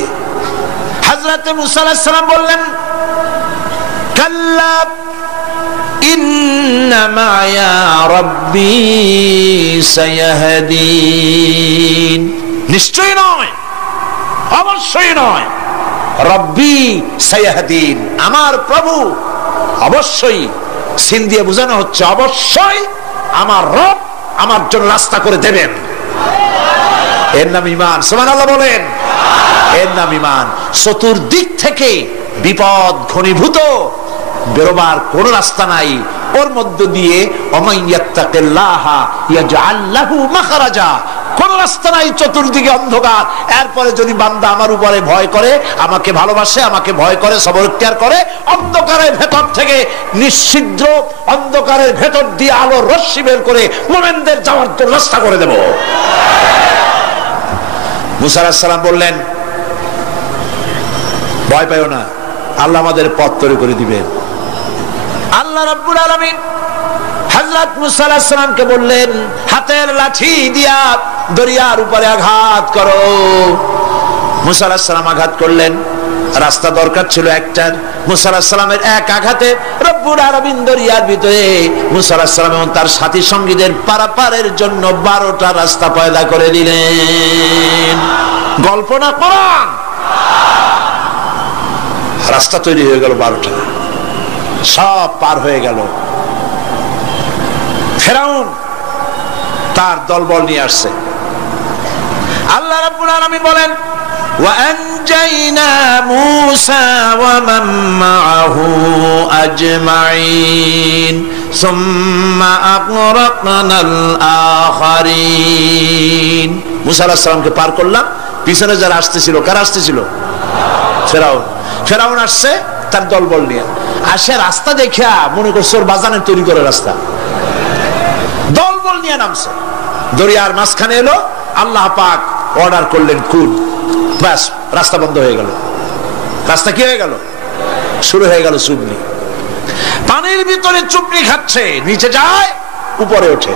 হযরত মুসা আলাইহিস সালাম বললেন, কাল্লা ইন্না মা'য়া রাব্বী সায়াহদিন। নিশ্চয় নয়, অবশ্যই নয়, রব্বী সায়াহদিন, আমার প্রভু অবশ্যই, সিন দিয়ে বোঝানো হচ্ছে অবশ্যই আমার রব আমার জন্য রাস্তা করে দেবেন। এর নাম ঈমান। সুবহানাল্লাহ বলেন। এর নাম ঈমান। চতুর্দিক থেকে বিপদ ঘনীভূত, বেরোবার কোন রাস্তা নাই। ওর মধ্য দিয়ে ওমাইয়াত্তাকিল্লাহা ইয়াজআল লাহু মাখরাজা, কোন রাস্তা নাই, চতুর্দিকে অন্ধকার। এরপরে যদি বান্দা আমার উপরে ভয় করে, আমাকে ভালোবাসে, আমাকে ভয় করে, সবর ইখতিয়ার করে, অন্ধকারের ভেতর থেকে, নিশ্ছিদ্র অন্ধকারের ভেতর দিয়ে আলোর রশ্মি বের করে মুমিনদের যাওয়ার জন্য রাস্তা করে দেব। মুসা আলাইহিস সালাম বললেন, ভয় পাইও না, আল্লাহ আমাদের পথ তৈরি করে দিবেন। আল্লাহ রাব্বুল আলামিন হযরত মুসা আলাইহিস সালামকে বললেন, হাতের লাঠি দিয়া দরিয়ার উপরে আঘাত করো। মুসা আলাইহিস সালাম আঘাত করলেন। রাস্তা দরকার ছিল একটার। মুসা আলাইহিস সালামের এক আঘাতে রব্বুল আলামিন দরিয়ার ভিতরে মুসা আলাইহিস সালাম এবং তার সাথী সঙ্গীদের পারাপারের জন্য 12টা রাস্তা পয়দা করে দিলেন। গল্প না কোরআন। রাস্তা তৈরি হয়ে গেল 12টা, সব পার হয়ে গেল। ফিরআউন তার দলবল নিয়ে আসছে। আল্লাহ রাব্বুল আলামিন বলেন, وأنجينا موسى ومن معه أجمعين ثم أغرقنا الآخرين। মুসা আলাইহিস সালামকে পার করলাম, পিছনে যারা আসতেছিল, কারা আসতেছিল? ফিরআউন। ফিরআউন আসছে তার দলবল নিয়ে। আসে রাস্তা দেখা মনে করছে ওর বাজানের তৈরি করে রাস্তা, দলবল নিয়ে নামছে। দরিয়ার মাঝখানে এলো, আল্লাহ পাক অর্ডার করলেন কুল, ব্যাস রাস্তা বন্ধ হয়ে গেল। রাস্তা কি হয়ে গেল? শুরু হয়ে গেল চুবনি। পানির ভিতরে চুবনি খাচ্ছে, নিচে যায়, উপরে ওঠে।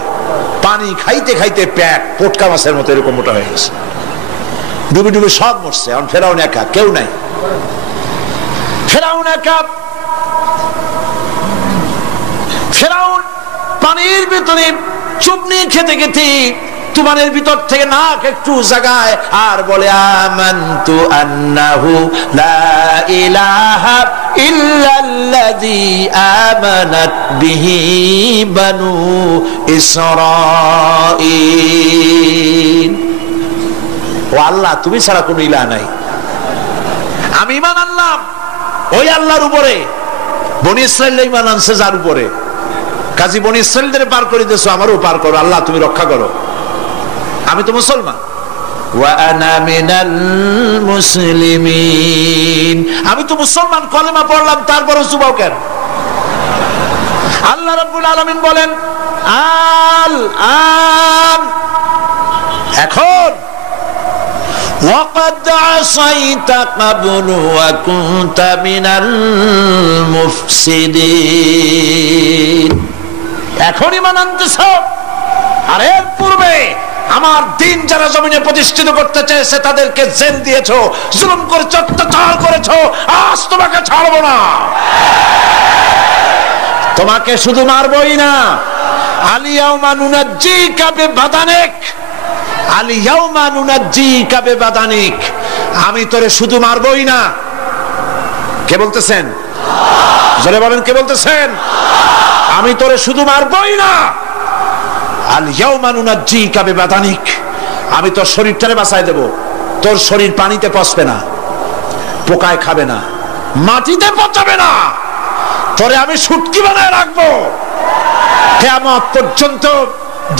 পানি খাইতে খাইতে প্যাক পোটকা মাছের মতো এরকম মোটা হয়ে গেছে। ডুবে ডুবে সব মরছে। এখন ফেরাউন একা, কেউ নাই। ফেরাউন একা। ফেরাউন পানির ভিতরে চুবনি খেতে খেতে তুমানের ভিতর থেকে নাক একটু জাগায় আর বলে, আমানতু আন্নাহু লা ইলাহা ইল্লাল্লাযী আমানাত বিহি বানু ইসরাঈল। ও আল্লাহ, তুমি ছাড়া কোনো ইলাহ নাই। আমি ঈমান আনলাম ওই আল্লাহর উপরে, বনি ইসরাইল ঈমান আনছে যার উপরে, কাজী বনি ইসরাইলদের পার করে দিয়েছো, আমারও পার করো, আল্লাহ তুমি রক্ষা করো, আমি তো মুসলমান। ওয়া আনা মিনাল মুসলিমিন, আমি তো মুসলমান, কলেমা পড়লাম, তারপরও চুবাও কেন? আল্লাহ রাব্বুল আলামিন বলেন আল আন, এখন ওয়াকাদ আসাইতা ক্বাবলু ওয়া কুনতা মিনাল মুফসিদিন, এখন ঈমান আনতেছো, আর এর পূর্বে আমার দিন যারা জমিনে প্রতিষ্ঠিত করতে চেয়েছে তাদেরকে জেল দিয়েছো, জুলুম করেছো, অত্যাচার করেছো, আজ তোমাকে ছাড়বো না। তোমাকে শুধু মারবই না, আলিয়াউমা নুনাজ্জিকা বিবাদানিক, আলিয়াউমা নুনাজ্জিকা বিবাদানিক, আমি তোরে শুধু মারবই না। কে বলতেছেন? জোরে বলেন, কে বলতেছেন? আমি তোরে শুধু মারবই না, আলিয়াউমা নুনাজ্জিকা বিবাদানিক, আমি তোর শরীরটারে বাঁচায় দেব, তোর শরীর পানিতে পচবে না, পোকায় খাবে না, মাটিতে পচাবে না, তোরে আমি শুটকি বানায় রাখবো কিয়ামত পর্যন্ত।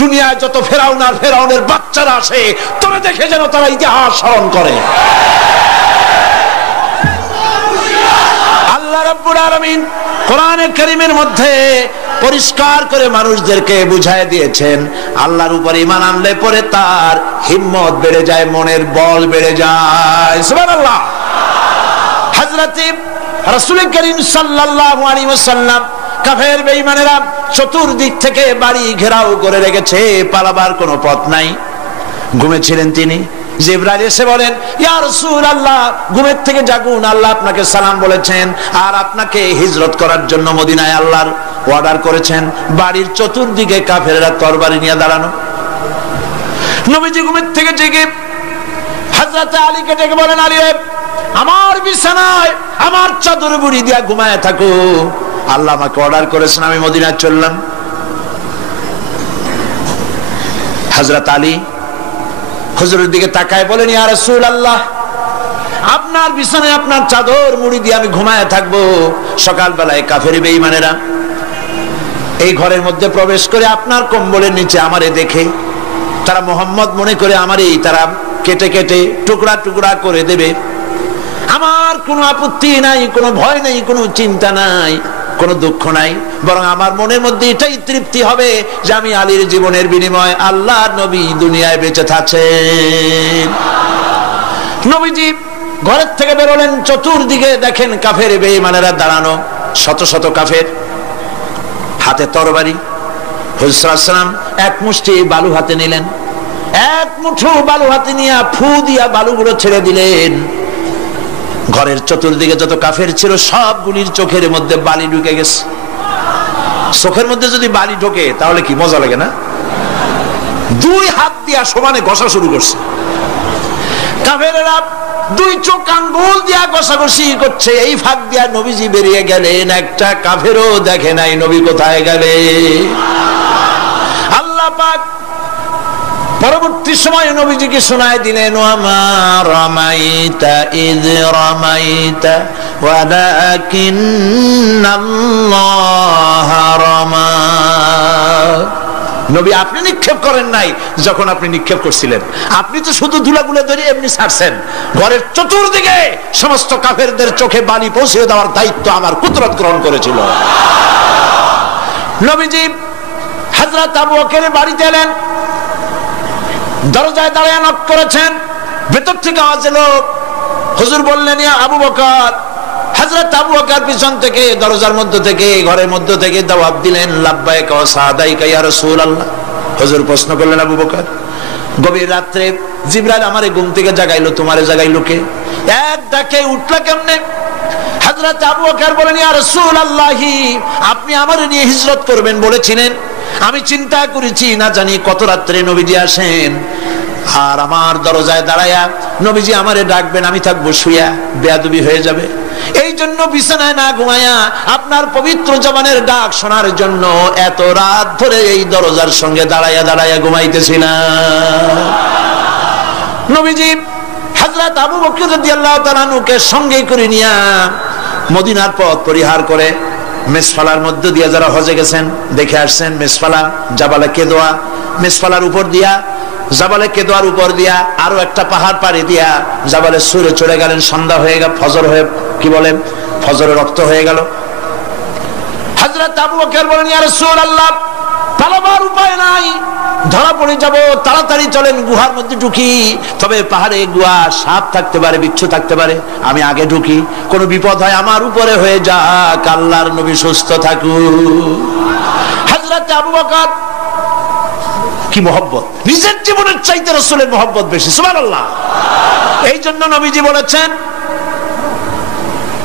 দুনিয়ায় যত ফেরাউন আর ফেরাউনের বাচ্চারা আসে, তোরে দেখে যেন তারা ইতিহাস স্মরণ করে। আল্লাহ রাব্বুল আলামিন কোরআনে কারীমের মধ্যে পরিষ্কার করে মানুষদেরকে বুঝায় দিয়েছেন, আল্লাহর উপর ঈমান আনলে পরে তার হিম্মত বেড়ে যায়, মনের বল বেড়ে যায়। সুবহানাল্লাহ। হযরত রাসূল করিম সাল্লাল্লাহু আলাইহি ওয়াসাল্লাম কাফের বেঈমানেরা চতুর্দিক থেকে বাড়ি ঘেরাও করে রেখেছে, পালাবার কোনো পথ নাই। ঘুমেছিলেন তিনি, জিবরাইল এসে বলেন, ইয়া রাসূলুল্লাহ, ঘুমের থেকে জাগুন, আল্লাহ আপনাকে সালাম বলেছেন, আর আপনাকে হিজরত করার জন্য মদিনায় আল্লাহর অর্ডার করেছেন। বাড়ির চতুর্দিকে কাফেররা তরবারি নিয়ে দাঁড়ানো। নবীজি ঘুমের থেকে জেগে হযরত আলীকে ডেকে বলেন, আলী রে, আমার বিছানায় আমার চাদর মুড়ি দিয়া ঘুমায় থাকো, আল্লাহ আমাকে অর্ডার করেছেন, আমি মদিনায় চললাম। হযরত আলী হুজুরের দিকে তাকায় বলেন, ইয়া রাসূলুল্লাহ, আপনার বিছানায় আপনার চাদর মুড়ি দিয়ে আমি ঘুমায় থাকবো, সকালবেলায় কাফের বেঈমানেরা এই ঘরের মধ্যে প্রবেশ করে আপনার কম্বলের নিচে আমারে দেখে তারা মোহাম্মদ মনে করে আমারই তারা কেটে কেটে টুকরা টুকরা করে দেবে। আমার কোনো আপত্তি নাই, কোনো ভয় নাই, কোনো চিন্তা নাই, কোনো দুঃখ নাই, বরং আমার মনের মধ্যে এটাই তৃপ্তি হবে যে আমি আলীর জীবনের বিনিময়ে আল্লাহর নবী দুনিয়ায় বেঁচে থাকেন। নবীজি ঘরের থেকে বেরোলেন, চতুর্দিকে দেখেন কাফের বেঈমানেরা দাঁড়ানো, শত শত কাফের, হাতে তরবারি। হুজুর সাল্লাল্লাহু আলাইহি ওয়াসাল্লাম এক মুষ্টি বালু হাতে নিলেন, এক মুঠো বালু হাতে নিয়ে ফু দিয়া বালুগুলো ছেড়ে দিলেন। ঘরের চতুর্দিকে যত কাফের ছিল সবগুলির চোখের মধ্যে বালি ঢুকে গেছে। চোখের মধ্যে যদি বালি ঢোকে তাহলে কি মজা লাগে না? দুই হাত দিয়া সমানে ঘষা শুরু করছে কাফেরেরা, দুই চোখ আঙ্গুল দিয়া ঘষাঘষি করছে। এই ফাঁক দিয়া নবীজি বেরিয়ে গেলেন, একটা কাফেরও দেখে নাই নবী কোথায় গেলে। আল্লাহ পাক পরবর্তী সময় নবীজিকে শোনায় দিলেন, ওয়ামা রামাইতা ইয রামাইতা ওয়ালাকিন্নাল্লাহ রামা। নবী, আপনি নিক্ষেপ করেন নাই যখন আপনি নিক্ষেপ করছিলেন, আপনি তো শুধু ধুলাগুলো ধরে এমনি ছাড়ছেন। ঘরের চতুর্দিকে সমস্ত কাফেরদের চোখে বালি পৌঁছে দেওয়ার দায়িত্ব আমার কুদরত গ্রহণ করেছিল। নবীজি হযরত আবু বকরের বাড়িতে এলেন, দরজায় দাঁড়িয়ে নক করেছেন, ভেতর থেকে আওয়াজ এলো। হুজুর বললেন, ইয়া আবু বকর। হযরত আবু বকর পিছন থেকে দরজার মধ্য থেকে ঘরের মধ্য থেকে জবাব দিলেন, লাব্বাইকা ওয়া সাদাইকা ইয়া রাসূলুল্লাহ। হুজুর প্রশ্ন করলেন, আবু বকর, গভীর রাত্রে জিবরাইল আমারে ঘুম থেকে জাগাইলো, তোমারে জাগাইলো কে? এক ডাকে উঠলা কেমনে? হযরত আবু বকর বলেন, ইয়া রাসূলুল্লাহ, আপনি আমারে নিয়ে হিজরত করবেন বলেছিলেন, আমি চিন্তা করেছি না জানি কত রাত্রে নবীজি আসেন, আর আমার দরজায় দাঁড়ায়া নবীজি আমারে ডাকবেন, আমি থাকবো শুয়া, বেয়াদবি হয়ে যাবে। এই জন্য বিছানায় না ঘুমায়া আপনার পবিত্র জবানের ডাক শোনার জন্য এত রাত ধরে এই দরজার সঙ্গে দাঁড়ায়া দাঁড়ায়া ঘুমাইতেছিলাম। নবীজি হযরত আবু বকর রাদিয়াল্লাহু তাআলা আনহুকে সঙ্গে করে নিয়া মদিনার পথ পরিহার করে মেসফালার মধ্য দিয়ে যারা হজে গেছেন দেখে আসছেন, মেসফালা জাবালে কেদোয়া, মেসফালার উপর দিয়া জাবালে কেদোয়ার উপর দিয়া আরো একটা পাহাড় পাড়ি দিয়া জাবালে সুরে চলে গেলেন। সন্ধ্যা হয়ে গেল, ফজর হয়ে কি বলেন ফজরের রক্ত হয়ে গেল। হযরত আবু বকর বলেন, ইয়া রাসূলুল্লাহ, পালাবার উপায় নাই, ধরা পড়ে যাব, তাড়াতাড়ি চলেন গুহার মধ্যে ঢুকি। তবে পাহাড়ে গুহা, সাপ থাকতে পারে, বিচ্ছু থাকতে পারে, আমি আগে ঢুকি, কোনো বিপদ হয় আমার উপরে হয়ে যাক, আল্লাহর নবী সুস্থ থাকুন। হযরত আবু বকর কি মহব্বত, নিজের জীবনের চাইতে রাসূলের মহব্বত বেশি, সুবহানাল্লাহ। এই জন্য নবীজি বলেছেন,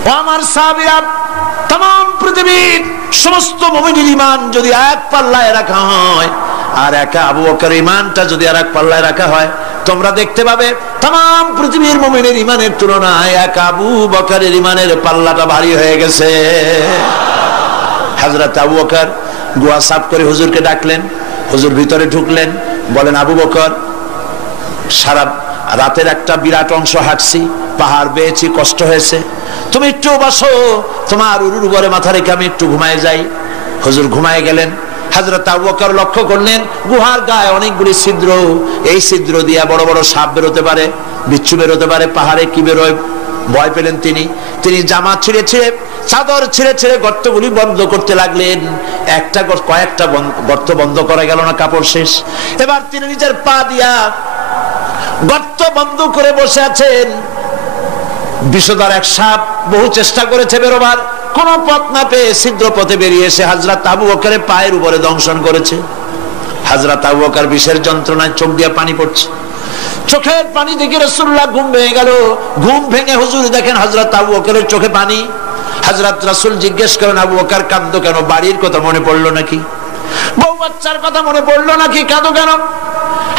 ও আমার সাহাবীরা, तमाम পৃথিবীর সমস্ত মুমিনের ঈমান যদি এক পাল্লায় রাখা হয় আর একা আবু বকরের ঈমানটা যদি আর এক পাল্লায় রাখা হয়, তোমরা দেখতে পাবে तमाम পৃথিবীর মুমিনের ঈমানের তুলনায় এক আবু বকরের ঈমানের পাল্লাটা ভারী হয়ে গেছে। হযরত আবু বকর গুহা সাফ করে হুজুরকে ডাকলেন, হুজুর ভিতরে ঢুকলেন, বলেন, আবু বকর, সারা রাতের একটা বিরাট অংশ হাঁটছি, পাহাড় বেয়েছি, কষ্ট হয়েছে, তুমি একটু বসো, তোমার উরুর উপরে মাথা রেখে আমি একটু ঘুমায় যাই। হুজুর ঘুমায় গেলেন। হযরত আবু বকর লক্ষ্য করলেন গুহার গায়ে অনেকগুলি ছিদ্র, এই ছিদ্র দিয়ে বড় বড় সাপ বেরোতে পারে, বিচ্ছু বেরোতে পারে, পাহাড়ে কি বেরোয় ভয় পেলেন তিনি জামা ছিঁড়ে ছিঁড়ে, চাদর ছিঁড়ে ছিঁড়ে গর্তগুলি বন্ধ করতে লাগলেন। কয়েকটা গর্ত বন্ধ করা গেল না, কাপড় শেষ। এবার তিনি নিজের পা দিয়া গর্ত বন্ধ করে বসে আছেন। বিষধর এক সাপ বহু চেষ্টা করেছে বেরোবার, কোন পথ না পেয়ে ছিদ্র পথে বেরিয়ে এসে হযরত আবু বকরের পায়ের উপরে দংশন করেছে। হযরত আবু বকর বিষের যন্ত্রণায় চোখ দিয়ে পানি পড়ছে, চোখের পানি দেখে রাসূলুল্লাহ ঘুম ভেঙে গেল। ঘুম ভেঙে হুজুর দেখেন হযরত আবু বকরের চোখে পানি। হযরত রাসূল জিজ্ঞেস করেন, আবু বকর কাঁদো কেন? বাড়ির কথা মনে পড়লো নাকি? বউ বাচ্চার কথা মনে পড়লো নাকি? কাঁদো কেন?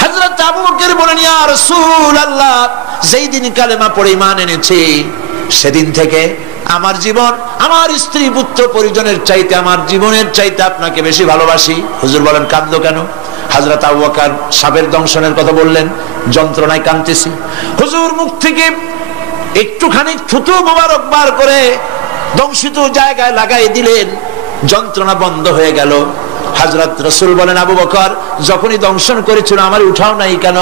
হযরত আবু বকর বলেন, ইয়া রাসূলুল্লাহ, যেই দিন কালেমা পড়ে ঈমান এনেছি সেদিন থেকে আমার জীবন, আমার স্ত্রী পুত্র পরিজনের চাইতে, আমার জীবনের চাইতে আপনাকে বেশি ভালোবাসি। হুজুর বলেন, কাঁদো কেন? হযরত আবু বকর সাপের দংশনের কথা বললেন, যন্ত্রণায় কাঁদতেছি। হুজুর মুখ থেকে একটুখানি থুতু মোবারক বার করে দংশিত জায়গায় লাগাই দিলেন, যন্ত্রণা বন্ধ হয়ে গেল। হযরত রাসূল বলেন, আবু বকর, যখনই দংশন করেছিল আমার উঠাও নাই কেন?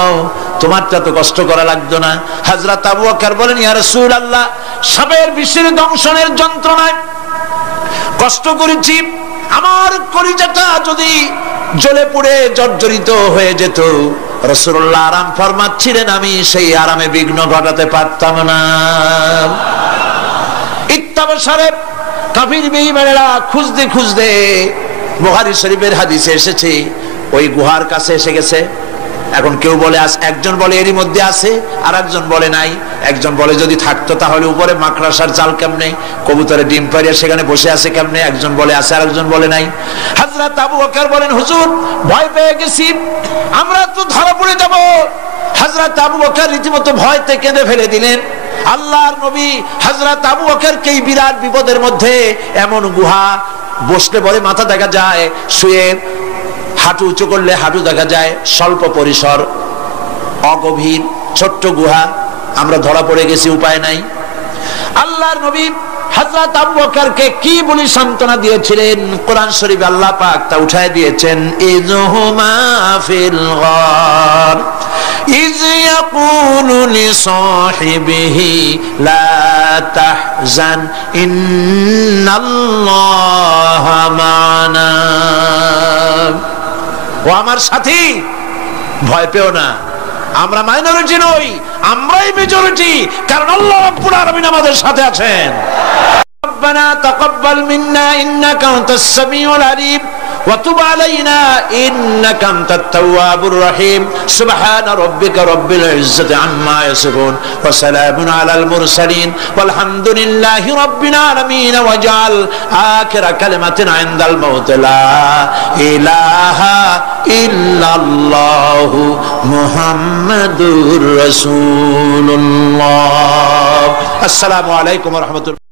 তোমারটা তো কষ্ট করা লাগতো না। হযরত আবু বকর বলেন, ইয়া রাসূলুল্লাহ, সাপের বিষের দংশনের যন্ত্রণায় কষ্ট করেছি, আমার কলিজাটা যদি জ্বলে পুড়ে জর্জরিত হয়ে যেত, রাসূলুল্লাহ আরাম ফরমাচ্ছিলেন, আমি সেই আরামে বিঘ্ন ঘটাতে পারতাম না। ইত্তাবসারে কাফির বেঈমানেরা খুঁজতে খুঁজতে, বুখারী শরীফের হাদিসে এসেছে, ওই গুহার কাছে এসে গেছে। এখন কেউ বলে একজন বলে এরই মধ্যে আছে, আর একজন বলে নাই। একজন বলে যদি থাকতো তাহলে উপরে মাকড়াসার জাল কেমনে, কবুতরের ডিম পাড়িয়ে সেখানে বসে আছে কেমনে? একজন বলে আছে, আর একজন বলে নাই। হযরত আবু বকর বলেন, হুজুর ভয় পেয়ে গেছি, আমরা তো ধরা পড়ে যাব। হযরত আবু বকর রীতিমতো ভয়তে কেঁদে ফেলে দিলেন। আল্লাহর নবী হযরত আবু বকরকে এই বিরাট বিপদের মধ্যে, এমন গুহা, বসলে পরে মাথা দেখা যায়, শুয়ে হাঁটু উঁচু করলে হাঁটু দেখা যায়, স্বল্প পরিসর, অগভীর ছোট্ট গুহা, আমরা ধরা পড়ে গেছি, উপায় নাই। আল্লাহর নবী হযরত আবু বকরকে কি বলে সান্ত্বনা দিয়েছিলেন, কোরআন শরীফে আল্লাহ পাক তা উঠায় দিয়েছেন, ইযহুমা ফিল গার ইয ইয়াকুলু লিসাহিবিহি লা তাহজান ইন্নাল্লাহা মা'না। ও আমার সাথী, ভয় পেও না, আমরা মাইনরিটি নই, আমরাই মেজরিটি, কারণ আল্লাহ রাব্বুল আলামিন আমাদের সাথে আছেন। রব্বানা তাকাব্বাল মিন্না ইন্নাকা আনতাস সামিউল আলিম ওয়া তুব আলাইনা ইন্নাকা আনতাত তাওয়াবুর রহিম। সুবহান রাব্বিকা রাব্বিল ইজ্জাতি আম্মা ইয়াসিফুন ওয়া সালামুন আলাল মুরসালিন ওয়ালহামদুলিল্লাহি রাব্বিল আলামিন। ওয়াজআল আখিরা কালিমাতিনা ইনদাল মাউত লা ইলাহা ইল্লাল্লাহু মুহাম্মাদুর রাসূলুল্লাহ। আসসালামু আলাইকুম ওয়া রাহমাতুল্লাহ।